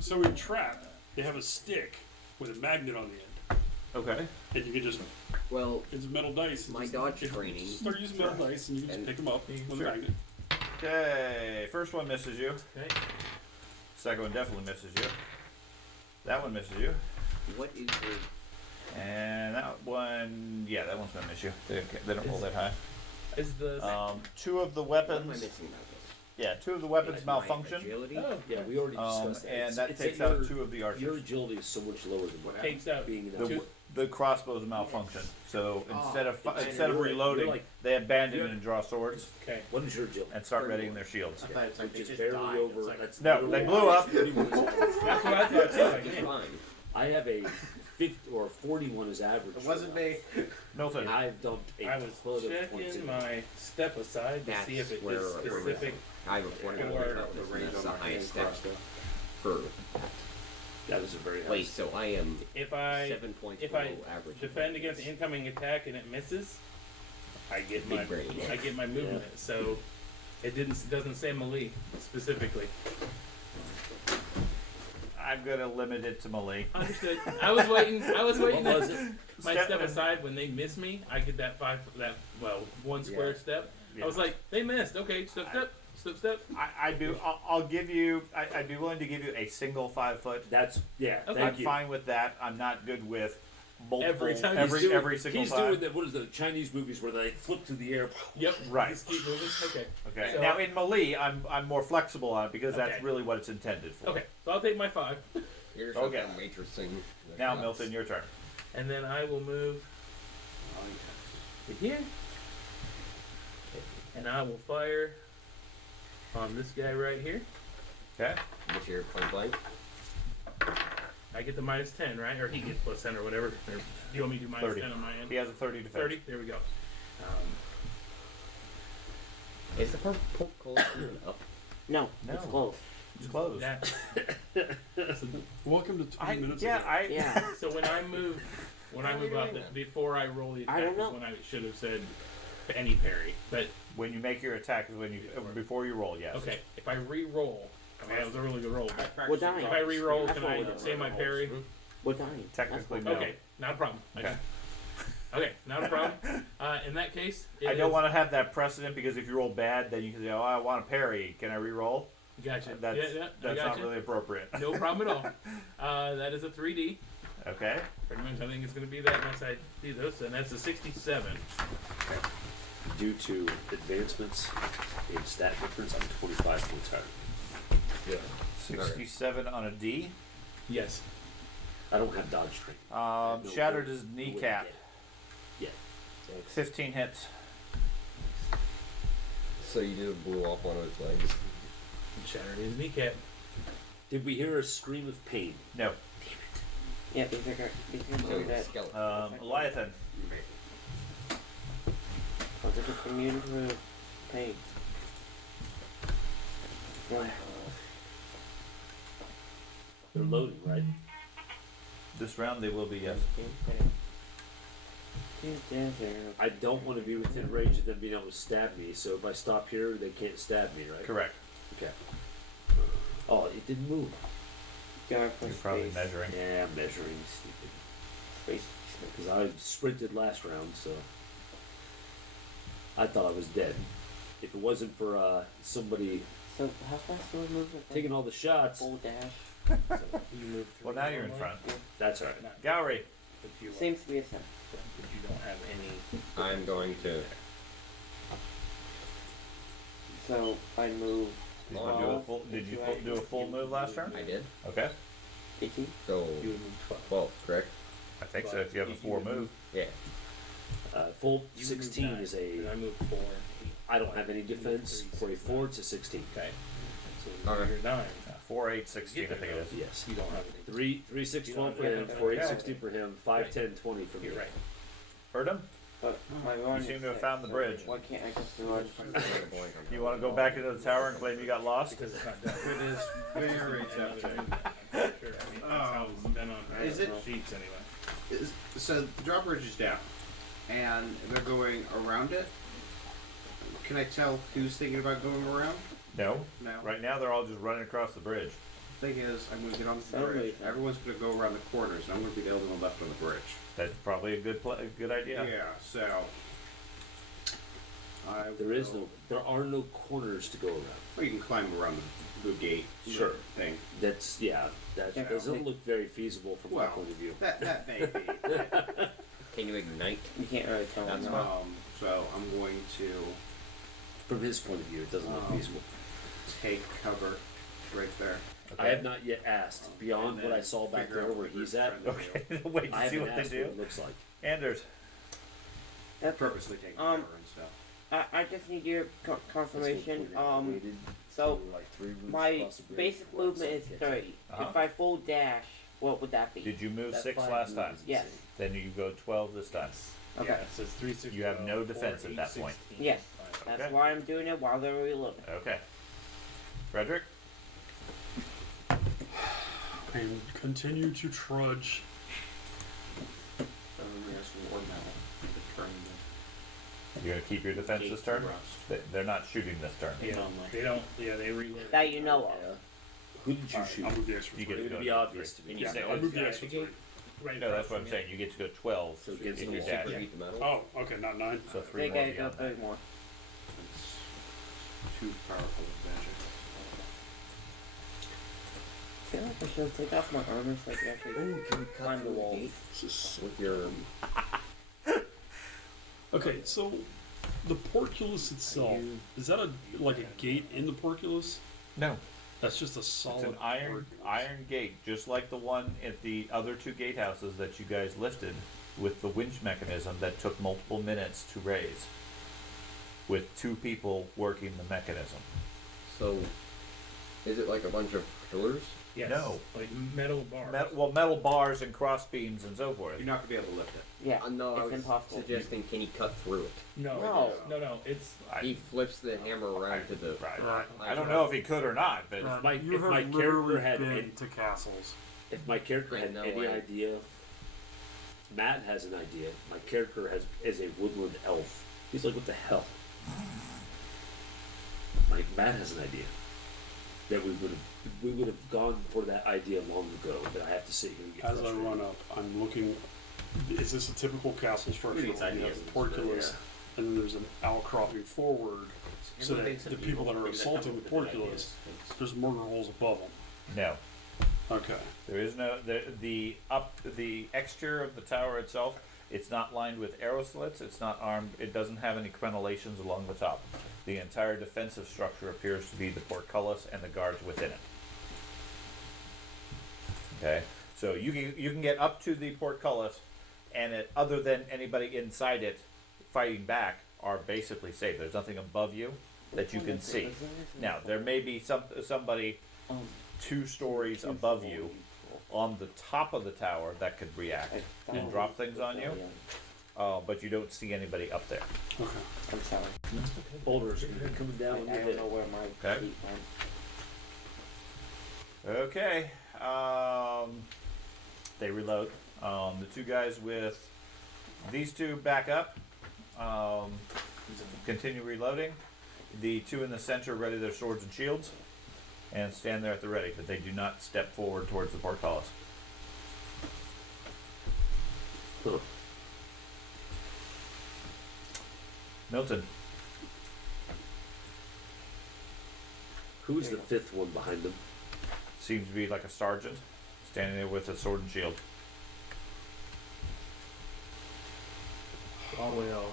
So in Trap, they have a stick with a magnet on the end, Okay. and you can just Well, it's metal dice. and my just- dodge you training. Start using metal dice, and you can just And- pick them up with Sure. a magnet. Okay. First one misses you. Okay. Second one definitely misses you. That one misses you. What is the And that one, yeah, that one's gonna miss you. They don't roll that high. Is the Two of the what am I weapons, missing about this? yeah, two of the weapons Like my malfunction. agility? oh Yeah, we already discussed that. And that It's takes that out your- 2 of the Your archers. agility is so much lower than what takes out being in The, that. the crossbows malfunction. So instead of it's- instead of you're reloading, like- they abandon you're- and draw swords okay. What is your agility? and start readying their shields. I thought it's like they Which is just barely died. over. It's like- That's No, literally they blew up. 31 is average. That's what I thought too. Like, It's man, fine. I have a 50 or 41 is average. It wasn't me. Milton, And I've dumped a I was ton of points checking in. my step aside to see if it That's is where- specific. I have a 41 Or about this, The and range that's on the my highest hand step crossbow. for. That is a very high. Wait, so I am If I 7 points if below I average. defend against incoming attack and it misses, I get Big my brain. I get my movement. So it doesn't say melee specifically. I'm gonna limit it to melee. Understood. I was waiting. What was it? My Step- step aside when they miss me, I get that one square step. Yeah. I was like, they missed. Okay, step. I do. I'll give you. I'd be willing to give you a single 5 foot. That's yeah. Okay. I'm Thank you. fine with that. I'm not good with multiple Every time every, He's doing- every single He's time. doing the, what is the Chinese movies where they flip through the air? Yep. Right. Just keep moving. Okay. Okay. So- Now in melee, I'm more flexible on it because that's Okay. really what it's intended for. Okay. So I'll take my 5, Here's Okay. a matrixing. Now Milton, your turn. and then I will move to here, and I will fire on this guy right here. Okay. With your point blank. I get the minus 10, right? Or he gets plus 10 or whatever. Or do you want me to do minus 30. 10 on my end? He has a 30 defense. 30? There we go. Is the portcullis even up? No, No. it's close. It's closed. That, Welcome to 20 minutes. ago. Yeah. so when I move out, before I roll the I attack, don't is know. when I should have said any parry. But When you make your attack is when you before you roll. Yes. okay, if I re-roll, I mean that was a really good roll. But We're dying. if I re-roll, That's can what I we're say my parry? We're dying. Technically, That's no. Okay, not a problem. Okay. Okay, not a problem. In that case, I don't want to have that precedent because if you roll bad, then you can say, "Oh, I want to parry. Can I re-roll?" Gotcha. That's I not gotcha. really appropriate. No problem at all. That is a 3D. Okay. Pretty much, I think it's going to be that unless I do this, and that's a 67. Due to advancements in stat difference, I'm 25 points higher. Yeah. 67 on a D. Yes. I don't have dodge training. No Shattered way- his no way to kneecap. get it. Yeah. 15 hits. So you do blew off one of his legs. Shattered his kneecap. Did we hear a scream of pain? No. Yeah, these are So he's a that. skeleton. Leviathan. Oh, they're just immune to pain. Well, They're loading, right? This round they will be, yes. I don't want to be within range of them being able to stab me, so if I stop here, they can't stab me, right? Correct. Okay. Oh, it didn't move. You're probably measuring. Yeah, I'm measuring, stupid. Space. Because I sprinted last round, so I thought I was dead. If it wasn't for somebody So how fast do I move? taking all the shots, Full dash. You move Well, now you're in front. that's all right. Gowry. But you, Seems to be a sen. but you don't have any. I'm going to. So I move. Did you do a full, did you do a full move last turn? I did. Okay. 18. So You would move 12. 12, correct? I think so. If you have a 4 move. Yeah. Full You would move 16 9, is and I a. move 4. I don't have any defense. For a 4, it's a 16. Okay. So Okay. you're 9. 4, 8, 16, I think it is. Yes. You don't have any. 3, 6, You 12 for don't him. have 4, 8, any. 16 for him. 5, 10, 20 for me. You're right. Heard him? But my run You seem is to have 6, found the so bridge. Why can't I just do it? You want to go back into the tower and claim you got lost? Because it's not done. It is very tough. Sure. I mean, that's how it's been on Is it- sheets anyway. So the drawbridge is down, and they're going around it. Can I tell who's thinking about going around? No. No. Right now they're all just running across the bridge. Thing is, I'm going to get on the Somebody- bridge. Everyone's going to go around the corners, and I'm going to be the only one left on the bridge. That's probably a good idea. So. There are no corners to go around. Or you can climb around the gate. Sure. Thing. That Yeah. doesn't look very feasible from my Well, point of view. that may be. Can you ignite? You can't really tell. That's them. fine. So I'm going to From his point of view, it doesn't look feasible. take cover right there. I have not yet asked beyond And what I then saw back figure there out where what he's we're at. trying to do. Okay. Wait I to see haven't what they asked do. what it looks like. Anders. Purposely taking cover and stuff. I just need your confirmation. That's what we waited So to, like, 3 rooms my across the bridge basic before I movement is said, 30. Uh-huh. If I full dash, what would that be? Did you move That's 6 5 last time? moves, Yes. insane. Then you go 12 this time. Okay. Yeah, it says 3, 6, You have 12, no 4, defense at 8, that point. 16. Yes. Fine. That's Okay. why I'm doing it while they're reloading. Okay. Frederick? And continue to trudge. You're going to keep your defense this turn? They're not shooting this turn. Yeah, they don't. Yeah, they reload. That you know of. Yeah. Who did you Alright, shoot? I'll move the extra You 3. get It to would go be to obvious to me. You Yeah, say, I'll move the extra 3. Right no, that's what I'm across saying. You get to go 12 So against if the you wall. dash. Beat the metal? Oh, okay, not 9. So 3 They more gotta go beyond 3 that. more. It's too powerful of magic. I feel like I should take off my armor so I can actually climb the wall. With your. Okay, so the porculus itself, is that like a gate in the porculus? No. That's just a It's solid an iron gate, just like the one at the other 2 gatehouses that you guys lifted with the winch mechanism that took multiple minutes to raise. With 2 people working the mechanism. So Is it like a bunch of pillars? Yes. No. Like metal bars. Metal bars and cross beams and so forth. You're not gonna be able to lift it. Yeah, No, I it's was impossible. suggesting, can he cut through it? No. It's He flips the hammer around to the. Right. I don't know if he could or not, but You if have my literally character had been any- to castles. If my character I had know, any I- idea, Matt has an idea. My character is a woodland elf. He's like, what the hell? Like Matt has an idea that we would have gone for that idea long ago. But I have to sit here and get As I frustrated. run up, I'm looking. Is this a typical castle structure Maybe it's where you have ideas the portcullis, and then there's an outcropping forward, so that the people that are assaulting the portcullis, there's murder holes above them? no. Okay. There is no the exterior of the tower itself. It's not lined with arrow slits. It's not armed. It doesn't have any crenellations along the top. The entire defensive structure appears to be the portcullis and the guards within it. Okay, so you can get up to the portcullis, and other than anybody inside it fighting back, are basically safe. There's nothing above you that you can see. Now there may be somebody 2 stories above you on the top of the tower that could react and drop things on you, but you don't see anybody up there. Okay. I'm sorry. Boulders are gonna be coming down. I don't know where my Okay. feet went. Okay, they reload. The 2 guys with these 2 back up, continue reloading. The 2 in the center ready their swords and shields and stand there at the ready, but they do not step forward towards the portcullis. Huh. Milton. Who's the 5th one behind them? Seems to be like a sergeant standing there with a sword and shield. oh well.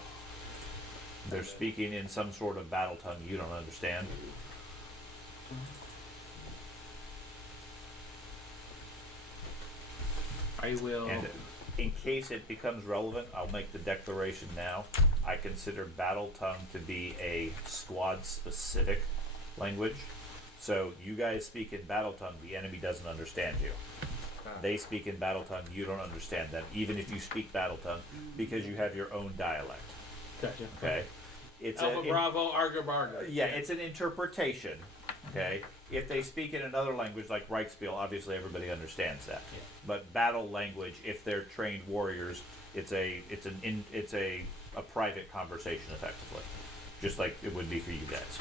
They're speaking in some sort of battle tongue you don't understand. I will. And in case it becomes relevant, I'll make the declaration now. I consider battle tongue to be a squad specific language. So you guys speak in battle tongue, the enemy doesn't understand you. They speak in battle tongue, you don't understand them, even if you speak battle tongue, because you have your own dialect. Gotcha. Okay? It's Alpha Bravo Arga Barga. yeah, it's an interpretation. Okay? If they speak in another language like Reichspiel, obviously everybody understands that. Yeah. But battle language, if they're trained warriors, it's a private conversation effectively, just like it would be for you guys.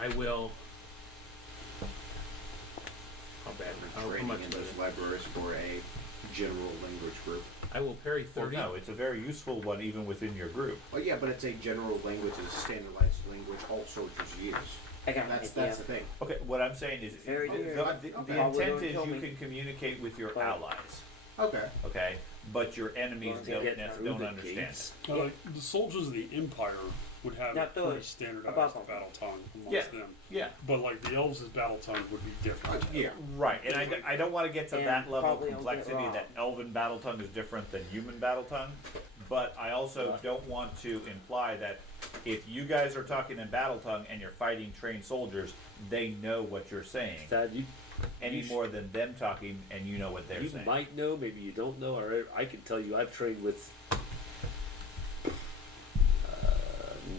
I will. How bad? How Training much in does those libraries for a general language group. I will parry Well, 30. no, it's a very useful one even within your group. Well, yeah, but it's a general language, it's a standardized language all soldiers use. I got an That's idea. the thing. Okay, what I'm saying is Very good. the Okay. intent is Kill you me. can communicate with your But- allies, Okay. okay, but your enemies To don't, get through don't the understand gates. it. Now, like, the soldiers of the Empire would have Not a pretty those. standardized Above them. battle tongue amongst Yeah. them. Yeah, But like the elves' battle tongue would be different. Yeah. right. And I don't want to get to And that level of probably I'll get complexity wrong. that elven battle tongue is different than human battle tongue. But I also don't want to imply that if you guys are talking in battle tongue and you're fighting trained soldiers, they know what you're saying Thad, any more than them talking and you know what they're you saying. might know, maybe you don't know. Or I can tell you, I've trained with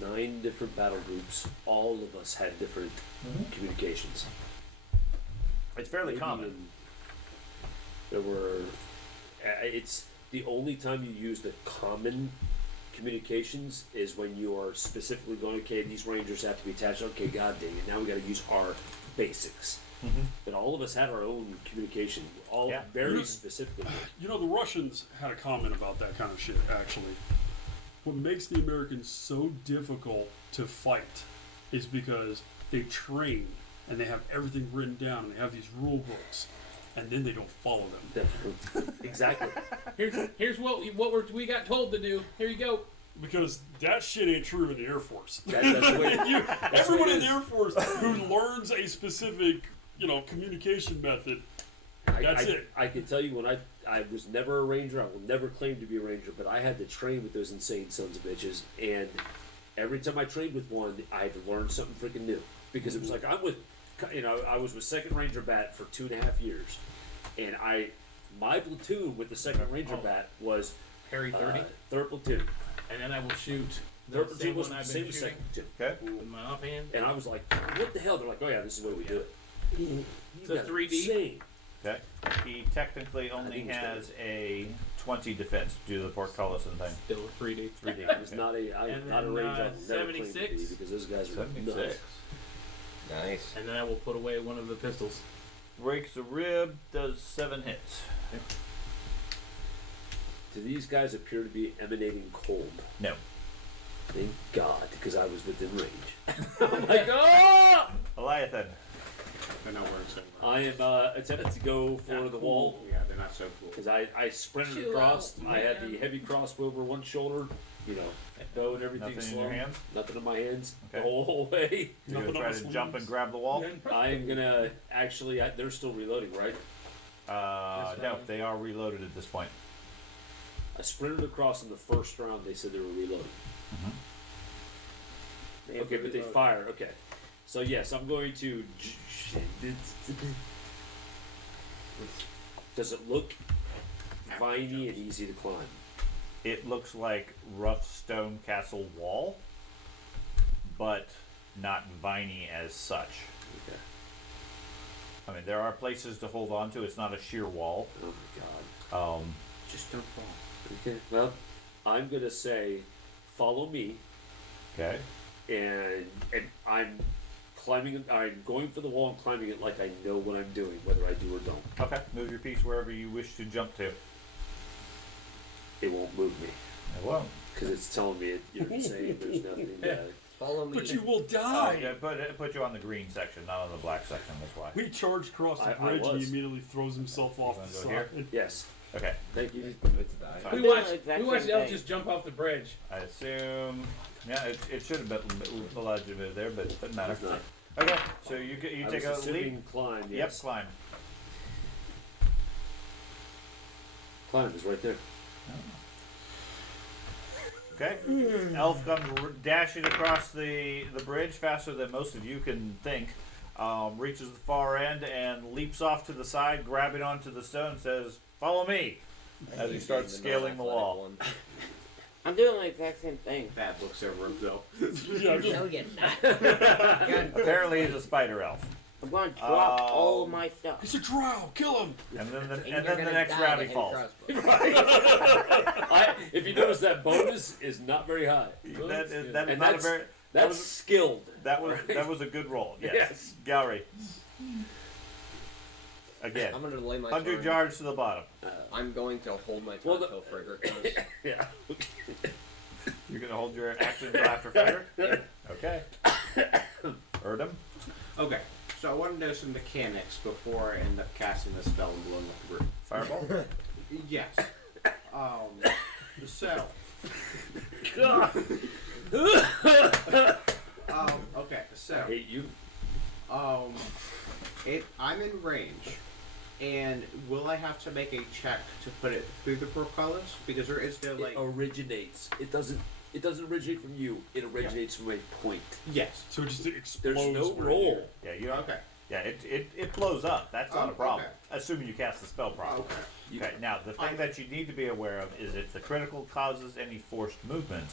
9 different battle groups. All of us had different communications. It's fairly Maybe common. even there were. It's the only time you use the common communications is when you are specifically going. Okay, these rangers have to be attached. Okay, god dang it! Now we got to use our basics. But all of us had our own communication, all Yeah. very specifically. You know, the Russians had a comment about that kind of shit, actually. What makes the Americans so difficult to fight is because they train and they have everything written down and they have these rule books and then they don't follow them. Exactly. Here's what we got told to do. Here you go. Because that shit ain't true in the Air Force. That's the way. Everyone what it in the is. Air Force who learns a specific, communication method, that's it. I can tell you when I was never a ranger. I will never claim to be a ranger, but I had to train with those insane sons of bitches, and every time I trained with one, I had to learn something freaking new because it was like I was with Second Ranger Bat for 2.5 years, and my platoon with the Second Ranger Bat was Harry 30, third platoon. and then I will shoot. Third the platoon was one the I've same been as shooting second platoon. Okay. with my offhand. And I was like, what the hell? They're like, oh yeah, this is the way we do it. So guys are 3D? insane. Okay. He technically only think it's has a 20 defense due to the portcullis and thing. Still 3D. 3D. It's not a And not a then, range I've never claimed to 76. be because those guys are 76. nuts. Nice. And then I will put away one of the pistols. Breaks a rib, does 7 hits. Do these guys appear to be emanating cold? No. Thank God, because I was within range. I'm like, oh! Leviathan. They're not wearing sunglasses. I am attempting to go for the wall Yeah, they're not so cool. because I sprinted Chill across. out, I had the man. heavy crossbow over one shoulder, bow and everything Nothing in slow. your hands? Nothing in my hands Okay. the whole way. You're Nothing gonna on try the to jump sleeves. and grab the wall? I am gonna actually. They're still reloading, right? No, they are reloaded at this point. I sprinted across in the first round. They said they were reloading. Okay, but they fire. Okay, so yes, I'm going to. Does it look viney and easy to climb? It looks like rough stone castle wall, but not viney as such. Okay. I mean, there are places to hold on to. It's not a sheer wall. Oh my God. Just don't fall. Okay. Well, I'm gonna say, follow me, Okay. and I'm climbing. I'm going for the wall and climbing it like I know what I'm doing, whether I do or don't. Okay. Move your piece wherever you wish to jump to. It won't move me It won't. because it's telling me you're saying there's nothing. Follow me. But you will Oh, die. yeah, put you on the green section, not on the black section. That's why. We charged across the I bridge and he was. immediately throws himself off wanna the go here? side. Yes. Okay. Thank you. Fine. We doing watched, the exact we watched same Elf thing. just jump off the bridge. I assume. Yeah, it should have been allowed you to move there, but it doesn't matter. It's not. Okay. So you I take was a leap. assuming climb. Yep. Yes. Climb. Climb is right there. Okay. Elf comes dashing across the bridge faster than most of you can think. Reaches the far end and leaps off to the side, grabbing onto the stone, and says, "Follow me!" As he starts scaling the wall. I'm doing the exact same thing. Bad looks over him, though. Yeah, just, No, you're not. Apparently, he's a spider elf. I'm going to drop all of my stuff. it's a drow. Kill him. And then the next round he falls. If you notice, that bonus is not very high. That is And not a that's- very. That's skilled. That was a good roll. Yes. Yes. Gallery. Again. I'm gonna delay my 100 turn. yards to the bottom. I'm going to hold my turn Well, until Frigger goes. Yeah. You're gonna hold your action until after fire. Okay. Erdem. Okay, so I want to know some mechanics before I end up casting the spell and blowing up the group. Fireball. Yes. So. Okay, I so. hate you. I'm in range, and will I have to make a check to put it through the portcullis? Because there is no It like. originates. It doesn't originate from you. It originates from a point. Yes. So it just explodes. There's no where roll. Yeah, you Okay. Yeah, it blows up. That's not Oh, a problem. okay. Assuming you cast the spell properly. Okay. Okay, now the thing that you need to be aware of is if the critical causes any forced movement,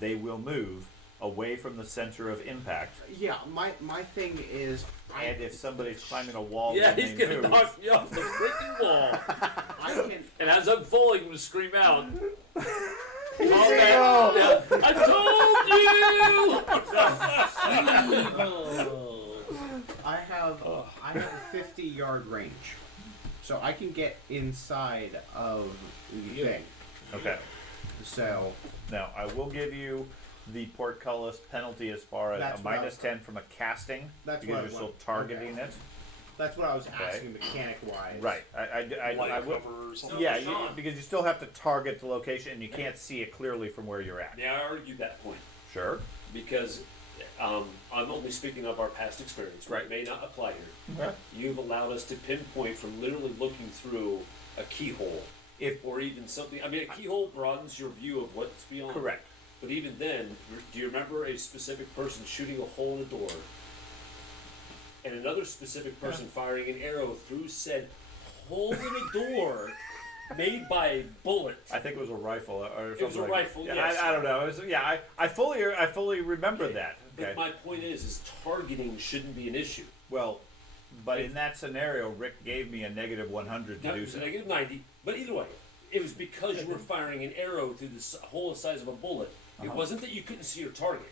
they will move away from the center of impact. Yeah, my thing is. And if somebody's climbing a wall, Yeah, when he's they gonna move, knock me off the freaking wall. I can. And as I'm falling, I'm gonna scream out. Oh. I told you! I have a 50-yard range, so I can get inside of the thing. Okay. So Now I will give you the portcullis penalty as far as That's a what I minus was- 10 from a casting That's because what I you're still want. targeting Okay. it. that's what I was Okay. asking mechanic-wise. Right. I Light would. cover or something. Yeah, because you still have to target the location and you can't see it clearly from where you're at. Now I argue that point Sure. because I'm only speaking of our past experience. Right, it may not apply here. Okay. You've allowed us to pinpoint from literally looking through a keyhole, If or even something. I mean, a keyhole broadens your view of what's beyond. correct. But even then, do you remember a specific person shooting a hole in the door, and another specific person firing an arrow through said hole in the door, made by a bullet? I think it was a rifle or something. It was a like rifle. Yeah, Yes. I don't know. It was, yeah, I fully remember Okay. that. Okay. But my point is targeting shouldn't be an issue. Well, but in that scenario, Rick gave me a negative 100 to Now, do it was so. negative 90, but either way, it was because you were firing an arrow through the hole the size of a bullet. It wasn't that you couldn't see your target.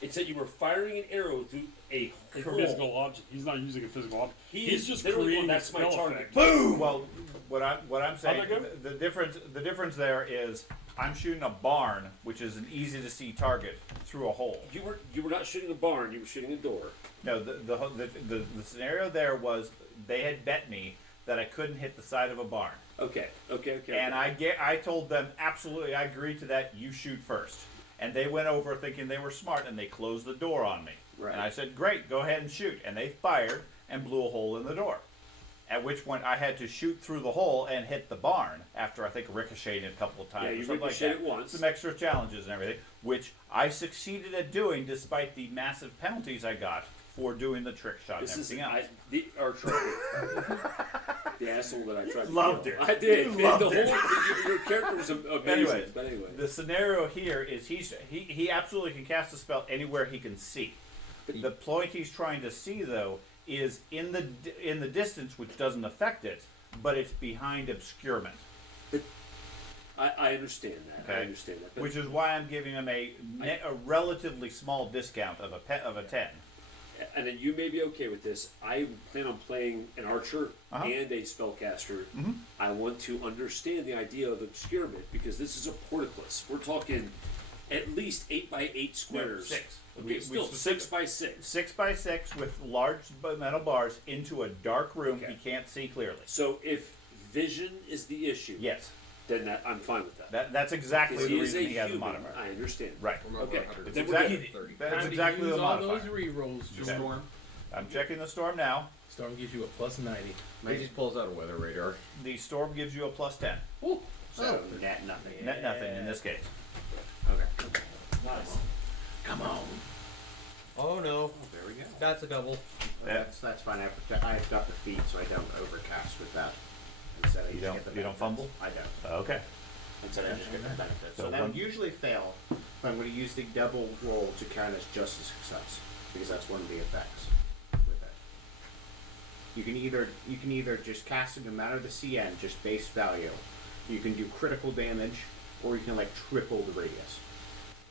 It's that you were firing an arrow through a A hole. physical object. He's not using a physical object. He's just literally creating going, a "That's my spell target." effect. Boom. Well, what I'm saying, How'd that the difference there is I'm shooting a barn, which is an easy to see target through a hole. You were not shooting a barn. You were shooting a door. No, the scenario there was they had bet me that I couldn't hit the side of a barn. Okay. And I told them absolutely I agreed to that. You shoot first, and they went over thinking they were smart, and they closed the door on me. Right. And I said, "Great, go ahead and shoot." And they fired and blew a hole in the door. At which point I had to shoot through the hole and hit the barn after I think ricocheting a couple of times. Yeah, or you something like ricocheted that. it once. Some extra challenges and everything, which I succeeded at doing despite the massive penalties I got for doing the trick shot This and is everything else. our trophy. The asshole that I tried to Loved kill. it. I did. You loved the whole, your character was amazing. Anyway, but anyway, the scenario here is he absolutely can cast a spell anywhere he can see. The point he's trying to see though is in the distance, which doesn't affect it, but it's behind obscurement. I understand that. Okay. I understand that. But Which is why I'm giving him a relatively small discount of a 10. and then you may be okay with this. I plan on playing an archer Uh-huh. and a spellcaster. Mhm. I want to understand the idea of obscurement because this is a portcullis. We're talking at least 8x8 squares. 6. Okay, still 6x6. 6x6 with large metal bars into a dark room Okay. he can't see clearly. So if vision is the issue, Yes, then I'm fine with that. that's exactly Because the he is a reason he has a human. modifier. I understand. Right. Okay. It's Then we're exactly, good. that's Time exactly to the use all those modifier. rerolls, Okay. Storm. I'm checking the storm now. Storm gives you a plus 90. He just pulls out a weather radar. The storm gives you a plus 10. Ooh. So net nothing. Net nothing in this case. Okay. Nice. Come on. Oh no, Oh, there we go. that's a double. Yeah. That's fine. I've got the feet, so I don't overcast with that. Instead, I You just don't- get the you don't benefits. fumble? I don't. Okay. Instead, I just get the benefits. So So that one- would usually fail, but I'm going to use the double roll to count as just a success because that's one of the effects with it. You can either just cast it no matter the CN, just base value. You can do critical damage, or you can like triple the radius.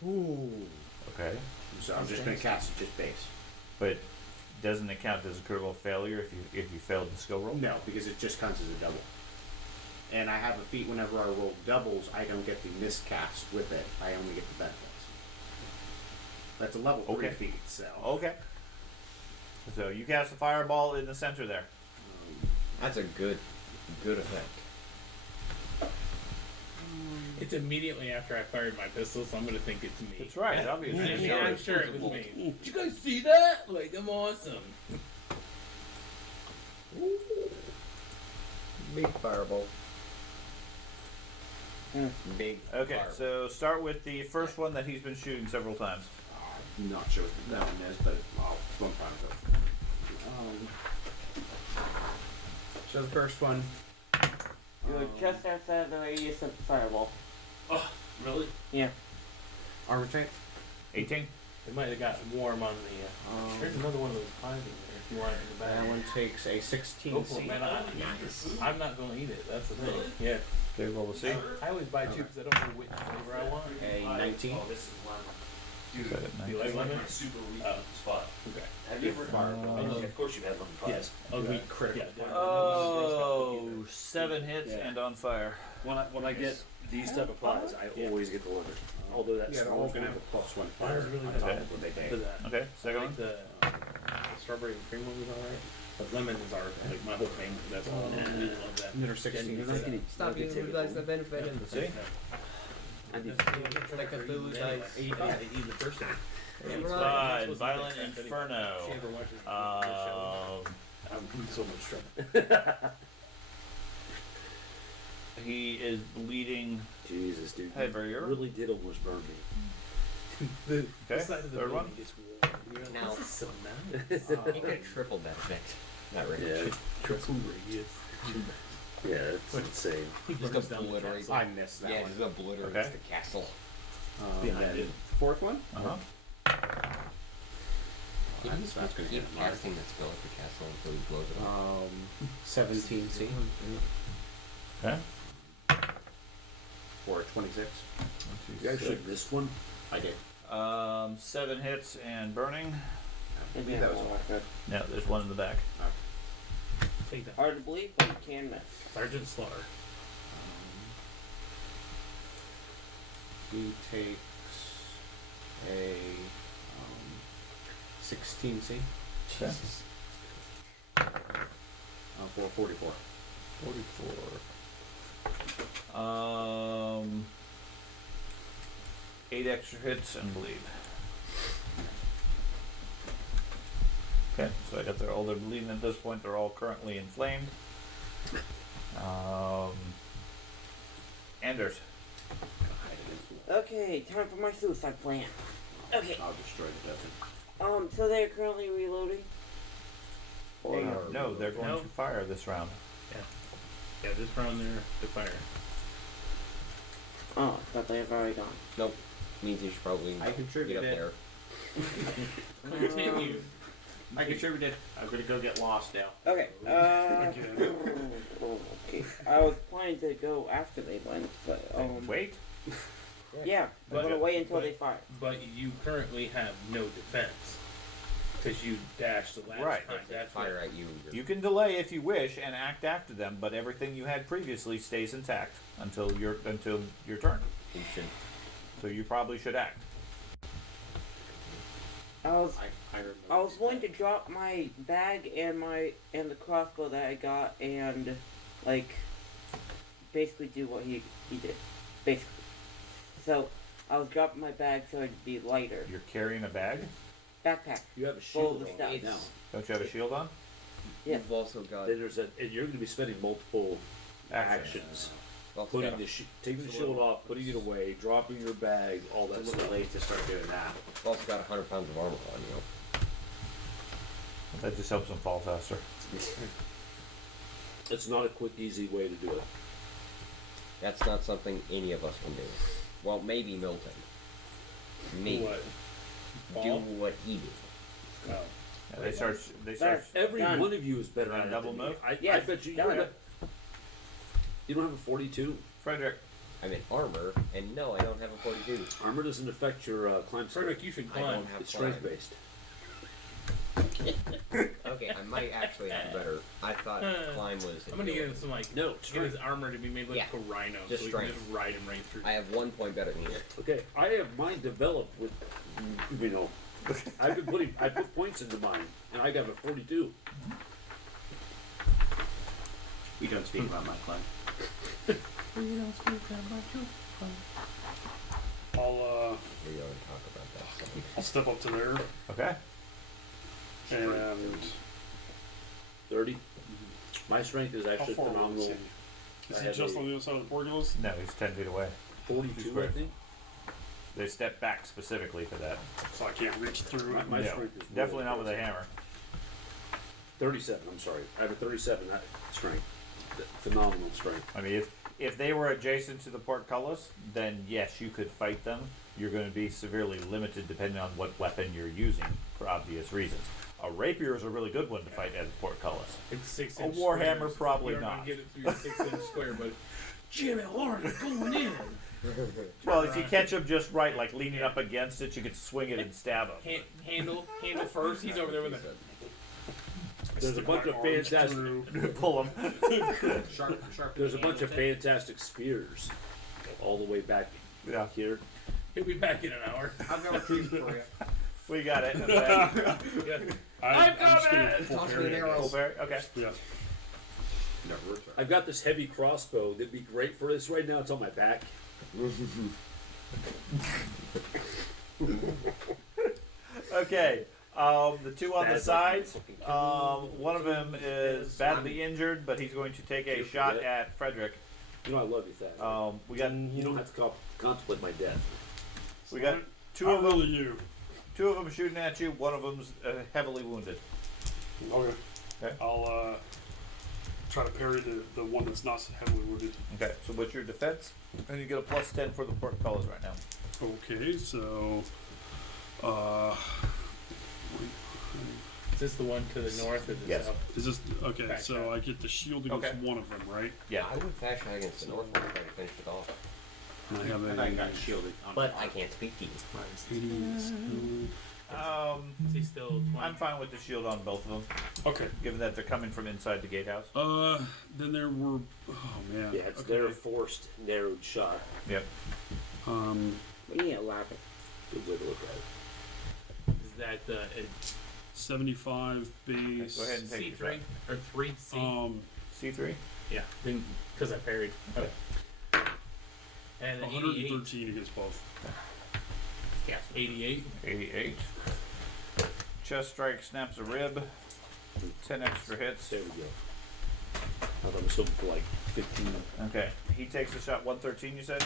Ooh. Okay. So I'm just going to cast it just base. But doesn't it count as a critical failure if you failed the skill roll? No, because it just counts as a double. And I have a feat whenever I roll doubles, I don't get the miscast with it. I only get the benefits. That's a level 3 Okay. feat, so. Okay. So you cast a fireball in the center there. That's a good effect. It's immediately after I fired my pistol, so I'm gonna think it's me. That's right. Obviously. Yeah, I'm sure it was me. Did you guys see that? Like, I'm awesome. Big fireball. Big. Okay. fireball. So start with the first one that he's been shooting several times. I'm not sure what that one is, but I'm fine with it. So the first one. You're just outside the radius of the fireball. Really? Yeah. Armor type? 18. It might have gotten warm on the. There's another one of those pies in there. If you want it in the That bag. one takes a 16 Go for C. it, man. I'm not gonna eat it. That's the thing. Yeah. Okay, roll the C. I always buy two because I don't know which flavor I want. A 19. Oh, this is lemon. You said it, Do you like lemon? Super weak Oh. spot. Okay. Have you ever? Of course you've had lemon pies. Yes. Oh, Weak critical. Yeah. Oh, 7 hits Yeah. and on fire. When I get these type of pies, I always get the lemon. Although that's Yeah, they're all going to have a +1 fire really on good. top of what they take. Okay, I second like one. the strawberry and cream one was alright. But lemons are like my whole family. That's all. I really love that. Another 16. Stop eating food that's the benefit of Let's see. like a food like Eat the first one. Fine. Violent Inferno. She never watches the show. I'm in so much trouble. He is bleeding Jesus, dude. heavier. You really did almost burn me. Okay, third one. Now, This is so nice. you could have tripled that effect. Not really. Yeah, Triple radius. yeah, it's insane. Just obliterate. I missed that Yeah, one. just obliterate Okay. the castle. Behind it. Fourth one? Uh-huh. That's gonna Keep hit Mark. casting that spell at the castle until he blows it up. 17C Okay. for 26. You actually missed one? I did. 7 hits and burning. I believe that was all. No, there's one in the back. Take that. Hard to believe, but you can miss. Sergeant Slaughter. He takes a 16C Okay. for 44. 44. 8 extra hits and bleed. Okay, so I got all their bleeding at this point. They're all currently inflamed. Anders. Okay, time for my suicide plan. Okay, I'll destroy the dozen. so they're currently reloading? Or No, they're going No. to fire this round. Yeah, this round there, the fire. Oh, but they've already gone. Nope. Means you should probably I get up contributed. there. Continue. I contributed. I'm gonna go get lost now. Okay, Again. okay. I was planning to go after they went, but, Wait. yeah, I'm But- gonna wait until but- they fire. But you currently have no defense. Because you dashed the last Right. time. If they That's fire what, at you, you're You can delay if you wish and act after them, but everything you had previously stays intact until your turn. you should. So you probably should act. I was I remember. I was going to drop my bag and the crossbow that I got and like basically do what he did. Basically. So I was dropping my bag so it'd be lighter. You're carrying a bag. Backpack. You have a Full shield of on stuff. right now. Don't you have a shield on? Yeah. You've also got. Then there's and you're going to be spending multiple actions. also Putting got a- taking the shield off, putting it away, dropping your bag, all that It's a little stuff. late to start doing that. you've also got 100 pounds of armor on you. That just helps them fall faster. It's not a quick, easy way to do it. That's not something any of us can do. Well, maybe Milton. Maybe. what? Do Fall? what he did. Oh. Yeah, they start. Every Done. one of you is better Done. at it Double than me. move? I Yes, bet you. done. You don't have a 42. Frederick. I'm in armor, and no, I don't have a 42. Armor doesn't affect your climb skill. Frederick, you should I climb. don't have It's strength climb. based. Okay, I might actually have better. I thought climb was. I'm gonna get him some like No, get strength. his armor to be made like Yeah. a rhino, Just so we can strength. just ride him right through. I have 1 point better than you. Okay, I have mine developed with, you know, I put points into mine, and I got a 42. We don't speak about my clan. I'll We already talk about that. So. I'll step up to there Okay. and 30. My strength is how actually far away is phenomenal. he? Is I he have just a- on the other side of the portcullis? No, he's 10 feet away. 42, I think. They step back specifically for that. So I can't reach through it. My No, strength is definitely really not with a hammer. 37. I'm sorry. I have a 37 strength. Phenomenal strength. I mean, if they were adjacent to the portcullis, then yes, you could fight them. You're going to be severely limited depending on what weapon you're using for obvious reasons. A rapier is a really good one to fight at a portcullis. It's 6 A inch Warhammer squares. probably You're not. gonna get it through your 6-inch square, but Jimmy Horn going in. Well, if you catch him just right, like leaning up against it, you could swing it and stab him. Handle first. He's over there with a. There's a Stick bunch my of arms fantastic. through. Pull him. Sharp There's a bunch of fantastic spears, all the way back Yeah, here. He'll be back in an hour. I'll go retrieve it for you. we got it. Okay. Yeah. I'm just coming! gonna full Toss me parry, an I arrow. guess. Okay. Yeah. I've got this heavy crossbow that'd be great for this right now. It's on my back. Okay. The two on the Bad sides. luck. One of them is badly injured, but he's going to take a shot at Frederick You know I love you, Thad. We got You don't have to contemplate my death. we got two Not of them. really you. Two of them shooting at you. One of them's heavily wounded. Okay. Okay. I'll try to parry the one that's not heavily wounded. Okay. So what's your defense? And you get a +10 for the portcullis right now. Okay, so Is this the one to the north or the Yes. south? is this okay? Back So track. I get the shield against Okay. one of them, right? Yeah. I would fashion against the north one to try to finish it off. And I have And I got a shielded. On But I can't speak to you. 80. Is he still 20? I'm fine with the shield on both of them, Okay. given that they're coming from inside the gatehouse. Then there were. Oh man. Yeah, it's okay. their forced, narrowed shot. Yep. We need a ladder. Good way to look at it. Is that the 75 base. Go ahead and take your C3 shot. or 3C? C3. Yeah, because I parried. Okay. And 88. 113 against both. Yeah, 88. 88. Chest strike snaps a rib. 10 extra hits. There we go. I thought it was something for like 15. Okay. He takes a shot. 113. You said.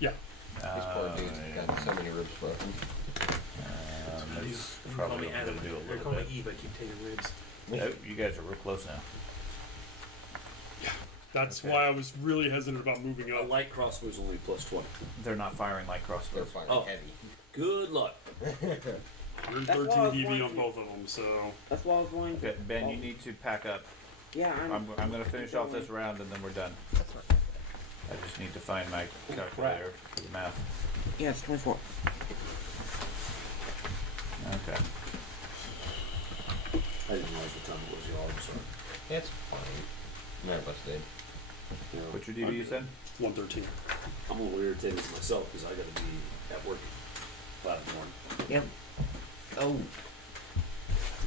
Yeah. This poor dude's got so many ribs broken. That's probably what I'm gonna do a They little call me bit. Eve. I keep taking ribs. Oh, you guys are real close now. That's Okay. why I was really hesitant about moving A up. light crossbow's only +20. They're not firing like They're crossbows. firing Oh. heavy. Good luck. 113 That's why I was DV on wondering. both of them, so. That's what I was going to. Okay, Ben, you need to pack up. Yeah, I'm going to finish off this round and then we're done. I just need to find my calculator for the math. Yeah, it's 24. Okay. I didn't realize what time it was, y'all. I'm sorry. It's fine. None of us did. You know, What's your DB you said? 113. I'm a little irritated with myself because I got to be at work at 5 in the morning. Yep. Oh.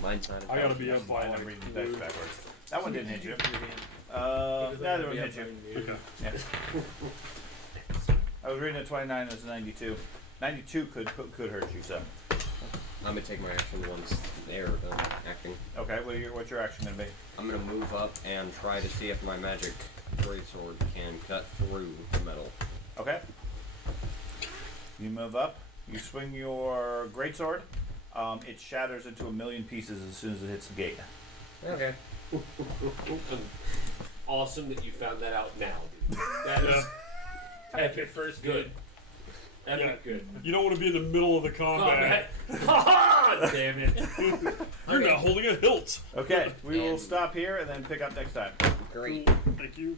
Mine's not. I gotta be up by I'm like. reading the dice backwards. That one didn't hit you. Because Neither I'm one gonna hit be you. up on Yeah. I was reading a 29 as a 92. 92 could hurt you, so. I'm gonna take my action once they're done acting. Okay, what's your action going to be? I'm gonna move up and try to see if my magic greatsword can cut through the metal. Okay. You move up. You swing your greatsword. It shatters into a million pieces as soon as it hits the gate. Okay. Awesome that you found that out now, dude. That is Epic first good. epic good. You don't want to be in the middle of the combat. Ha damn it. You're not holding a hilt. Okay, we will And- stop here and then pick up next time. Great. Thank you.